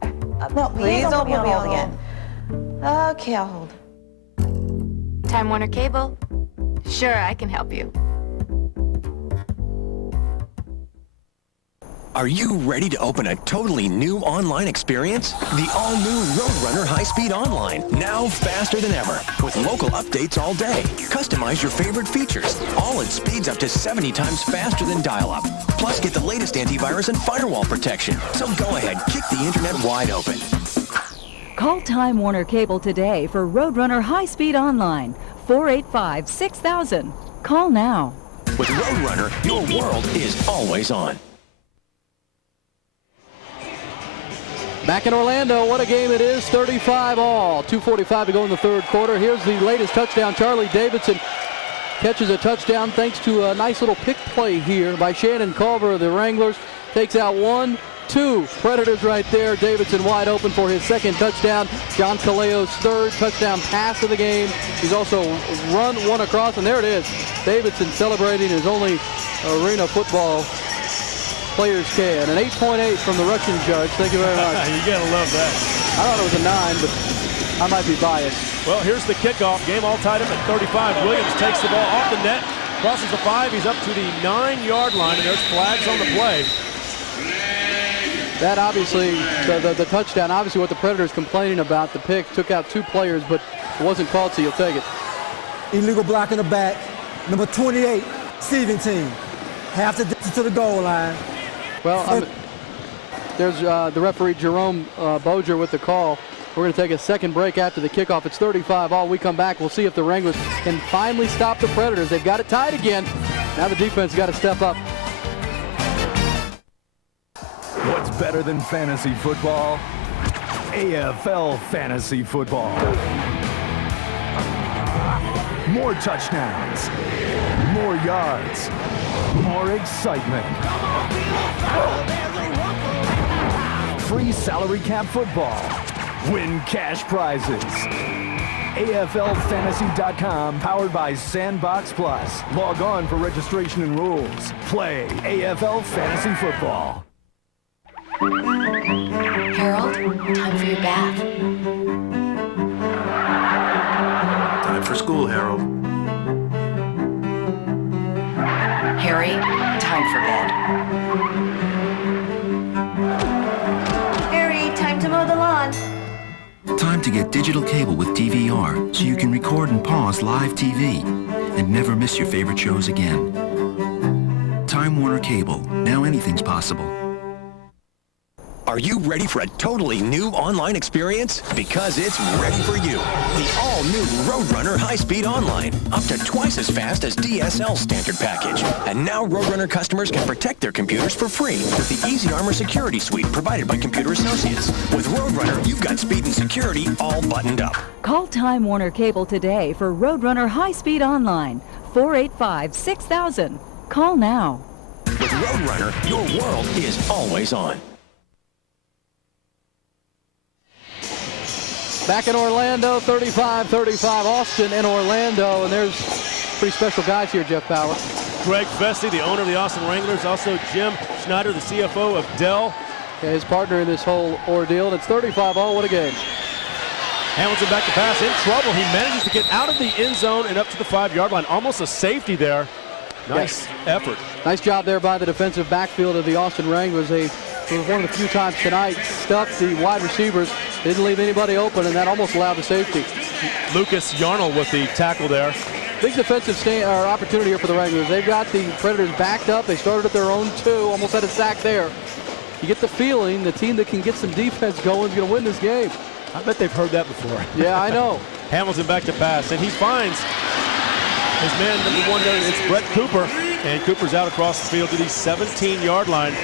No, please don't put me on hold again. Okay, I'll hold. Time Warner Cable. Sure, I can help you. Are you ready to open a totally new online experience? The all-new Roadrunner High-Speed Online, now faster than ever, with local updates all day. Customize your favorite features, all at speeds up to 70 times faster than dial-up. Plus, get the latest antivirus and firewall protection. So go ahead, kick the internet wide open. Call Time Warner Cable today for Roadrunner High-Speed Online, 485-6000. Call now. With Roadrunner, your world is always on. Back in Orlando, what a game it is, 35 all. 2:45 to go in the 3rd quarter. Here's the latest touchdown. Charlie Davidson catches a touchdown thanks to a nice little pick play here by Shannon Culver of the Wranglers. Takes out 1, 2 Predators right there. Davidson wide open for his 2nd touchdown. John Kaleo's 3rd touchdown pass of the game. He's also run one across, and there it is. Davidson celebrating his only arena football players can. An 8.8 from the Russian judge. Thank you very much. You gotta love that. I thought it was a 9, but I might be biased. Well, here's the kickoff. Game all tied up at 35. Williams takes the ball off the net, crosses the 5. He's up to the 9-yard line, and there's flags on the play. That obviously, the touchdown, obviously what the Predators complaining about, the pick, took out 2 players, but it wasn't called, so you'll take it. Illegal block in the back. Number 28, Steven team. Half the distance to the goal line. Well, there's the referee, Jerome Boger, with the call. We're going to take a second break after the kickoff. It's 35 all. We come back. We'll see if the Wranglers can finally stop the Predators. They've got it tied again. Now the defense has got to step up. What's better than fantasy football? AFL Fantasy Football. More touchdowns, more yards, more excitement. Free salary cap football. Win cash prizes. AFLFantasy.com, powered by Sandbox Plus. Log on for registration and rules. Play AFL Fantasy Football. Harold, time for your bath. Time for school, Harold. Harry, time for bed. Harry, time to mow the lawn. Time to get digital cable with DVR so you can record and pause live TV and never miss your favorite shows again. Time Warner Cable. Now anything's possible. Are you ready for a totally new online experience? Because it's ready for you. The all-new Roadrunner High-Speed Online. Up to twice as fast as DSL standard package. And now Roadrunner customers can protect their computers for free with the Easy Armor Security Suite provided by Computer Associates. With Roadrunner, you've got speed and security all buttoned up. Call Time Warner Cable today for Roadrunner High-Speed Online. 485-6000. Call now. With Roadrunner, your world is always on. Back in Orlando, 35-35, Austin and Orlando, and there's pretty special guys here, Jeff Power. Greg Fessy, the owner of the Austin Wranglers, also Jim Schneider, the CFO of Dell. Yeah, his partner in this whole ordeal, and it's 35-all. What a game. Hamilton back to pass, in trouble. He manages to get out of the end zone and up to the 5-yard line. Almost a safety there. Nice effort. Nice job there by the defensive backfield of the Austin Wranglers. They, for one of the few times tonight, stuffed the wide receivers, didn't leave anybody open, and that almost allowed the safety. Lucas Yarnell with the tackle there. Big defensive opportunity here for the Wranglers. They've got the Predators backed up. They started at their own 2, almost had a sack there. You get the feeling the team that can get some defense going is going to win this game. I bet they've heard that before. Yeah, I know. Hamilton back to pass, and he finds his man, number 1 there, it's Brett Cooper, and Cooper's out across the field to the 17-yard line.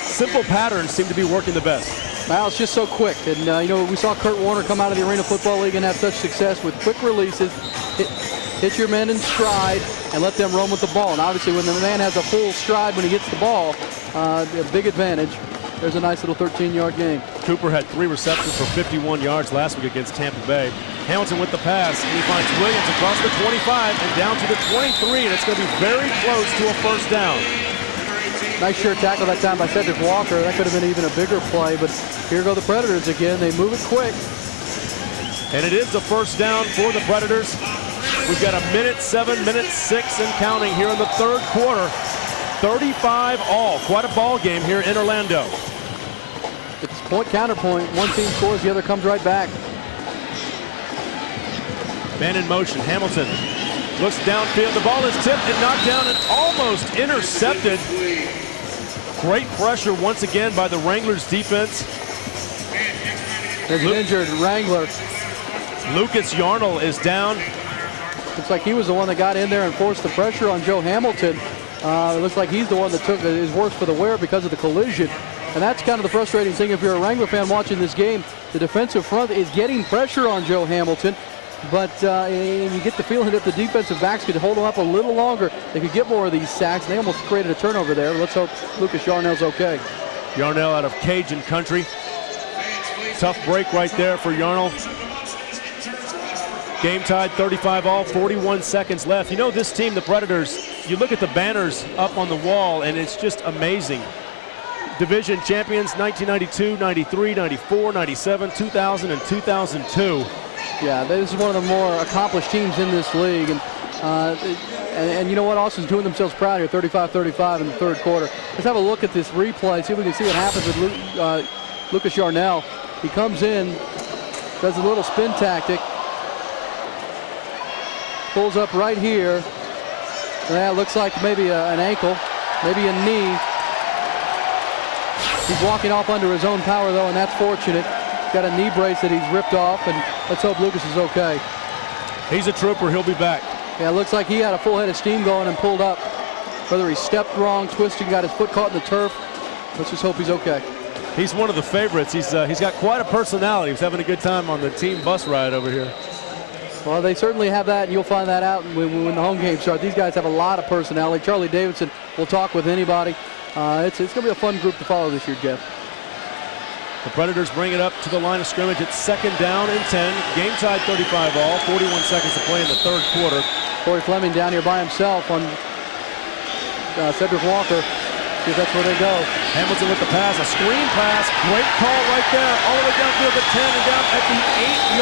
Simple patterns seem to be working the best. Well, it's just so quick, and you know, we saw Kurt Warner come out of the Arena Football League and have such success with quick releases, hit your men in stride, and let them run with the ball. And obviously, when the man has a full stride when he gets the ball, a big advantage. There's a nice little 13-yard gain. Cooper had 3 receptions for 51 yards last week against Tampa Bay. Hamilton with the pass, and he finds Williams across the 25 and down to the 23, and it's going to be very close to a first down. Nice sure tackle that time by Cedric Walker. That could have been even a bigger play, but here go the Predators again. They move it quick. And it is the first down for the Predators. We've got 1:07, 1:06 and counting here in the third quarter. 35-all. Quite a ball game here in Orlando. It's point counterpoint. One team scores, the other comes right back. Man in motion. Hamilton looks downfield. The ball is tipped and knocked down and almost intercepted. Great pressure once again by the Wranglers defense. There's an injured Wrangler. Lucas Yarnell is down. Looks like he was the one that got in there and forced the pressure on Joe Hamilton. It looks like he's the one that took his worse for the wear because of the collision. And that's kind of the frustrating thing if you're a Wrangler fan watching this game. The defensive front is getting pressure on Joe Hamilton, but you get the feeling that the defensive backs could hold him up a little longer. They could get more of these sacks. They almost created a turnover there. Let's hope Lucas Yarnell's okay. Yarnell out of Cajun country. Tough break right there for Yarnell. Game tied 35-all, 41 seconds left. You know, this team, the Predators, you look at the banners up on the wall, and it's just amazing. Division champions, 1992, 93, 94, 97, 2000, and 2002. Yeah, this is one of the more accomplished teams in this league. And you know what? Austin's doing themselves proud here, 35-35 in the third quarter. Let's have a look at this replay, see if we can see what happens with Lucas Yarnell. He comes in, does a little spin tactic, pulls up right here. And that looks like maybe an ankle, maybe a knee. He's walking off under his own power, though, and that's fortunate. He's got a knee brace that he's ripped off, and let's hope Lucas is okay. He's a trooper. He'll be back. Yeah, it looks like he had a full head of steam going and pulled up. Whether he stepped wrong, twisted, got his foot caught in the turf. Let's just hope he's okay. He's one of the favorites. He's got quite a personality. He's having a good time on the team bus ride over here. Well, they certainly have that, and you'll find that out when the home games start. These guys have a lot of personality. Charlie Davidson will talk with anybody. It's going to be a fun group to follow this year, Jeff. The Predators bring it up to the line of scrimmage. It's 2nd down and 10. Game tied 35 all. 41 seconds to play in the 3rd quarter. Corey Fleming down here by himself on Cedric Walker. See if that's where they go. Hamilton with the pass, a screen pass. Great call right there. All the way downfield to 10 and down at the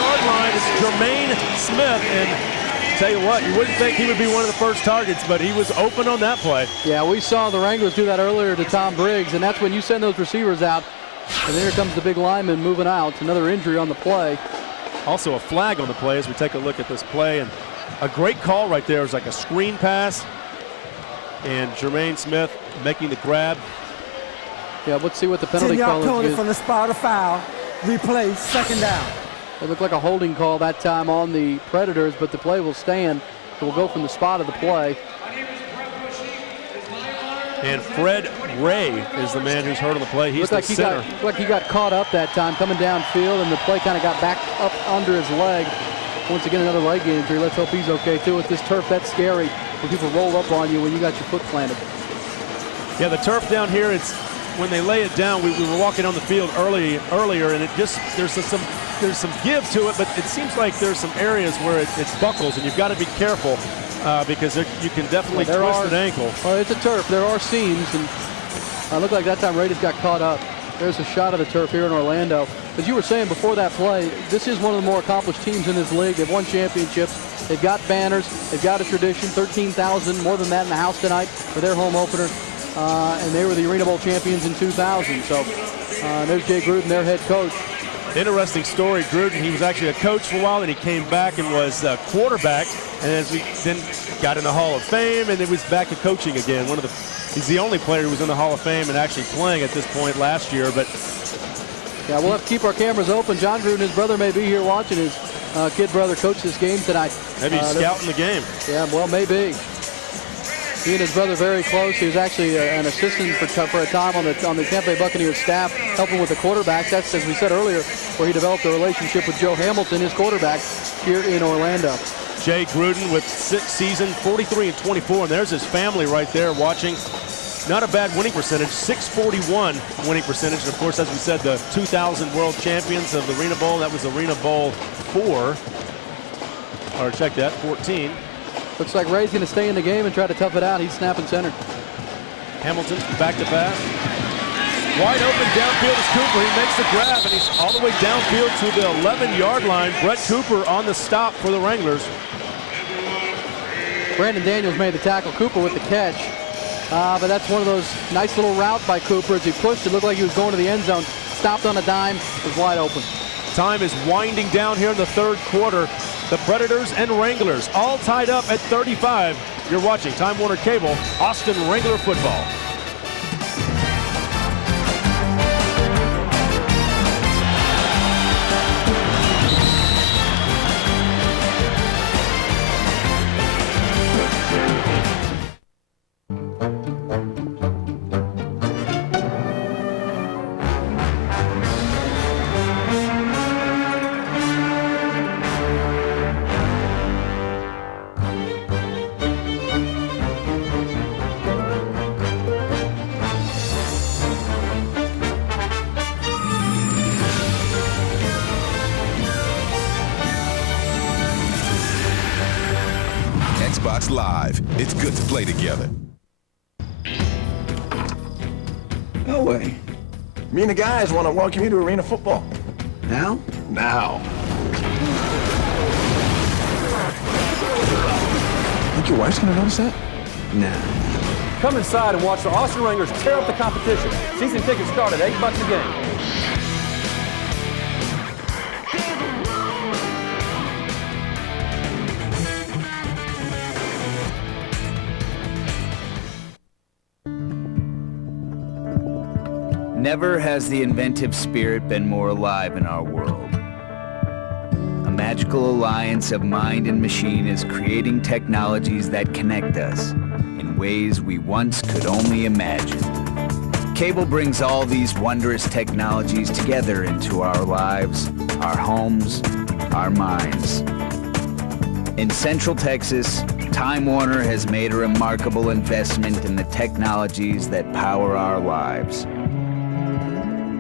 8-yard line is Jermaine Smith. And tell you what, you wouldn't think he would be one of the first targets, but he was open on that play. Yeah, we saw the Wranglers do that earlier to Tom Briggs, and that's when you send those receivers out. And here comes the big lineman moving out. Another injury on the play. Also a flag on the play as we take a look at this play. And a great call right there. It was like a screen pass. And Jermaine Smith making the grab. Yeah, let's see what the penalty call is. 10-yard penalty from the spot of foul. Replay, 2nd down. It looked like a holding call that time on the Predators, but the play will stand. So we'll go from the spot of the play. And Fred Ray is the man who's hurt on the play. He's the center. Looked like he got caught up that time coming downfield, and the play kind of got back up under his leg. Once again, another leg injury. Let's hope he's okay, too. With this turf, that's scary when people roll up on you when you got your foot planted. Yeah, the turf down here, it's when they lay it down, we were walking on the field earlier, and it just, there's some give to it, but it seems like there's some areas where it buckles, and you've got to be careful because you can definitely twist an ankle. Well, it's a turf. There are seams, and it looked like that time Ray just got caught up. There's a shot of the turf here in Orlando. As you were saying before that play, this is one of the more accomplished teams in this league. They've won championships. They've got banners. They've got a tradition. 13,000, more than that in the house tonight for their home opener. And they were the Arena Bowl champions in 2000. So there's Jay Gruden, their head coach. Interesting story. Gruden, he was actually a coach for a while, and he came back and was a quarterback, and as we then got in the Hall of Fame, and then was back to coaching again. He's the only player who was in the Hall of Fame and actually playing at this point last year. But yeah, we'll have to keep our cameras open. John Gruden, his brother, may be here watching his kid brother coach this game tonight. Maybe he's scouting the game. Yeah, well, maybe. He and his brother very close. He was actually an assistant for a time on the Tampa Bay Buccaneers staff, helping with the quarterbacks. That's, as we said earlier, where he developed a relationship with Joe Hamilton, his quarterback, here in Orlando. Jay Gruden with 6 seasons, 43-24, and there's his family right there watching. Not a bad winning percentage, 641 winning percentage. And of course, as we said, the 2000 world champions of the Arena Bowl. That was Arena Bowl 4. Or check that, 14. Looks like Ray's going to stay in the game and try to tough it out. He's snapping center. Hamilton back to pass. Wide open downfield is Cooper. He makes the grab, and he's all the way downfield to the 11-yard line. Brett Cooper on the stop for the Wranglers. Brandon Daniels made the tackle. Cooper with the catch. But that's one of those nice little route by Cooper. As he pushed, it looked like he was going to the end zone. Stopped on a dime, was wide open. Time is winding down here in the 3rd quarter. The Predators and Wranglers all tied up at 35. You're watching Time Warner Cable, Austin Wrangler football. Live. It's good to play together. No way. Me and the guys want to welcome you to Arena Football. Now? Now. Think your wife's going to notice that? Nah. Come inside and watch the Austin Wranglers tear up the competition. Season tickets start at $8 a game. Never has the inventive spirit been more alive in our world. A magical alliance of mind and machine is creating technologies that connect us in ways we once could only imagine. Cable brings all these wondrous technologies together into our lives, our homes, our minds. In Central Texas, Time Warner has made a remarkable investment in the technologies that power our lives.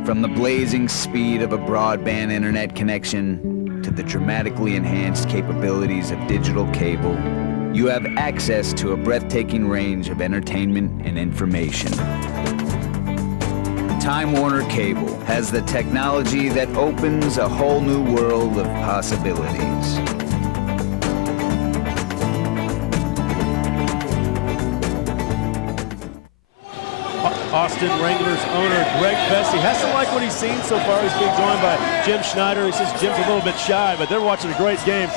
From the blazing speed of a broadband internet connection to the dramatically enhanced capabilities of digital cable, you have access to a breathtaking range of entertainment and information. Time Warner Cable has the technology that opens a whole new world of possibilities. Austin Wranglers owner Greg Bessie has to like what he's seen so far. He's being joined by Jim Schneider. He says Jim's a little bit shy, but they're watching a great game.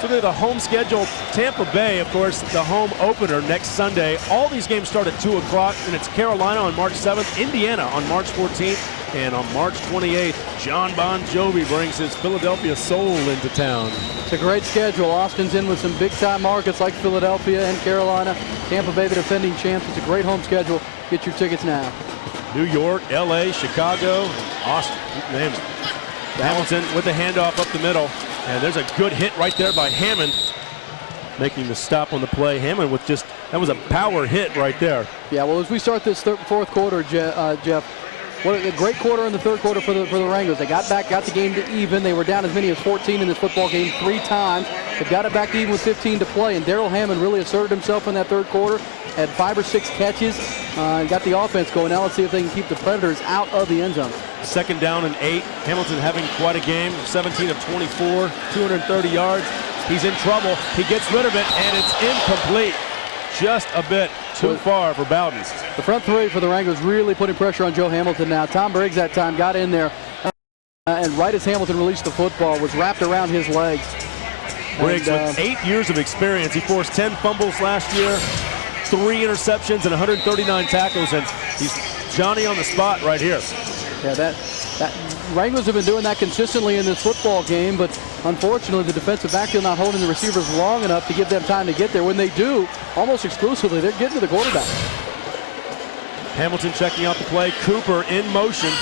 So they're the home schedule. Tampa Bay, of course, the home opener next Sunday. All these games start at 2 o'clock, and it's Carolina on March 7th, Indiana on March 14th, and on March 28th, John Bon Jovi brings his Philadelphia soul into town. It's a great schedule. Austin's in with some big-time markets like Philadelphia and Carolina. Tampa Bay, the defending champs. It's a great home schedule. Get your tickets now. New York, L.A., Chicago, Austin, name it. Hamilton with the handoff up the middle. And there's a good hit right there by Hammond, making the stop on the play. Hammond with just, that was a power hit right there. Yeah, well, as we start this fourth quarter, Jeff, what a great quarter in the third quarter for the Wranglers. They got back, got the game to even. They were down as many as 14 in this football game 3 times. They got it back to even with 15 to play, and Darrell Hammond really asserted himself in that third quarter. Had 5 or 6 catches, and got the offense going. Now let's see if they can keep the Predators out of the end zone. 2nd down and 8. Hamilton having quite a game. 17 of 24, 230 yards. He's in trouble. He gets rid of it, and it's incomplete. Just a bit too far for Bowden. The front 3 for the Wranglers really putting pressure on Joe Hamilton now. Tom Briggs that time got in there, and right as Hamilton released the football, was wrapped around his legs. Briggs with 8 years of experience. He forced 10 fumbles last year, 3 interceptions, and 139 tackles, and he's Johnny on the spot right here. Yeah, that Wranglers have been doing that consistently in this football game, but unfortunately the defensive backfield not holding the receivers long enough to give them time to get there. When they do, almost exclusively, they're getting to the quarterback. Hamilton checking out the play. Cooper in motion.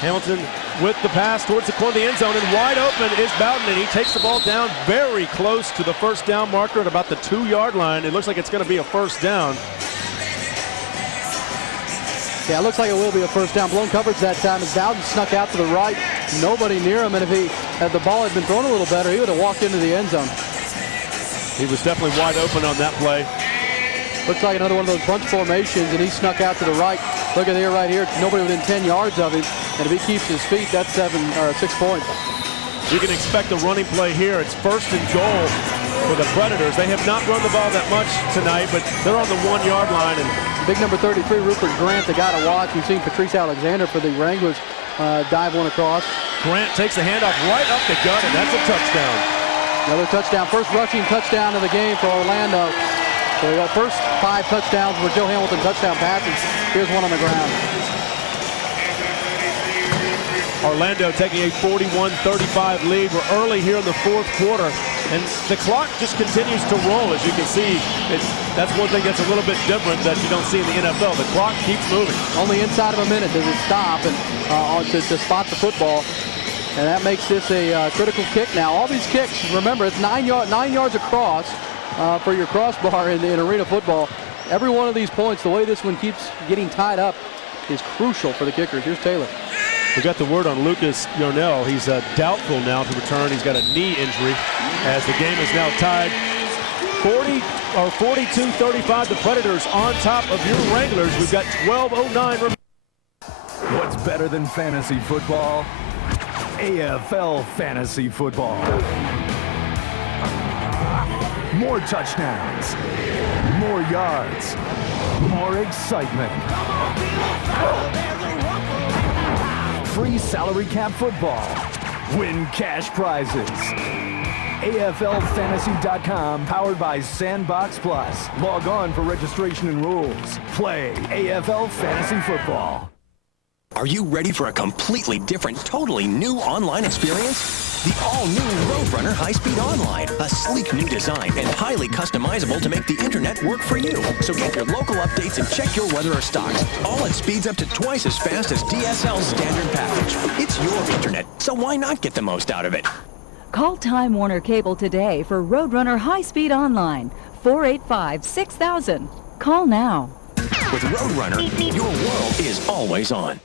Hamilton with the pass towards the corner of the end zone, and wide open is Bowden, and he takes the ball down very close to the first down marker at about the 2-yard line. It looks like it's going to be a first down. Yeah, it looks like it will be a first down. Blown coverage that time as Bowden snuck out to the right. Nobody near him, and if the ball had been thrown a little better, he would have walked into the end zone. He was definitely wide open on that play. Looks like another one of those bunch formations, and he snuck out to the right. Look at here, right here. Nobody within 10 yards of him, and if he keeps his feet, that's 6 points. You can expect a running play here. It's 1st and goal for the Predators. They have not run the ball that much tonight, but they're on the 1-yard line. And big number 33, Rupert Grant, the guy to watch. You've seen Patrice Alexander for the Wranglers dive one across. Grant takes the handoff right up the gut, and that's a touchdown. Another touchdown. First rushing touchdown of the game for Orlando. So we got first 5 touchdowns were Joe Hamilton touchdown passes. Here's one on the ground. Orlando taking a 41-35 lead. We're early here in the fourth quarter, and the clock just continues to roll. As you can see, that's one thing that's a little bit different that you don't see in the NFL. The clock keeps moving. Only inside of a minute does it stop and to spot the football, and that makes this a critical kick now. All these kicks, remember, it's 9 yards across for your crossbar in arena football. Every one of these points, the way this one keeps getting tied up, is crucial for the kickers. Here's Taylor. We got the word on Lucas Yarnell. He's doubtful now to return. He's got a knee injury as the game is now tied 42-35. The Predators on top of your Wranglers. We've got 12:09. What's better than fantasy football? AFL fantasy football. More touchdowns, more yards, more excitement. Free salary cap football. Win cash prizes. AFLfantasy.com, powered by Sandbox Plus. Log on for registration and rules. Play AFL Fantasy Football. Are you ready for a completely different, totally new online experience? The all-new Roadrunner High-Speed Online. A sleek new design and highly customizable to make the internet work for you. So get your local updates and check your weather or stocks. All at speeds up to twice as fast as DSL's standard package. It's your internet, so why not get the most out of it? Call Time Warner Cable today for Roadrunner High-Speed Online. 485-6000. Call now. With Roadrunner, your world is always on.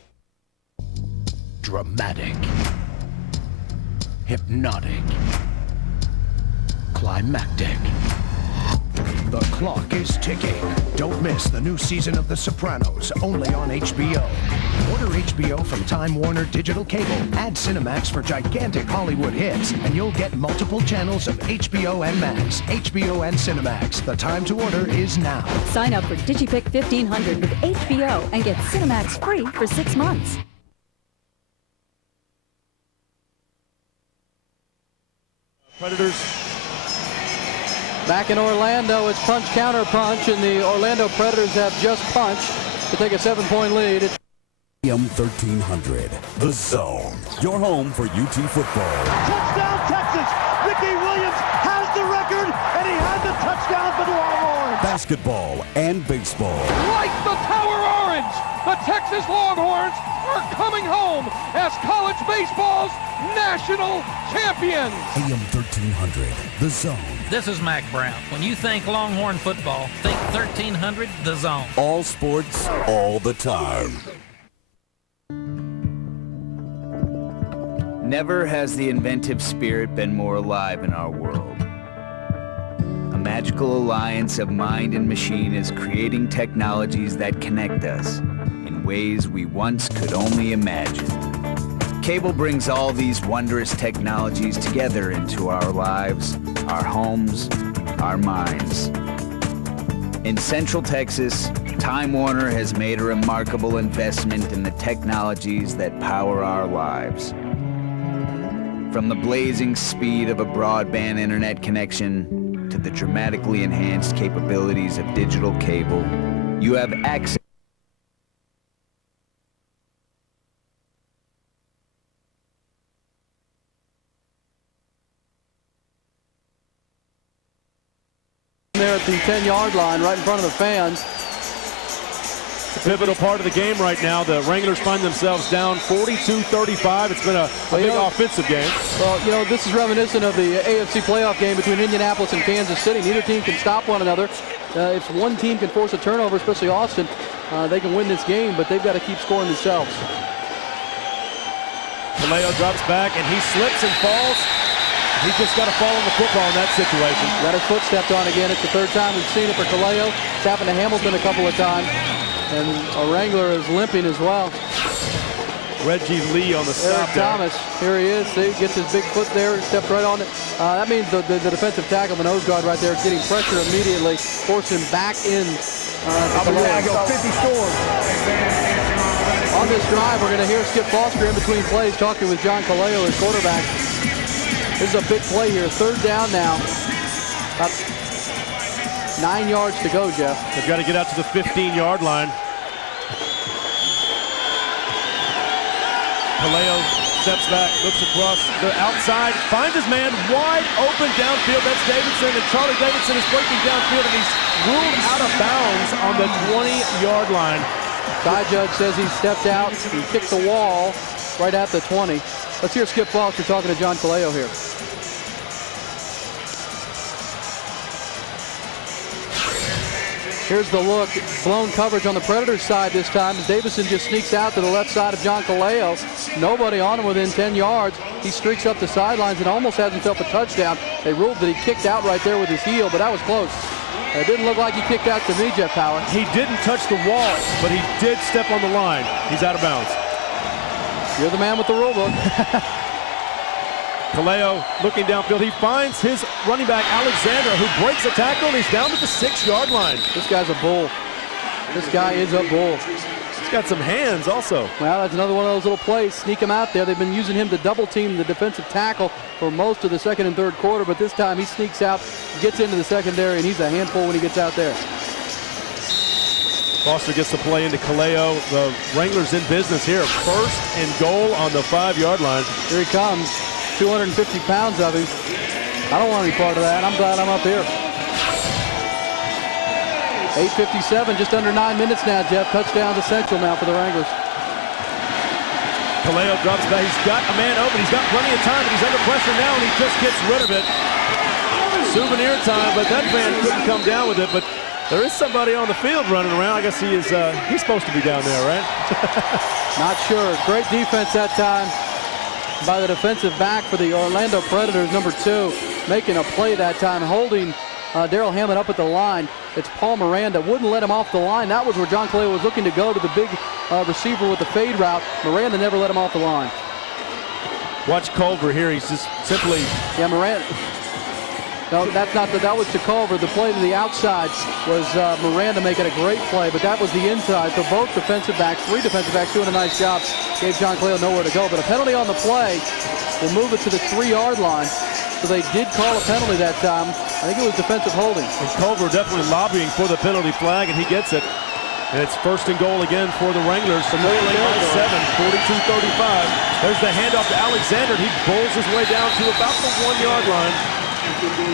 Dramatic. Hypnotic. Climactic. The clock is ticking. Don't miss the new season of The Sopranos, only on HBO. Order HBO from Time Warner Digital Cable. Add Cinemax for gigantic Hollywood hits, and you'll get multiple channels of HBO and Max, HBO and Cinemax. The time to order is now. Sign up for DigiPick 1500 with HBO and get Cinemax free for 6 months. Predators. Back in Orlando, it's punch, counter punch, and the Orlando Predators have just punched to take a 7-point lead. AM 1300, The Zone, your home for UT football. Touchdown, Texas! Ricky Williams has the record, and he had the touchdown for the Longhorns. Basketball and baseball. Like the Tower Orange, the Texas Longhorns are coming home as college baseball's national champions. AM 1300, The Zone. This is Mac Brown. When you think Longhorn football, think 1300 The Zone. All sports, all the time. Never has the inventive spirit been more alive in our world. A magical alliance of mind and machine is creating technologies that connect us in ways we once could only imagine. Cable brings all these wondrous technologies together into our lives, our homes, our minds. In Central Texas, Time Warner has made a remarkable investment in the technologies that power our lives. From the blazing speed of a broadband internet connection to the dramatically enhanced capabilities of digital cable, you have access there at the 10-yard line right in front of the fans. It's a pivotal part of the game right now. The Wranglers find themselves down 42-35. It's been a big offensive game. Well, you know, this is reminiscent of the AFC playoff game between Indianapolis and Kansas City. Neither team can stop one another. If one team can force a turnover, especially Austin, they can win this game, but they've got to keep scoring themselves. Kaleo drops back, and he slips and falls. He just got to fall on the football in that situation. Got his foot stepped on again. It's the third time we've seen it for Kaleo. It's happened to Hamilton a couple of times. And a Wrangler is limping as well. Reggie Lee on the stop there. Thomas, here he is. See, gets his big foot there, stepped right on it. That means the defensive tackle, the nose guard right there, is getting pressure immediately, forcing him back in. Go 50 Storm. On this drive, we're going to hear Skip Foster in between plays talking with John Kaleo, his quarterback. This is a big play here. Third down now. About 9 yards to go, Jeff. They've got to get out to the 15-yard line. Kaleo steps back, looks across the outside, finds his man wide open downfield. That's Davidson, and Charlie Davidson is breaking downfield, and he's ruled out of bounds on the 20-yard line. Side judge says he stepped out, he kicked the wall right at the 20. Let's hear Skip Foster talking to John Kaleo here. Here's the look. Blown coverage on the Predators side this time. Davison just sneaks out to the left side of John Kaleo. Nobody on him within 10 yards. He streaks up the sidelines and almost has himself a touchdown. They ruled that he kicked out right there with his heel, but that was close. It didn't look like he kicked out to me, Jeff Power. He didn't touch the wall, but he did step on the line. He's out of bounds. You're the man with the rule book. Kaleo looking downfield. He finds his running back, Alexander, who breaks a tackle, and he's down to the 6-yard line. This guy's a bull. This guy is a bull. He's got some hands also. Well, that's another one of those little plays. Sneak him out there. They've been using him to double team the defensive tackle for most of the second and third quarter, but this time he sneaks out, gets into the secondary, and he's a handful when he gets out there. Foster gets the play into Kaleo. The Wranglers in business here. First and goal on the 5-yard line. Here he comes. 250 pounds of him. I don't want any part of that. I'm glad I'm up here. 8:57, just under 9 minutes now, Jeff. Touchdown essential now for the Wranglers. Kaleo drops back. He's got a man open. He's got plenty of time, but he's under pressure now, and he just gets rid of it. Souvenir time, but that man couldn't come down with it. But there is somebody on the field running around. I guess he's supposed to be down there, right? Not sure. Great defense that time by the defensive back for the Orlando Predators, number 2, making a play that time, holding Daryl Hammond up at the line. It's Paul Miranda. Wouldn't let him off the line. That was where John Kaleo was looking to go, to the big receiver with the fade route. Miranda never let him off the line. Watch Culver here. He's just simply... Yeah, Miranda. No, that's not that was to Culver. The play to the outside was Miranda making a great play, but that was the inside. So both defensive backs, 3 defensive backs doing a nice job. Gave John Kaleo nowhere to go. But a penalty on the play will move it to the 3-yard line. So they did call a penalty that time. I think it was defensive holding. And Culver definitely lobbying for the penalty flag, and he gets it. And it's 1st and goal again for the Wranglers. Trailing by 7, 42-35. There's the handoff to Alexander. He bowls his way down to about the 1-yard line.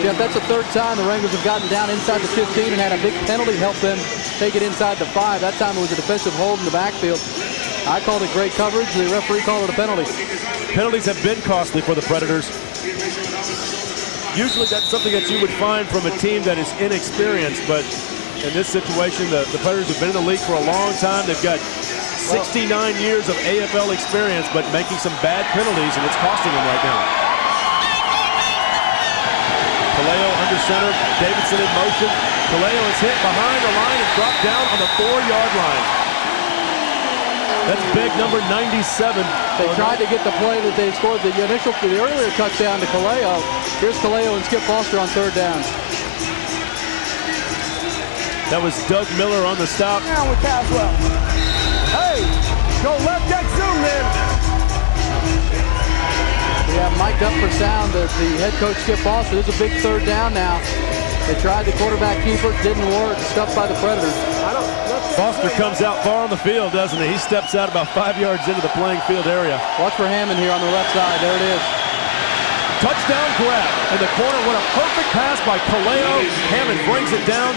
Jeff, that's the 3rd time the Wranglers have gotten down inside the 15 and had a big penalty help them take it inside the 5. That time it was a defensive hold in the backfield. I called it great coverage. The referee called it a penalty. Penalties have been costly for the Predators. Usually that's something that you would find from a team that is inexperienced, but in this situation, the Predators have been in the league for a long time. They've got 69 years of AFL experience, but making some bad penalties, and it's costing them right now. Kaleo under center, Davidson in motion. Kaleo is hit behind the line and dropped down on the 4-yard line. That's big, number 97. They tried to get the play that they scored the earlier touchdown to Kaleo. Here's Kaleo and Skip Foster on 3rd down. That was Doug Miller on the stop. Down with Caswell. Hey, go left deck zoom, man. We have mic'd up for sound the head coach Skip Foster. This is a big 3rd down now. They tried the quarterback keeper, didn't work, stuffed by the Predators. Foster comes out far on the field, doesn't he? He steps out about 5 yards into the playing field area. Watch for Hammond here on the left side. There it is. Touchdown grab in the corner. What a perfect pass by Kaleo. Hammond brings it down.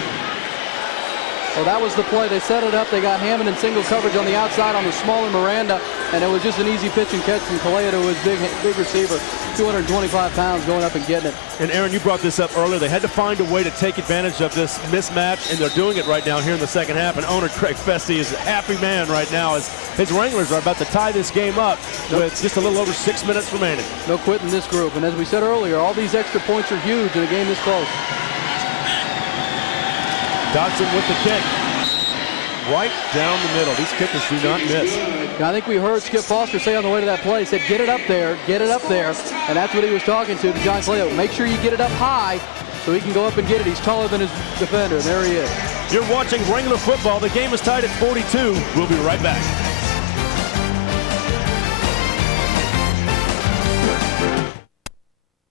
Well, that was the play. They set it up. They got Hammond in single coverage on the outside on the smaller Miranda, and it was just an easy pitch and catch from Kaleo to his big receiver, 225 pounds, going up and getting it. And Aaron, you brought this up earlier. They had to find a way to take advantage of this mismatch, and they're doing it right now here in the second half. And owner Craig Feste is a happy man right now as his Wranglers are about to tie this game up with just a little over 6 minutes remaining. No quitting this group. And as we said earlier, all these extra points are huge in a game this close. Dotson with the kick. Right down the middle. These kickers do not miss. Now, I think we heard Skip Foster say on the way to that play, he said, get it up there, get it up there. And that's what he was talking to John Kaleo. Make sure you get it up high so he can go up and get it. He's taller than his defender, and there he is. You're watching Wrangler football. The game is tied at 42. We'll be right back.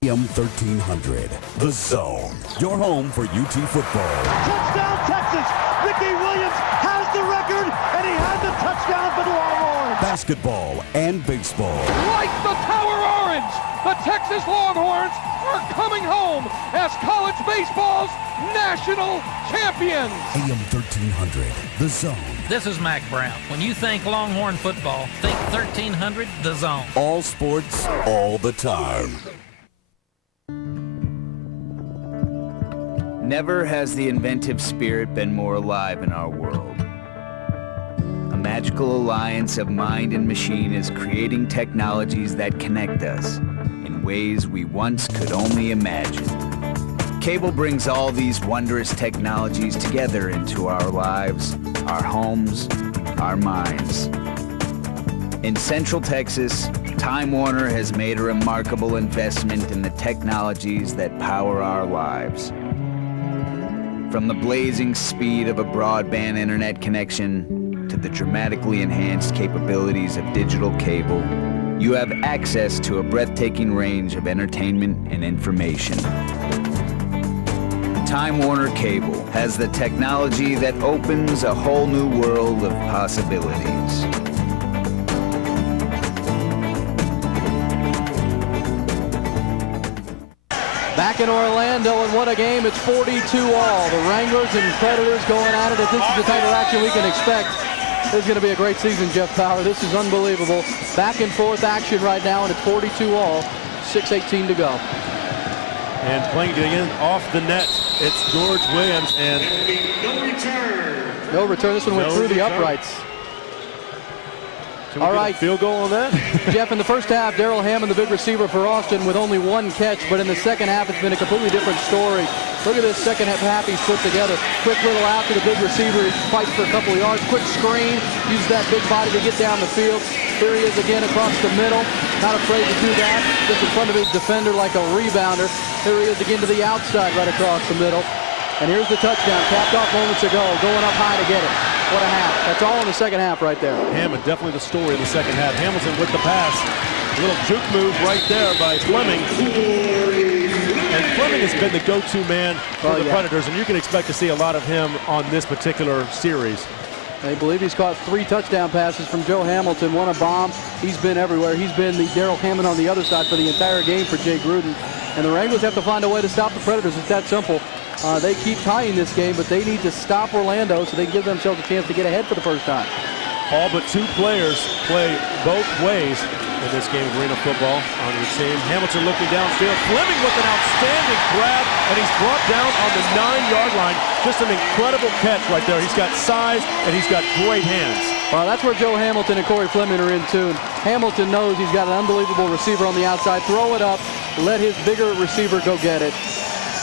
AM 1300, The Zone. Your home for UT football. Touchdown, Texas! Ricky Williams has the record, and he had the touchdown for the Longhorns. Basketball and baseball. Like the Tower Orange, the Texas Longhorns are coming home as college baseball's national champions. AM 1300, The Zone. This is Mac Brown. When you think Longhorn football, think 1300, The Zone. All sports, all the time. Never has the inventive spirit been more alive in our world. A magical alliance of mind and machine is creating technologies that connect us in ways we once could only imagine. Cable brings all these wondrous technologies together into our lives, our homes, our minds. In Central Texas, Time Warner has made a remarkable investment in the technologies that power our lives. From the blazing speed of a broadband internet connection to the dramatically enhanced capabilities of digital cable, you have access to a breathtaking range of entertainment and information. Time Warner Cable has the technology that opens a whole new world of possibilities. Back in Orlando, and what a game. It's 42-all. The Wranglers and Predators going at it. If this is the type of action we can expect, this is going to be a great season, Jeff Power. This is unbelievable. Back and forth action right now, and it's 42-all. 6:18 to go. And playing it again off the net, it's George Williams, and no return. This one went through the uprights. All right, field goal on that. Jeff, in the first half, Darrell Hammond, the big receiver for Austin, with only one catch, but in the second half, it's been a completely different story. Look at this second half he's put together. Quick little out to the big receiver. He fights for a couple of yards. Quick screen. Uses that big body to get down the field. Here he is again across the middle. Not afraid to do that. Just in front of his defender like a rebounder. Here he is again to the outside right across the middle. And here's the touchdown, capped off moments ago, going up high to get it. What a half. That's all in the second half right there. Hammond, definitely the story in the second half. Hamilton with the pass. A little juke move right there by Fleming. And Fleming has been the go-to man for the Predators, and you can expect to see a lot of him on this particular series. I believe he's caught 3 touchdown passes from Joe Hamilton, one a bomb. He's been everywhere. He's been the Darrell Hammond on the other side for the entire game for Jay Gruden. And the Wranglers have to find a way to stop the Predators. It's that simple. They keep tying this game, but they need to stop Orlando so they can give themselves a chance to get ahead for the first time. All but 2 players play both ways in this game of arena football on your team. Hamilton looking downfield. Fleming with an outstanding grab, and he's brought down on the 9-yard line. Just an incredible catch right there. He's got size, and he's got great hands. Well, that's where Joe Hamilton and Corey Fleming are in tune. Hamilton knows he's got an unbelievable receiver on the outside. Throw it up. Let his bigger receiver go get it.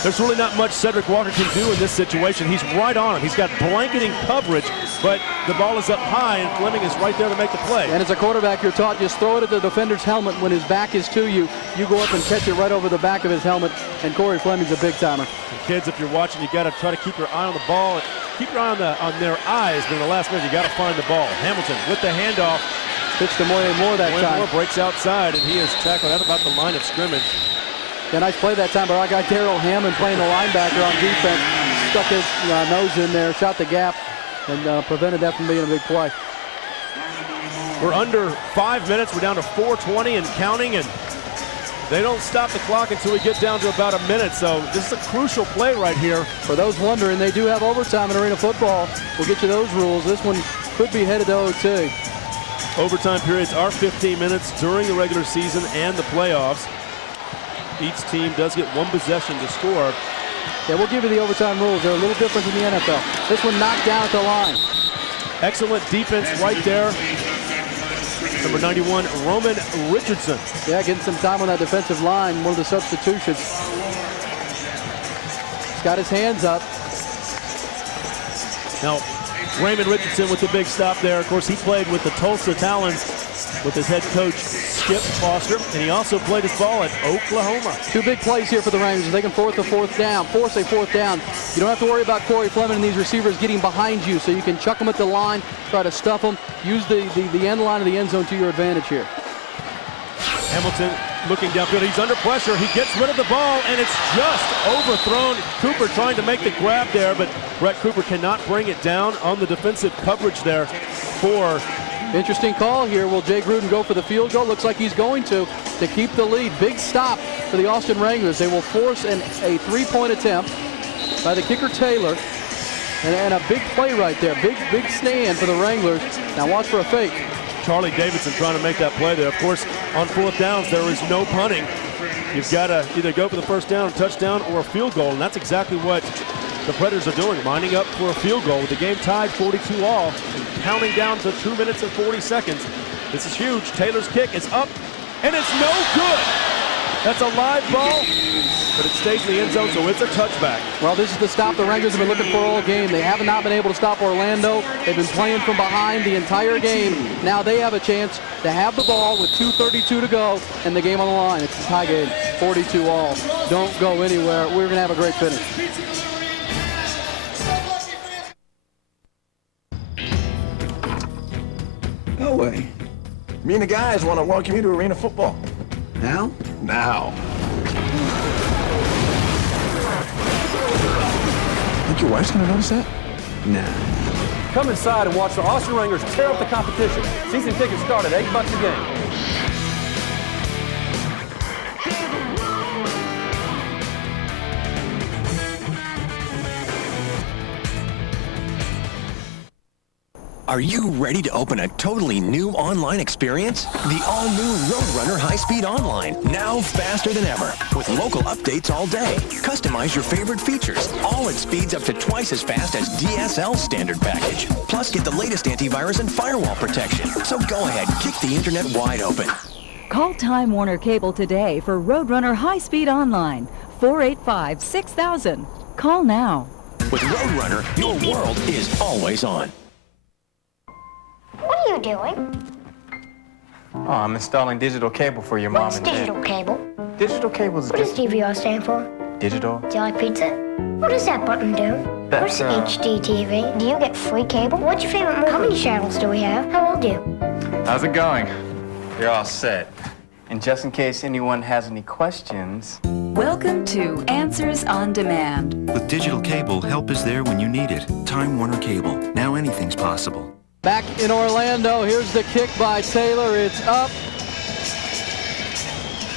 There's really not much Cedric Walker can do in this situation. He's right on him. He's got blanketing coverage, but the ball is up high, and Fleming is right there to make the play. And as a quarterback, you're taught just throw it at the defender's helmet when his back is to you. You go up and catch it right over the back of his helmet, and Corey Fleming's a big timer. And kids, if you're watching, you got to try to keep your eye on the ball. And keep your eye on their eyes, but in the last minute, you got to find the ball. Hamilton with the handoff. Pitched to Moore that time. Moore breaks outside, and he is tackled at about the line of scrimmage. Yeah, nice play that time by our guy Darrell Hammond playing the linebacker on defense. Stuck his nose in there, shot the gap, and prevented that from being a big play. We're under 5 minutes. We're down to 4:20 and counting, and they don't stop the clock until we get down to about a minute. So this is a crucial play right here. For those wondering, they do have overtime in arena football. We'll get you those rules. This one could be headed to OT. Overtime periods are 15 minutes during the regular season and the playoffs. Each team does get 1 possession to score. Yeah, we'll give you the overtime rules. They're a little different in the NFL. This one knocked down at the line. Excellent defense right there. Number 91, Roman Richardson. Yeah, getting some time on that defensive line. One of the substitutions. He's got his hands up. Now, Raymond Richardson with the big stop there. Of course, he played with the Tulsa Talons with his head coach, Skip Foster, and he also played his ball at Oklahoma. 2 big plays here for the Wranglers. They can force a fourth down. You don't have to worry about Corey Fleming and these receivers getting behind you, so you can chuck them at the line, try to stuff them, use the end line of the end zone to your advantage here. Hamilton looking downfield. He's under pressure. He gets rid of the ball, and it's just overthrown. Cooper trying to make the grab there, but Brett Cooper cannot bring it down on the defensive coverage there for... Interesting call here. Will Jay Gruden go for the field goal? Looks like he's going to keep the lead. Big stop for the Austin Wranglers. They will force a 3-point attempt by the kicker Taylor. And a big play right there. Big stand for the Wranglers. Now watch for a fake. Charlie Davidson trying to make that play there. Of course, on 4th downs, there is no punting. You've got to either go for the first down, touchdown, or a field goal, and that's exactly what the Predators are doing, lining up for a field goal with the game tied 42-all, counting down to 2 minutes and 40 seconds. This is huge. Taylor's kick is up, and it's no good. That's a live ball, but it stays in the end zone, so it's a touchback. Well, this is the stop the Wranglers have been looking for all game. They have not been able to stop Orlando. They've been playing from behind the entire game. Now they have a chance to have the ball with 2:32 to go and the game on the line. It's a tie game, 42-all. Don't go anywhere. We're going to have a great finish. No way. Me and the guys want to welcome you to arena football. Now? Now. Think your wife's gonna notice that? Nah. Come inside and watch the Austin Wranglers tear up the competition. Season tickets start at $8 a game. Are you ready to open a totally new online experience? The all-new Roadrunner High-Speed Online, now faster than ever, with local updates all day. Customize your favorite features, all at speeds up to twice as fast as DSL standard package. Plus, get the latest antivirus and firewall protection. So go ahead, kick the internet wide open. Call Time Warner Cable today for Roadrunner High-Speed Online, 485-6000. Call now. With Roadrunner, your world is always on. What are you doing? Oh, I'm installing digital cable for your mom and dad. Digital cable? Digital cable is What does DVR stand for? digital. Do you like pizza? What does that button do? That's, What's HD TV? Do you get free cable? What's your favorite movie? How many channels do we have? How old are you? How's it going? You're all set. And just in case anyone has any questions... Welcome to Answers on Demand. With digital cable, help is there when you need it. Time Warner Cable. Now anything's possible. Back in Orlando, here's the kick by Taylor. It's up.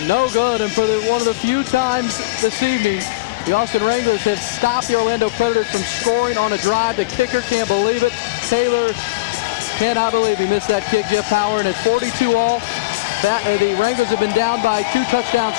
No good, and for one of the few times this evening, the Austin Wranglers have stopped the Orlando Predators from scoring on a drive. The kicker can't believe it. Taylor cannot believe he missed that kick. Jeff Power, and it's 42-all. The Wranglers have been down by 2 touchdowns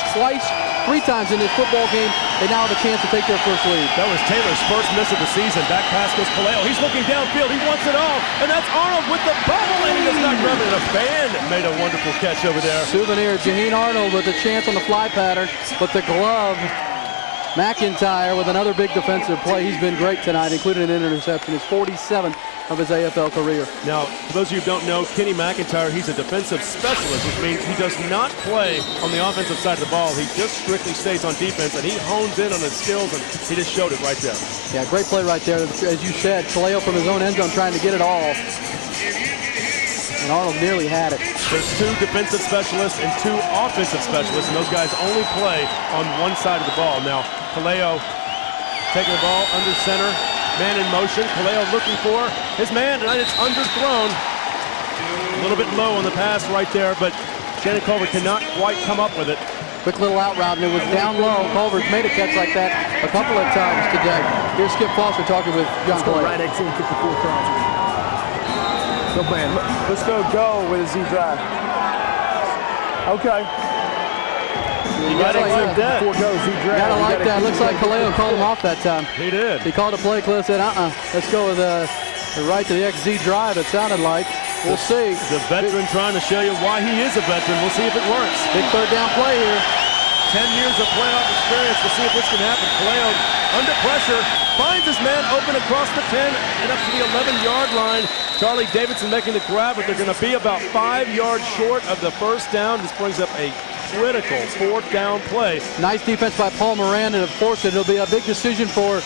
three times in this football game. They now have a chance to take their first lead. That was Taylor's first miss of the season. Back pass goes Kaleo. He's looking downfield. He wants it all. And that's Arnold with the bubble, and he does not grab it. And a fan made a wonderful catch over there. Souvenir, Jaheen Arnold with a chance on the fly pattern, but the glove, Mcintyre with another big defensive play. He's been great tonight, including an interception. His 47th of his AFL career. Now, for those of you who don't know, Kenny Mcintyre, he's a defensive specialist, which means he does not play on the offensive side of the ball. He just strictly stays on defense, and he hones in on his skills, and he just showed it right there. Yeah, great play right there. As you said, Kaleo from his own end zone trying to get it all. And Arnold nearly had it. There's 2 defensive specialists and 2 offensive specialists, and those guys only play on one side of the ball. Now, Kaleo taking the ball under center. Man in motion. Kaleo looking for his man, and it's underthrown. A little bit low on the pass right there, but Shannon Culver cannot quite come up with it. Quick little out route, and it was down low. Culver's made a catch like that a couple of times today. Here's Skip Foster talking with John Kaleo. Right 18, 54,000. So, man, let's go with a Z drive. Okay. You gotta like that. Gotta like that. Looks like Kaleo called him off that time. He did. He called a play. Kaleo said, let's go with the right to the XZ drive, it sounded like. We'll see. The veteran trying to show you why he is a veteran. We'll see if it works. Big third down play here. 10 years of playoff experience to see if this can happen. Kaleo under pressure, finds his man open across the 10 and up to the 11-yard line. Charlie Davidson making the grab, but they're going to be about 5 yards short of the first down. This brings up a critical 4th down play. Nice defense by Paul Moran, and of course it'll be a big decision for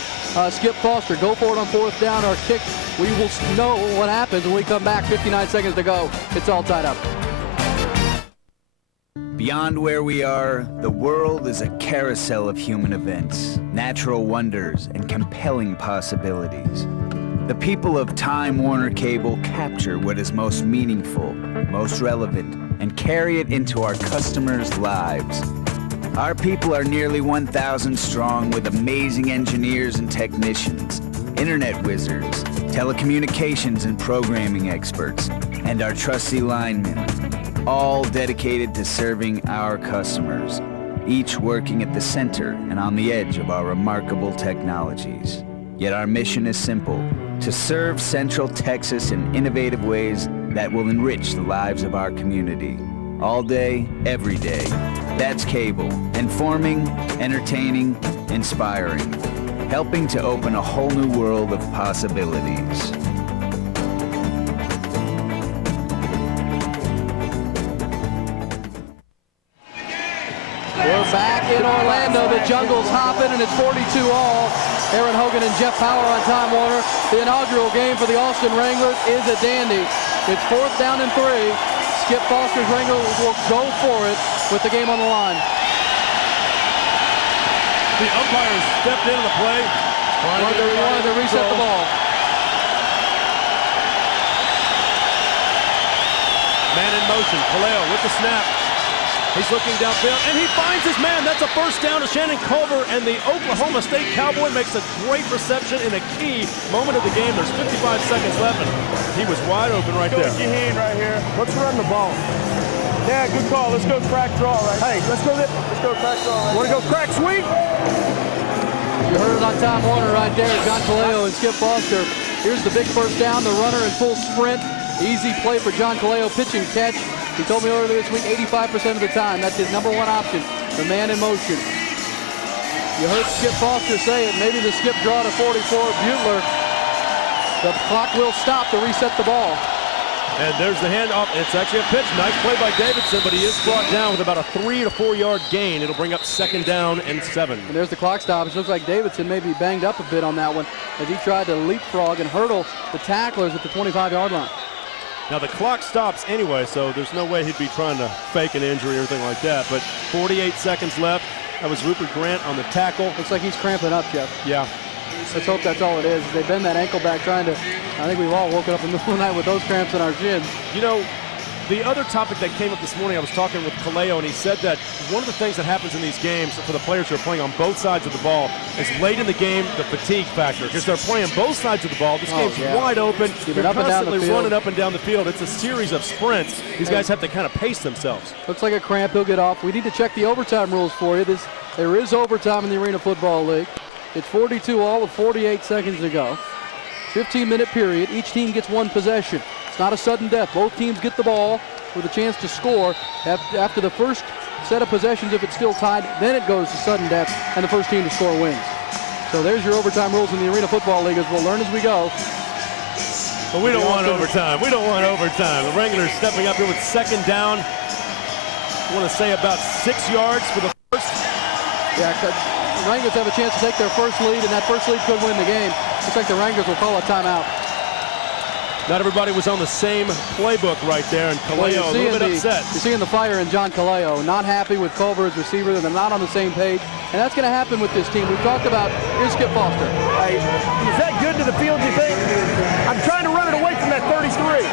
Skip Foster. Go for it on 4th down or kick. We will know what happens when we come back. 59 seconds to go. It's all tied up. Beyond where we are, the world is a carousel of human events, natural wonders, and compelling possibilities. The people of Time Warner Cable capture what is most meaningful, most relevant, and carry it into our customers' lives. Our people are nearly 1,000 strong with amazing engineers and technicians, internet wizards, telecommunications and programming experts, and our trusty linemen, all dedicated to serving our customers, each working at the center and on the edge of our remarkable technologies. Yet our mission is simple: to serve Central Texas in innovative ways that will enrich the lives of our community. All day, every day. That's cable. Informing, entertaining, inspiring. Helping to open a whole new world of possibilities. We're back in Orlando. The jungle's hopping, and it's 42-all. Aaron Hogan and Jeff Power on Time Warner. The inaugural game for the Austin Wranglers is a dandy. It's 4th down and 3. Skip Foster's Wranglers will go for it with the game on the line. The umpires stepped into the play. Wanted to reset the ball. Man in motion. Kaleo with the snap. He's looking downfield, and he finds his man. That's a first down to Shannon Culver, and the Oklahoma State Cowboy makes a great reception in a key moment of the game. There's 55 seconds left, and he was wide open right there. Go with your hand right here. Let's run the ball. Yeah, good call. Let's go crack draw right. Hey, let's go crack draw right. Want to go crack sweep? You heard it on Time Warner right there. John Kaleo and Skip Foster. Here's the big first down, the runner in full sprint. Easy play for John Kaleo, pitch and catch. He told me earlier this week, 85% of the time, that's his number one option, the man in motion. You heard Skip Foster say it, maybe the skip draw to 44, Butler. The clock will stop to reset the ball. And there's the handoff. It's actually a pitch. Nice play by Davidson, but he is brought down with about a 3 to 4 yard gain. It'll bring up 2nd down and 7. And there's the clock stop. It looks like Davidson may be banged up a bit on that one as he tried to leapfrog and hurdle the tacklers at the 25-yard line. Now the clock stops anyway, so there's no way he'd be trying to fake an injury or anything like that. But 48 seconds left. That was Rupert Grant on the tackle. Looks like he's cramping up, Jeff. Yeah. Let's hope that's all it is. They bend that ankle back trying to, I think we've all woken up in the middle of the night with those cramps in our shins. You know, the other topic that came up this morning, I was talking with Kaleo, and he said that one of the things that happens in these games for the players who are playing on both sides of the ball is late in the game, the fatigue factor, because they're playing both sides of the ball. This game's wide open. They're constantly running up and down the field. It's a series of sprints. These guys have to kind of pace themselves. Looks like a cramp. He'll get off. We need to check the overtime rules for you. There is overtime in the Arena Football League. It's 42-all with 48 seconds to go. 15-minute period. Each team gets one possession. It's not a sudden death. Both teams get the ball with a chance to score. After the first set of possessions, if it's still tied, then it goes to sudden death, and the first team to score wins. So there's your overtime rules in the Arena Football League, as we'll learn as we go. But we don't want overtime. We don't want overtime. The Wranglers stepping up here with 2nd down. I want to say about 6 yards for the first. Yeah, the Wranglers have a chance to take their first lead, and that first lead could win the game. Looks like the Wranglers will call a timeout. Not everybody was on the same playbook right there, and Kaleo a little bit upset. You're seeing the fire in John Kaleo, not happy with Culver as receiver. They're not on the same page, and that's going to happen with this team. We've talked about, here's Skip Foster. Hey, is that good to the field, you think? I'm trying to run it away from that 33.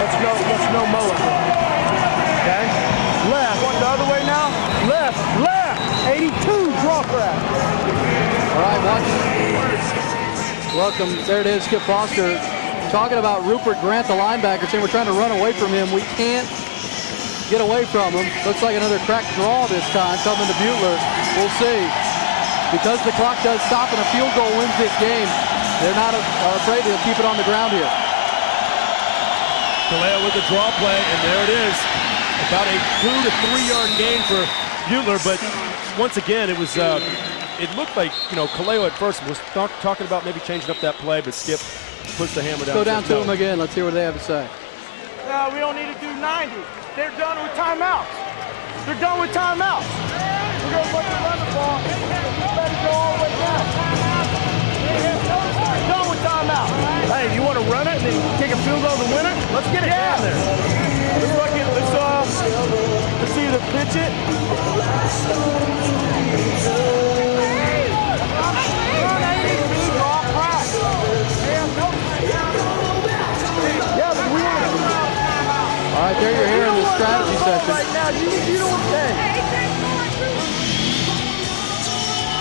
Let's no mow it. Okay? Left. Going the other way now? Left. 82, draw crack. All right, watch. Welcome. There it is, Skip Foster talking about Rupert Grant, the linebacker, saying we're trying to run away from him. We can't get away from him. Looks like another cracked draw this time coming to Butler. We'll see. Because the clock does stop and a field goal wins this game, they're not afraid to keep it on the ground here. Kaleo with the draw play, and there it is. About a 2 to 3 yard gain for Butler, but once again, it was. It looked like, you know, Kaleo at first was talking about maybe changing up that play, but Skip puts the hammer down. Go down to him again. Let's hear what they have to say. No, we don't need to do 90. They're done with timeouts. They're done with timeouts. We're going to let them run the ball. Let it go all the way down. They're done with timeouts. Hey, you want to run it and then kick a field goal to win it? Let's get it down there. Let's either pitch it. All right, there you're hearing the strategy session.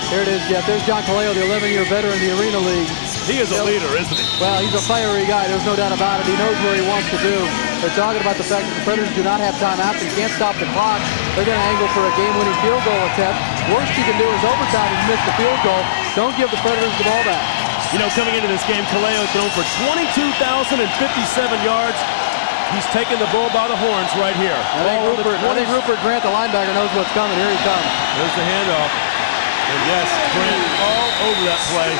There it is, Jeff. There's John Kaleo, the 11-year veteran in the Arena League. He is a leader, isn't he? Well, he's a fiery guy. There's no doubt about it. He knows what he wants to do. They're talking about the fact that the Predators do not have timeouts and can't stop the clock. They're going to angle for a game-winning field goal attempt. Worst you can do is overtime and miss the field goal. Don't give the Predators the ball back. You know, coming into this game, Kaleo thrown for 22,057 yards. He's taking the bull by the horns right here. I think Rupert Grant, the linebacker, knows what's coming. Here he comes. There's the handoff. And yes, Grant all over that play.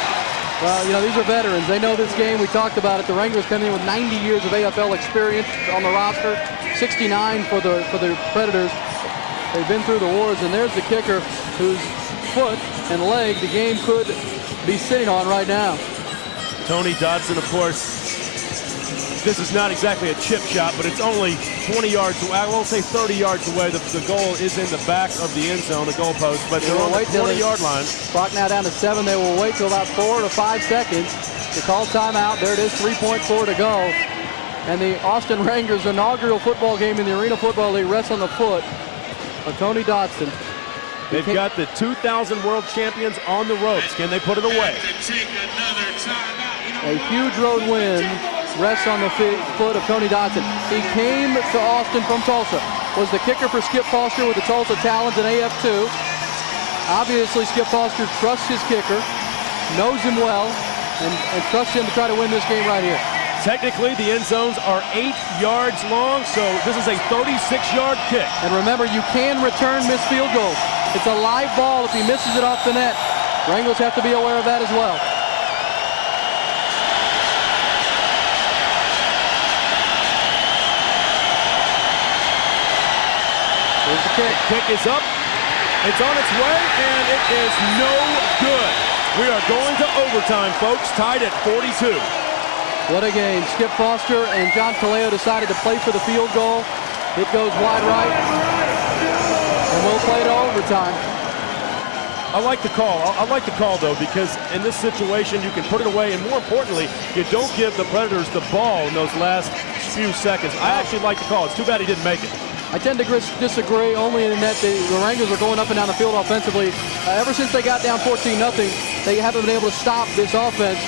Well, you know, these are veterans. They know this game. We talked about it. The Wranglers coming in with 90 years of AFL experience on the roster, 69 for the Predators. They've been through the wars, and there's the kicker whose foot and leg the game could be sitting on right now. Tony Dodson, of course. This is not exactly a chip shot, but it's only 20 yards away. I won't say 30 yards away. The goal is in the back of the end zone, the goalpost, but they're on the 20-yard line. Clock now down to 7. They will wait till about 4 to 5 seconds. They call timeout. There it is, 3.4 to go. And the Austin Wranglers' inaugural football game in the Arena Football League rests on the foot of Tony Dotson. They've got the 2000 world champions on the ropes. Can they put it away? A huge road win rests on the foot of Tony Dotson. He came to Austin from Tulsa. Was the kicker for Skip Foster with the Tulsa Talons in AF2. Obviously, Skip Foster trusts his kicker, knows him well, and trusts him to try to win this game right here. Technically, the end zones are 8 yards long, so this is a 36-yard kick. And remember, you can return missed field goals. It's a live ball if he misses it off the net. Wranglers have to be aware of that as well. There's the kick. Kick is up. It's on its way, and it is no good. We are going to overtime, folks, tied at 42. What a game. Skip Foster and John Kaleo decided to play for the field goal. It goes wide right, and we'll play to overtime. I like the call. I like the call, though, because in this situation, you can put it away, and more importantly, you don't give the Predators the ball in those last few seconds. I actually like the call. It's too bad he didn't make it. I tend to disagree, only in that the Wranglers are going up and down the field offensively. Ever since they got down 14-0, they haven't been able to stop this offense.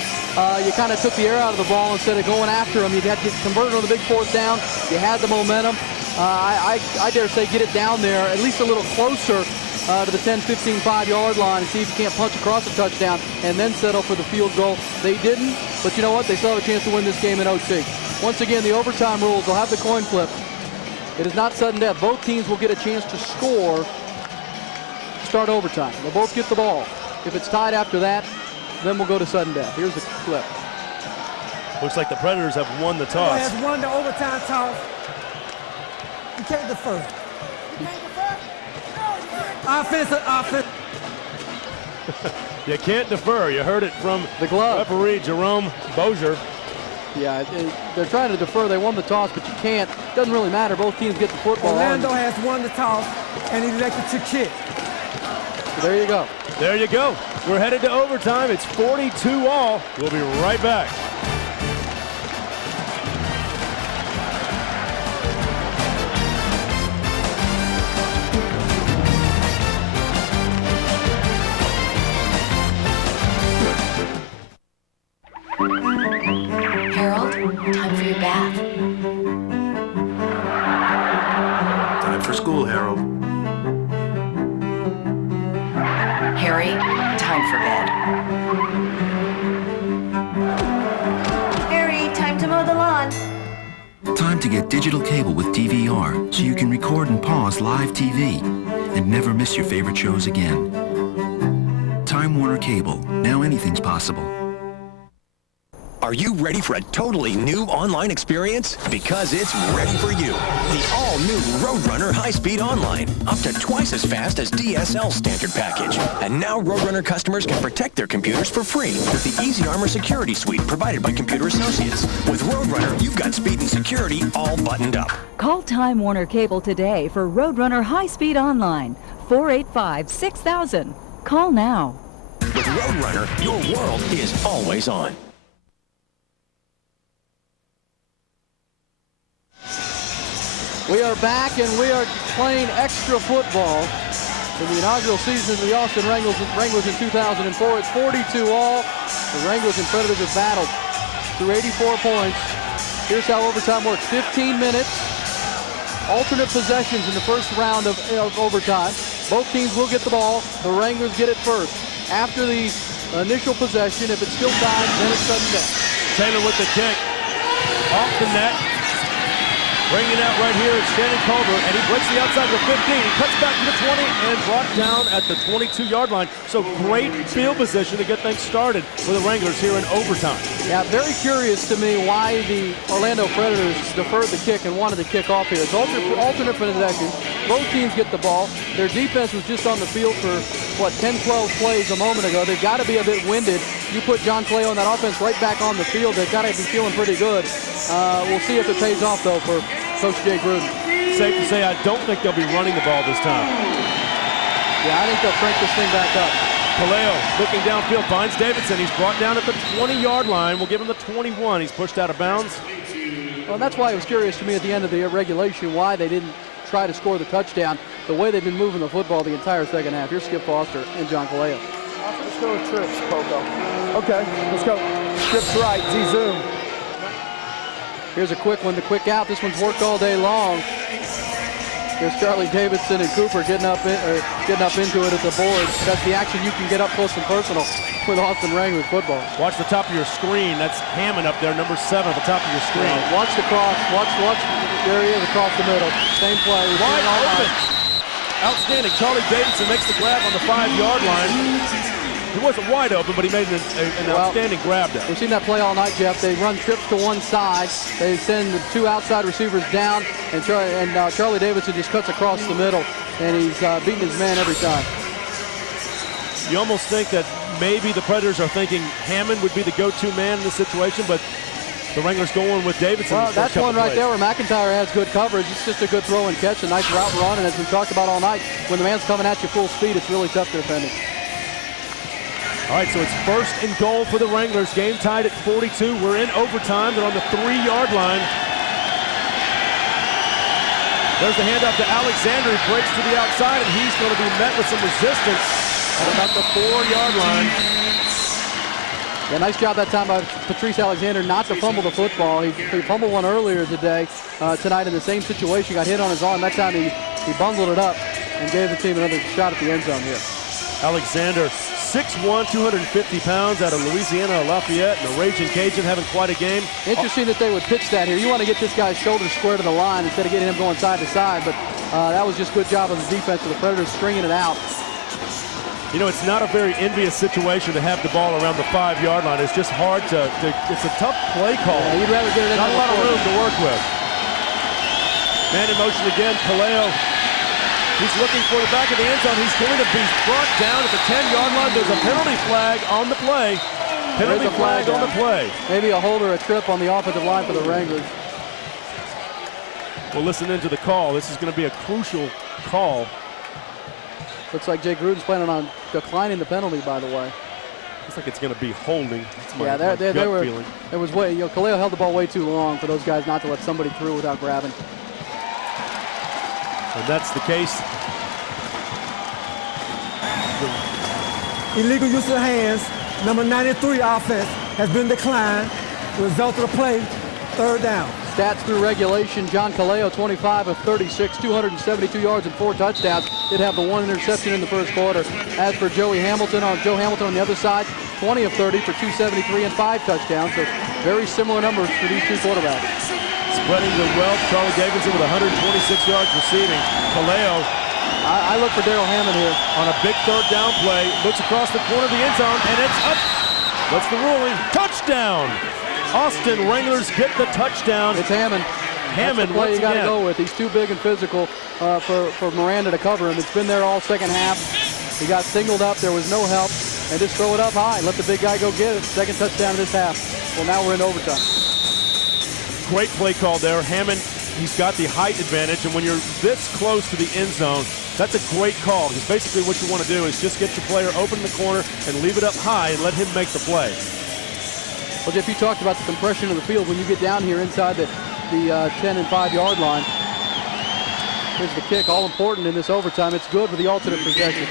You kind of took the air out of the ball instead of going after them. You had to get converted on the big fourth down. You had the momentum. I dare say get it down there, at least a little closer to the 10, 15, 5-yard line and see if you can't punch across a touchdown and then settle for the field goal. They didn't, but you know what? They still have a chance to win this game in OT. Once again, the overtime rules, they'll have the coin flip. It is not sudden death. Both teams will get a chance to score, start overtime. They'll both get the ball. If it's tied after that, then we'll go to sudden death. Here's the flip. Looks like the Predators have won the toss. Has won the overtime toss. You can't defer. Offense. You can't defer. You heard it from the glove referee Jerome Bozier. Yeah, they're trying to defer. They won the toss, but you can't. Doesn't really matter. Both teams get the football. Orlando has won the toss and elected to kick. So there you go. There you go. We're headed to overtime. It's 42-all. We'll be right back. Harold, time for your bath. Time for school, Harold. Harry, time for bed. Harry, time to mow the lawn. Time to get digital cable with DVR so you can record and pause live TV and never miss your favorite shows again. Time Warner Cable. Now anything's possible. Are you ready for a totally new online experience? Because it's ready for you. The all-new Roadrunner High-Speed Online. Up to twice as fast as DSL standard package. And now Roadrunner customers can protect their computers for free with the Easy Armor Security Suite provided by Computer Associates. With Roadrunner, you've got speed and security all buttoned up. Call Time Warner Cable today for Roadrunner High-Speed Online. 485-6000. Call now. With Roadrunner, your world is always on. We are back and we are playing extra football in the inaugural season of the Austin Wranglers in 2004. It's 42-all. The Wranglers and Predators have battled through 84 points. Here's how overtime works. 15 minutes, alternate possessions in the first round of overtime. Both teams will get the ball. The Wranglers get it first. After the initial possession, if it's still tied, then it's sudden death. Taylor with the kick. Off the net. Bringing out right here is Shannon Culver, and he breaks the outside of the 15. He cuts back to the 20 and brought down at the 22-yard line. So great field position to get things started for the Wranglers here in overtime. Yeah, very curious to me why the Orlando Predators deferred the kick and wanted to kick off here. It's alternate possession. Both teams get the ball. Their defense was just on the field for, 10, 12 plays a moment ago. They've got to be a bit winded. You put John Kaleo on that offense right back on the field. They've got to be feeling pretty good. We'll see if it pays off, though, for Coach Jay Gruden. Safe to say, I don't think they'll be running the ball this time. Yeah, I think they'll crank this thing back up. Kaleo looking downfield, finds Davidson. He's brought down at the 20-yard line. We'll give him the 21. He's pushed out of bounds. Well, that's why it was curious to me at the end of the regulation why they didn't try to score the touchdown the way they've been moving the football the entire second half. Here's Skip Foster and John Kaleo. Let's go with trips, Coco. Okay, let's go. Trips right, Z-zoom. Here's a quick one, the quick out. This one's worked all day long. There's Charlie Davidson and Cooper getting up into it at the board. That's the action you can get up close and personal with Austin Wranglers football. Watch the top of your screen. That's Hammond up there, number 7 at the top of your screen. Yeah, watch the cross. Watch. There he is across the middle. Same play. Wide open. Outstanding. Charlie Davidson makes the grab on the 5-yard line. He wasn't wide open, but he made an outstanding grab there. We've seen that play all night, Jeff. They run trips to one side. They send the 2 outside receivers down, and Charlie Davidson just cuts across the middle, and he's beating his man every time. You almost think that maybe the Predators are thinking Hammond would be the go-to man in this situation, but the Wranglers going with Davidson. Well, that's one right there where Mcintyre has good coverage. It's just a good throw and catch, a nice route run, and as we talked about all night, when the man's coming at you full speed, it's really tough to defend him. All right, so it's 1st and goal for the Wranglers. Game tied at 42. We're in overtime. They're on the 3-yard line. There's the handoff to Alexander. He breaks to the outside, and he's going to be met with some resistance at about the 4-yard line. Yeah, nice job that time by Patrice Alexander not to fumble the football. He fumbled one earlier tonight in the same situation. Got hit on his arm. That time he bundled it up and gave the team another shot at the end zone here. Alexander, 6'1", 250 pounds, out of Louisiana, Lafayette, and a Raging Cajun, having quite a game. Interesting that they would pitch that here. You want to get this guy's shoulder square to the line instead of getting him going side to side, but that was just good job of the defense of the Predators stringing it out. You know, it's not a very envious situation to have the ball around the 5-yard line. It's just hard it's a tough play call. Yeah, you'd rather get it in. Not a lot of room to work with. Man in motion again, Kaleo. He's looking for the back of the end zone. He's going to be brought down at the 10-yard line. There's a penalty flag on the play. Penalty flag on the play. Maybe a hold or a trip on the offensive line for the Wranglers. We'll listen into the call. This is going to be a crucial call. Looks like Jay Gruden's planning on declining the penalty, by the way. Looks like it's going to be holding. That's my, yeah, gut feeling. It was way, Kaleo held the ball way too long for those guys not to let somebody through without grabbing. And that's the case. Illegal use of hands, number 93 offense has been declined. The result of the play, 3rd down. Stats through regulation, John Kaleo, 25 of 36, 272 yards and 4 touchdowns. Did have the 1 interception in the first quarter. As for Joe Hamilton on the other side, 20 of 30 for 273 and 5 touchdowns. So very similar numbers for these two quarterbacks. Spreading the wealth, Charlie Davidson with 126 yards receiving. Kaleo. I look for Daryl Hammond here. On a big 3rd down play, looks across the corner of the end zone, and it's up. What's the ruling? Touchdown! Austin Wranglers get the touchdown. It's Hammond. Hammond, that's the play you got to go with. He's too big and physical for Miranda to cover him. It's been there all second half. He got singled up. There was no help. And just throw it up high. Let the big guy go get it. 2nd touchdown of this half. Well, now we're in overtime. Great play call there. Hammond, he's got the height advantage, and when you're this close to the end zone, that's a great call, because basically what you want to do is just get your player open in the corner and leave it up high and let him make the play. Well, Jeff, you talked about the compression of the field when you get down here inside the 10 and 5-yard line. Here's the kick, all important in this overtime. It's good for the alternate possession.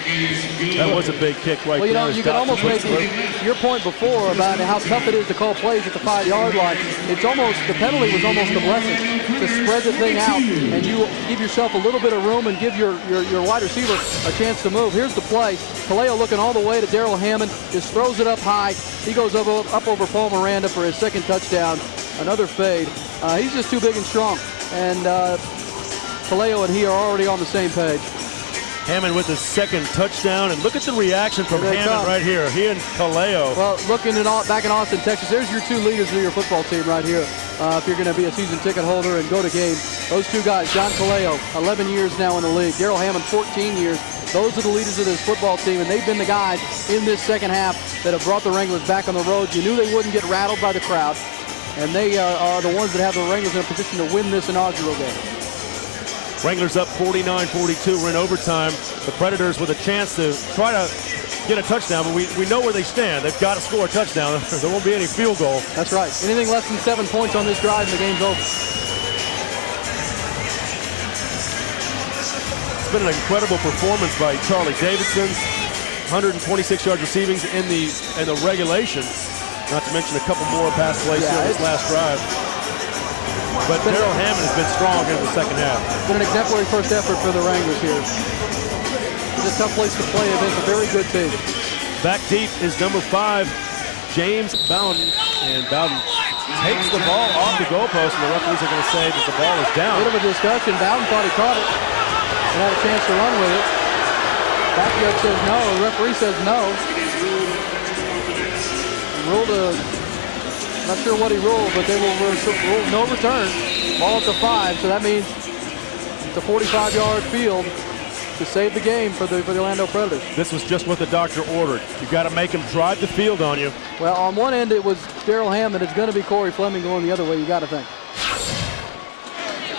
That was a big kick right there. Well, you know, you can almost make your point before about how tough it is to call plays at the 5-yard line. It's almost, the penalty was almost a blessing to spread the thing out, and you give yourself a little bit of room and give your wide receiver a chance to move. Here's the play. Kaleo looking all the way to Daryl Hammond, just throws it up high. He goes up over Paul Miranda for his 2nd touchdown. Another fade. He's just too big and strong. And Kaleo and he are already on the same page. Hammond with his 2nd touchdown, and look at the reaction from Hammond right here. He and Kaleo. Well, looking back in Austin, Texas, there's your 2 leaders of your football team right here. If you're going to be a season ticket holder and go to games, those 2 guys, John Kaleo, 11 years now in the league. Daryl Hammond, 14 years. Those are the leaders of this football team, and they've been the guys in this second half that have brought the Wranglers back on the road. You knew they wouldn't get rattled by the crowd, and they are the ones that have the Wranglers in a position to win this inaugural game. Wranglers up 49-42. We're in overtime. The Predators with a chance to try to get a touchdown, but we know where they stand. They've got to score a touchdown. There won't be any field goal. That's right. Anything less than 7 points on this drive and the game's over. It's been an incredible performance by Charlie Davidson. 126 yards receiving in the regulation. Not to mention a couple more pass plays here on this last drive. But Darrell Hammond has been strong in the second half. It's been an exemplary first effort for the Wranglers here. It's a tough place to play against a very good team. Back deep is number 5, James Bowden. And Bowden takes the ball off the goalpost, and the referees are going to say that the ball is down. A bit of a discussion. Bowden thought he caught it and had a chance to run with it. Back judge says no. The referee says no. Not sure what he ruled, but they will rule no return. Ball at the 5, so that means it's a 45-yard field to save the game for the Orlando Predators. This was just what the doctor ordered. You've got to make him drive the field on you. Well, on one end it was Darrell Hammond. It's going to be Corey Fleming going the other way, you got to think.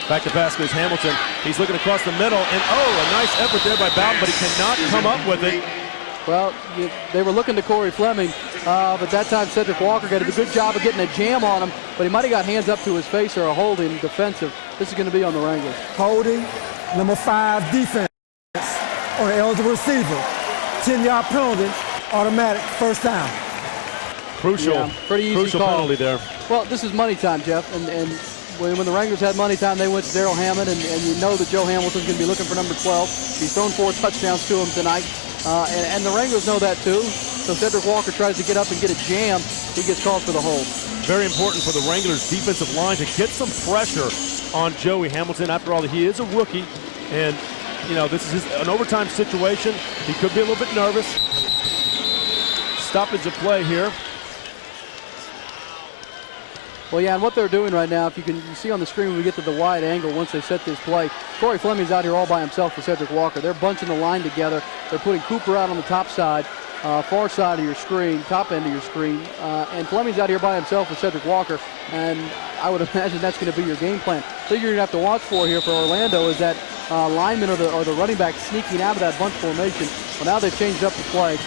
Back to pass goes Hamilton. He's looking across the middle, and a nice effort there by Bowden, but he cannot come up with it. Well, they were looking to Corey Fleming, but that time Cedric Walker did a good job of getting a jam on him, but he might have got hands up to his face or a holding defensive. This is going to be on the Wranglers. Holding, number 5 defense on an eligible receiver. 10-yard penalty, automatic first down. Crucial, pretty easy crucial call. penalty there. Well, this is money time, Jeff, and when the Wranglers had money time, they went to Darrell Hammond, and you know that Joe Hamilton's going to be looking for number 12. He's thrown 4 touchdowns to him tonight. And the Wranglers know that too. So Cedric Walker tries to get up and get a jam. He gets called for the hold. Very important for the Wranglers defensive line to get some pressure on Joey Hamilton. After all, he is a rookie. And, you know, this is an overtime situation. He could be a little bit nervous. Stoppage of play here. Well, yeah, and what they're doing right now, if you see on the screen when we get to the wide angle once they set this play, Corey Fleming's out here all by himself with Cedric Walker. They're bunching the line together. They're putting Cooper out on the top side, far side of your screen, top end of your screen, and Fleming's out here by himself with Cedric Walker, and I would imagine that's going to be your game plan. The thing you're going to have to watch for here for Orlando is that lineman or the running back sneaking out of that bunch formation. Well, now they've changed up the play,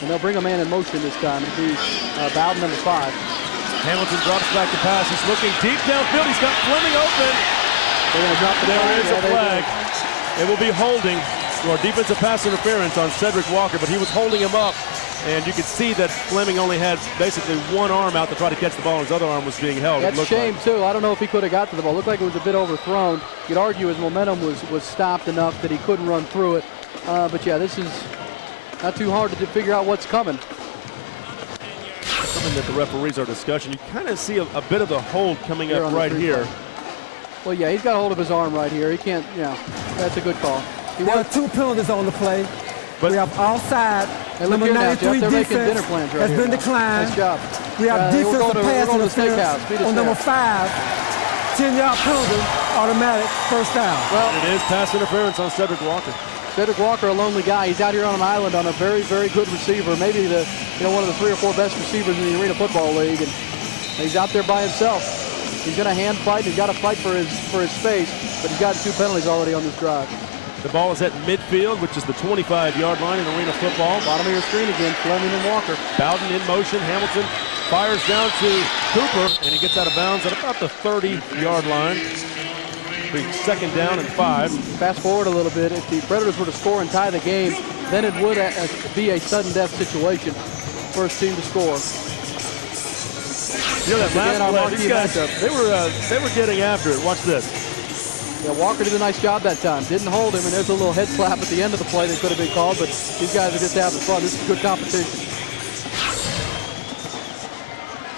and they'll bring a man in motion this time. It'll be Bowden, number 5. Hamilton drops back to pass. He's looking deep downfield. He's got Fleming open. They're going to drop the There is a flag. It will be holding or defensive pass interference on Cedric Walker, but he was holding him up. And you could see that Fleming only had basically one arm out to try to catch the ball. His other arm was being held. That's a shame, too. I don't know if he could have got to the ball. It looked like it was a bit overthrown. You'd argue his momentum was stopped enough that he couldn't run through it. But, yeah, this is not too hard to figure out what's coming. Something that the referees are discussing. You kind of see a bit of the hold coming up right here. Well, yeah, he's got a hold of his arm right here. He can't, that's a good call. There are 2 penalties on the play. But we have offside. Number 93 defense has been declined. Nice job. We have defensive pass interference on number 5. 10-yard penalty, automatic first down. Well, it is pass interference on Cedric Walker. Cedric Walker, a lonely guy. He's out here on an island on a very, very good receiver. Maybe one of the 3 or 4 best receivers in the Arena Football League, and he's out there by himself. He's going to hand fight. He's got to fight for his space, but he's gotten 2 penalties already on this drive. The ball is at midfield, which is the 25-yard line in Arena Football. Bottom of your screen again, Fleming and Walker. Bowden in motion. Hamilton fires down to Cooper, and he gets out of bounds at about the 30-yard line. Second down and 5. Fast forward a little bit. If the Predators were to score and tie the game, then it would be a sudden death situation. First team to score. You know that last play, these guys, they were getting after it. Watch this. Yeah, Walker did a nice job that time. Didn't hold him, and there's a little head slap at the end of the play that could have been called, but these guys are just having fun. This is good competition.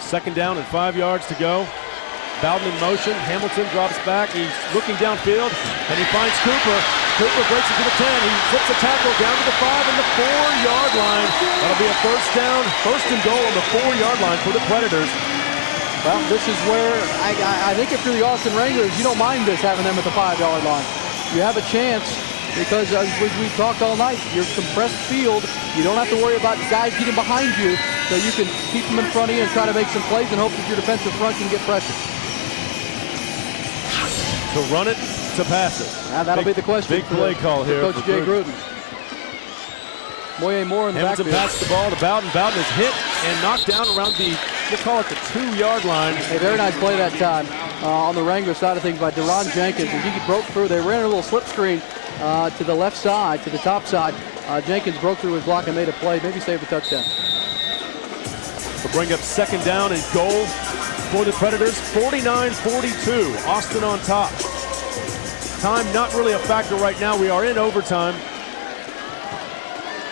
Second down and 5 yards to go. Bowden in motion. Hamilton drops back. He's looking downfield, and he finds Cooper. Cooper breaks it to the 10. He flips a tackle down to the 5 and the 4-yard line. That'll be a first down, first and goal on the 4-yard line for the Predators. Well, this is where I think if you're the Austin Wranglers, you don't mind this having them at the 5-yard line. You have a chance because as we've talked all night, you're compressed field. You don't have to worry about guys getting behind you, so you can keep them in front of you and try to make some plays and hope that your defensive front can get pressure. To run it, to pass it. Now that'll be the question. Big play call here Coach Jay Gruden. Moye Moore in the Hamilton backfield. passed the ball to Bowden. Bowden is hit and knocked down around the, we'll call it the 2-yard line. A very nice play that time on the Wranglers side of things by Deron Jenkins. As he broke through, they ran a little slip screen to the left side, to the top side. Jenkins broke through his block and made a play, maybe saved a touchdown. We'll bring up 2nd down and goal for the Predators. 49-42, Austin on top. Time not really a factor right now. We are in overtime.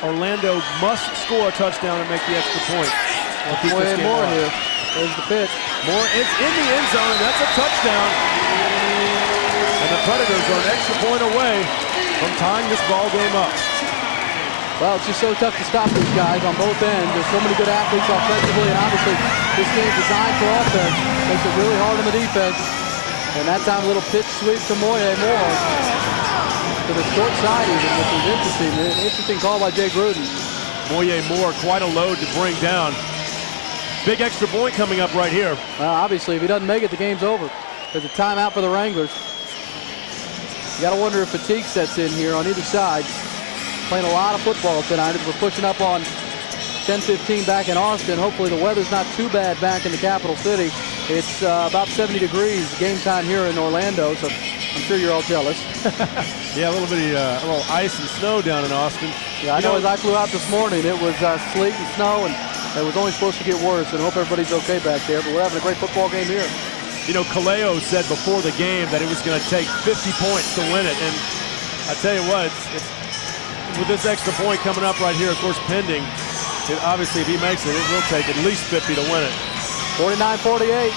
Orlando must score a touchdown and make the extra point. Moye Moore here. There's the pitch. Moore is in the end zone, and that's a touchdown. And the Predators are an extra point away from tying this ball game up. Well, it's just so tough to stop these guys on both ends. There's so many good athletes offensively, and obviously this game's designed for offense. Makes it really hard on the defense. And that time a little pitch sweep to Moye Moore to the short side even, which is interesting. An interesting call by Jay Gruden. Moye Moore, quite a load to bring down. Big extra point coming up right here. Obviously, if he doesn't make it, the game's over. There's a timeout for the Wranglers. You got to wonder if fatigue sets in here on either side. Playing a lot of football tonight as we're pushing up on 10-15 back in Austin. Hopefully the weather's not too bad back in the capital city. It's about 70 degrees game time here in Orlando, so I'm sure you're all jealous. Yeah, a little ice and snow down in Austin. Yeah, I know as I flew out this morning, it was sleet and snow, and it was only supposed to get worse, and I hope everybody's okay back there, but we're having a great football game here. You know, Kaleo said before the game that it was going to take 50 points to win it, and I tell you what, it's with this extra point coming up right here, of course, pending, obviously if he makes it, it will take at least 50 to win it. 49-48.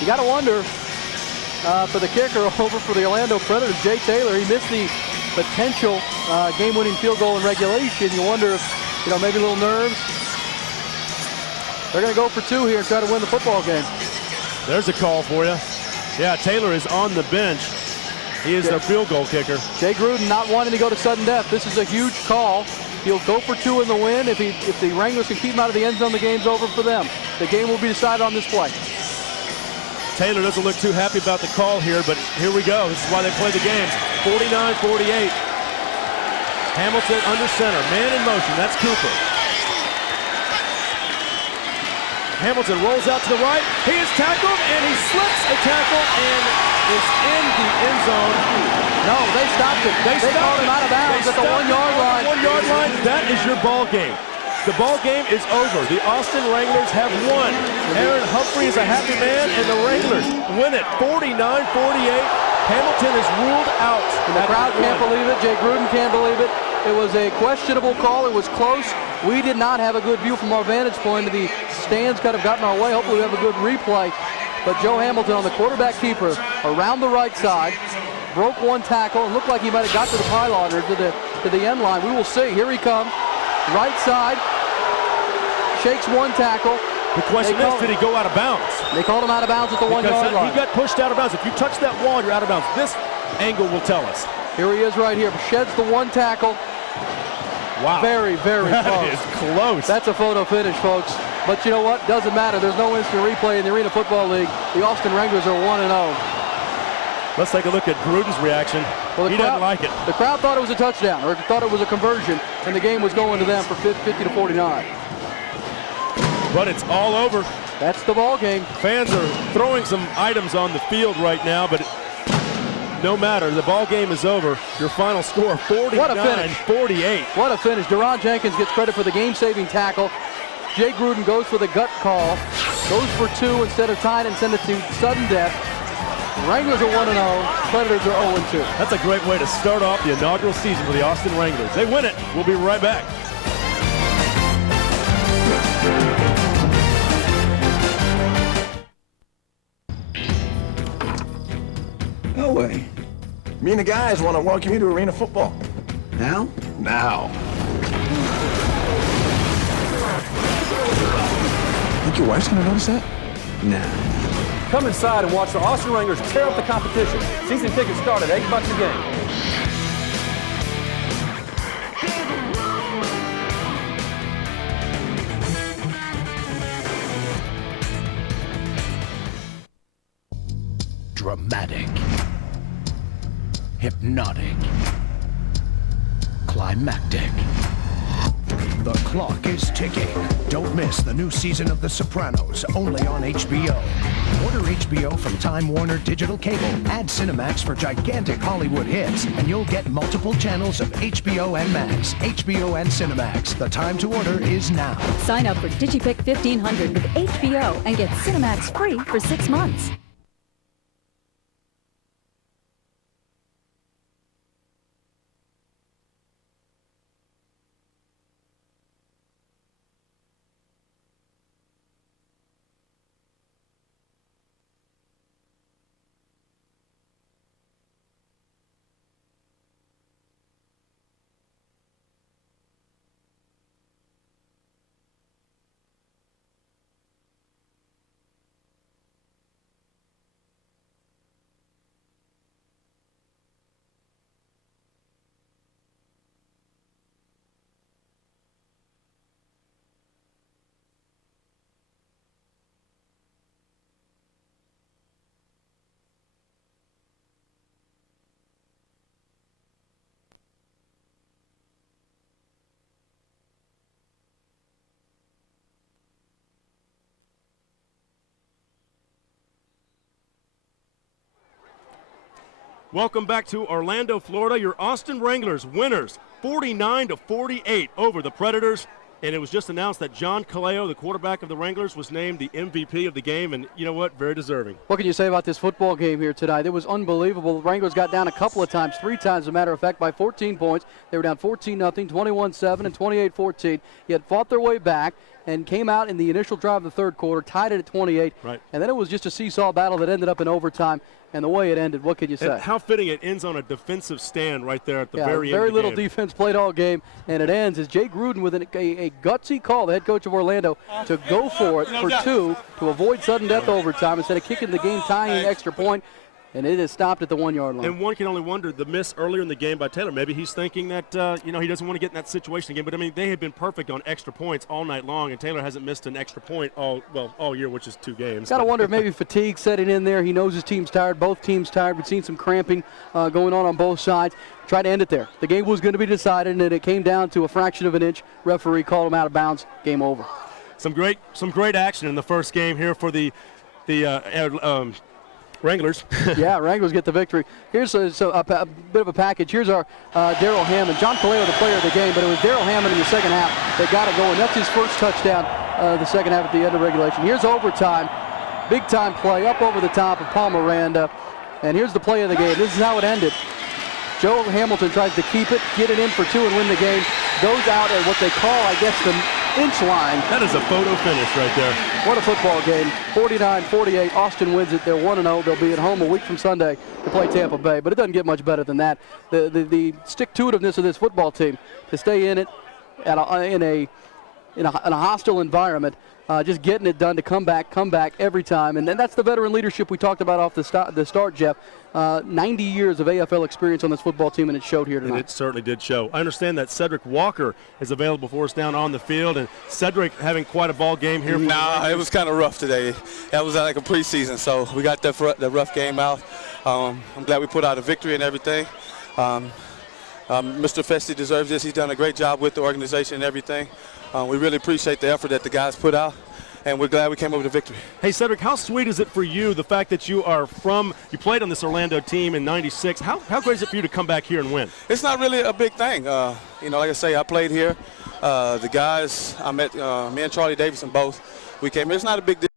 You got to wonder for the kicker over for the Orlando Predators, Jay Taylor. He missed the potential game-winning field goal in regulation. You wonder if, maybe a little nerves. They're going to go for 2 here and try to win the football game. There's a call for you. Yeah, Taylor is on the bench. He is their field goal kicker. Jay Gruden not wanting to go to sudden death. This is a huge call. He'll go for 2 in the win. If the Wranglers can keep him out of the end zone, the game's over for them. The game will be decided on this play. Taylor doesn't look too happy about the call here, but here we go. This is why they play the games. 49-48. Hamilton under center. Man in motion. That's Cooper. Hamilton rolls out to the right. He is tackled, and he slips a tackle and is in the end zone. No, they stopped him. They called him out of bounds at the 1-yard line. 1-yard line. That is your ball game. The ball game is over. The Austin Wranglers have won. Aaron Humphrey is a happy man, and the Wranglers win it 49-48. Hamilton is ruled out. And the crowd can't believe it. Jay Gruden can't believe it. It was a questionable call. It was close. We did not have a good view from our vantage point. The stands could have gotten our way. Hopefully we have a good replay. But Joe Hamilton on the quarterback keeper around the right side. Broke 1 tackle. It looked like he might have got to the pylon or to the end line. We will see. Here he comes. Right side. Shakes 1 tackle. The question is, did he go out of bounds? They called him out of bounds at the 1-yard line. He got pushed out of bounds. If you touch that wall, you're out of bounds. This angle will tell us. Here he is right here. Sheds the 1 tackle. Wow. Very, very close. That is close. That's a photo finish, folks. But you know what? Doesn't matter. There's no instant replay in the Arena Football League. The Austin Wranglers are 1-0. Let's take a look at Gruden's reaction. Well, he doesn't like it. The crowd thought it was a touchdown, or thought it was a conversion, and the game was going to them for 50-49. But it's all over. That's the ball game. Fans are throwing some items on the field right now, but no matter. The ball game is over. Your final score, 49-48. What a finish. Deron Jenkins gets credit for the game-saving tackle. Jay Gruden goes for the gut call. Goes for 2 instead of tying and send it to sudden death. Wranglers are 1-0. Predators are 0-2. That's a great way to start off the inaugural season for the Austin Wranglers. They win it. We'll be right back. No way. Me and the guys want to welcome you to Arena Football. Now? Now. Think your wife's gonna notice that? Nah. Come inside and watch the Austin Wranglers tear up the competition. Season tickets start at $8 a game. Dramatic, hypnotic, climactic, The clock is ticking. Don't miss the new season of The Sopranos, only on HBO. Order HBO from Time Warner Digital Cable. Add Cinemax for gigantic Hollywood hits, and you'll get multiple channels of HBO and Max, HBO and Cinemax. The time to order is now. Sign up for DigiPick 1500 with HBO and get Cinemax free for 6 months. Welcome back to Orlando, Florida. Your Austin Wranglers winners 49-48 over the Predators. And it was just announced that John Kaleo, the quarterback of the Wranglers, was named the MVP of the game. And you know what? Very deserving. What can you say about this football game here tonight? It was unbelievable. The Wranglers got down a couple of times, 3 times, as a matter of fact, by 14 points. They were down 14-0, 21-7, and 28-14. Yet fought their way back and came out in the initial drive of the third quarter, tied it at 28. Right. And then it was just a seesaw battle that ended up in overtime. And the way it ended, what can you say? And how fitting it ends on a defensive stand right there at the very end very of the little game. defense played all game, and it ends as Jay Gruden with a gutsy call, the head coach of Orlando, to go for it for 2 to avoid sudden death overtime instead of kicking the game-tying extra point. And it is stopped at the 1-yard line. And one can only wonder, the miss earlier in the game by Taylor, maybe he's thinking that, he doesn't want to get in that situation again. But, I mean, they had been perfect on extra points all night long, and Taylor hasn't missed an extra point all year, which is 2 games. Got to wonder if maybe fatigue setting in there. He knows his team's tired. Both teams tired. We've seen some cramping going on both sides. Try to end it there. The game was going to be decided, and it came down to a fraction of an inch. Referee called him out of bounds. Game over. Some great action in the first game here for the Wranglers. Yeah, Wranglers get the victory. Here's a bit of a package. Here's our Darrell Hammond. John Kaleo, the player of the game, but it was Darrell Hammond in the second half that got it going. That's his first touchdown the second half at the end of regulation. Here's overtime. Big-time play up over the top of Paul Miranda. And here's the play of the game. This is how it ended. Joe Hamilton tries to keep it, get it in for 2 and win the game. Goes out at what they call, I guess, the inch line. That is a photo finish right there. What a football game. 49-48. Austin wins it. They're 1-0. They'll be at home a week from Sunday to play Tampa Bay. But it doesn't get much better than that. The stick-to-itiveness of this football team to stay in it in a hostile environment. Just getting it done to come back every time. And then that's the veteran leadership we talked about off the start, Jeff. 90 years of AFL experience on this football team, and it showed here tonight. And it certainly did show. I understand that Cedric Walker is available for us down on the field, and Cedric having quite a ball game here. It was kind of rough today. That was like a preseason, so we got the rough game out. I'm glad we put out a victory and everything. Mr. Festi deserves this. He's done a great job with the organization and everything. We really appreciate the effort that the guys put out, and we're glad we came over to victory. Hey, Cedric, how sweet is it for you, the fact that you played on this Orlando team in '96. How great is it for you to come back here and win? It's not really a big thing. Like I say, I played here. The guys, I met me and Charlie Davidson both. We came here. It's not a big deal.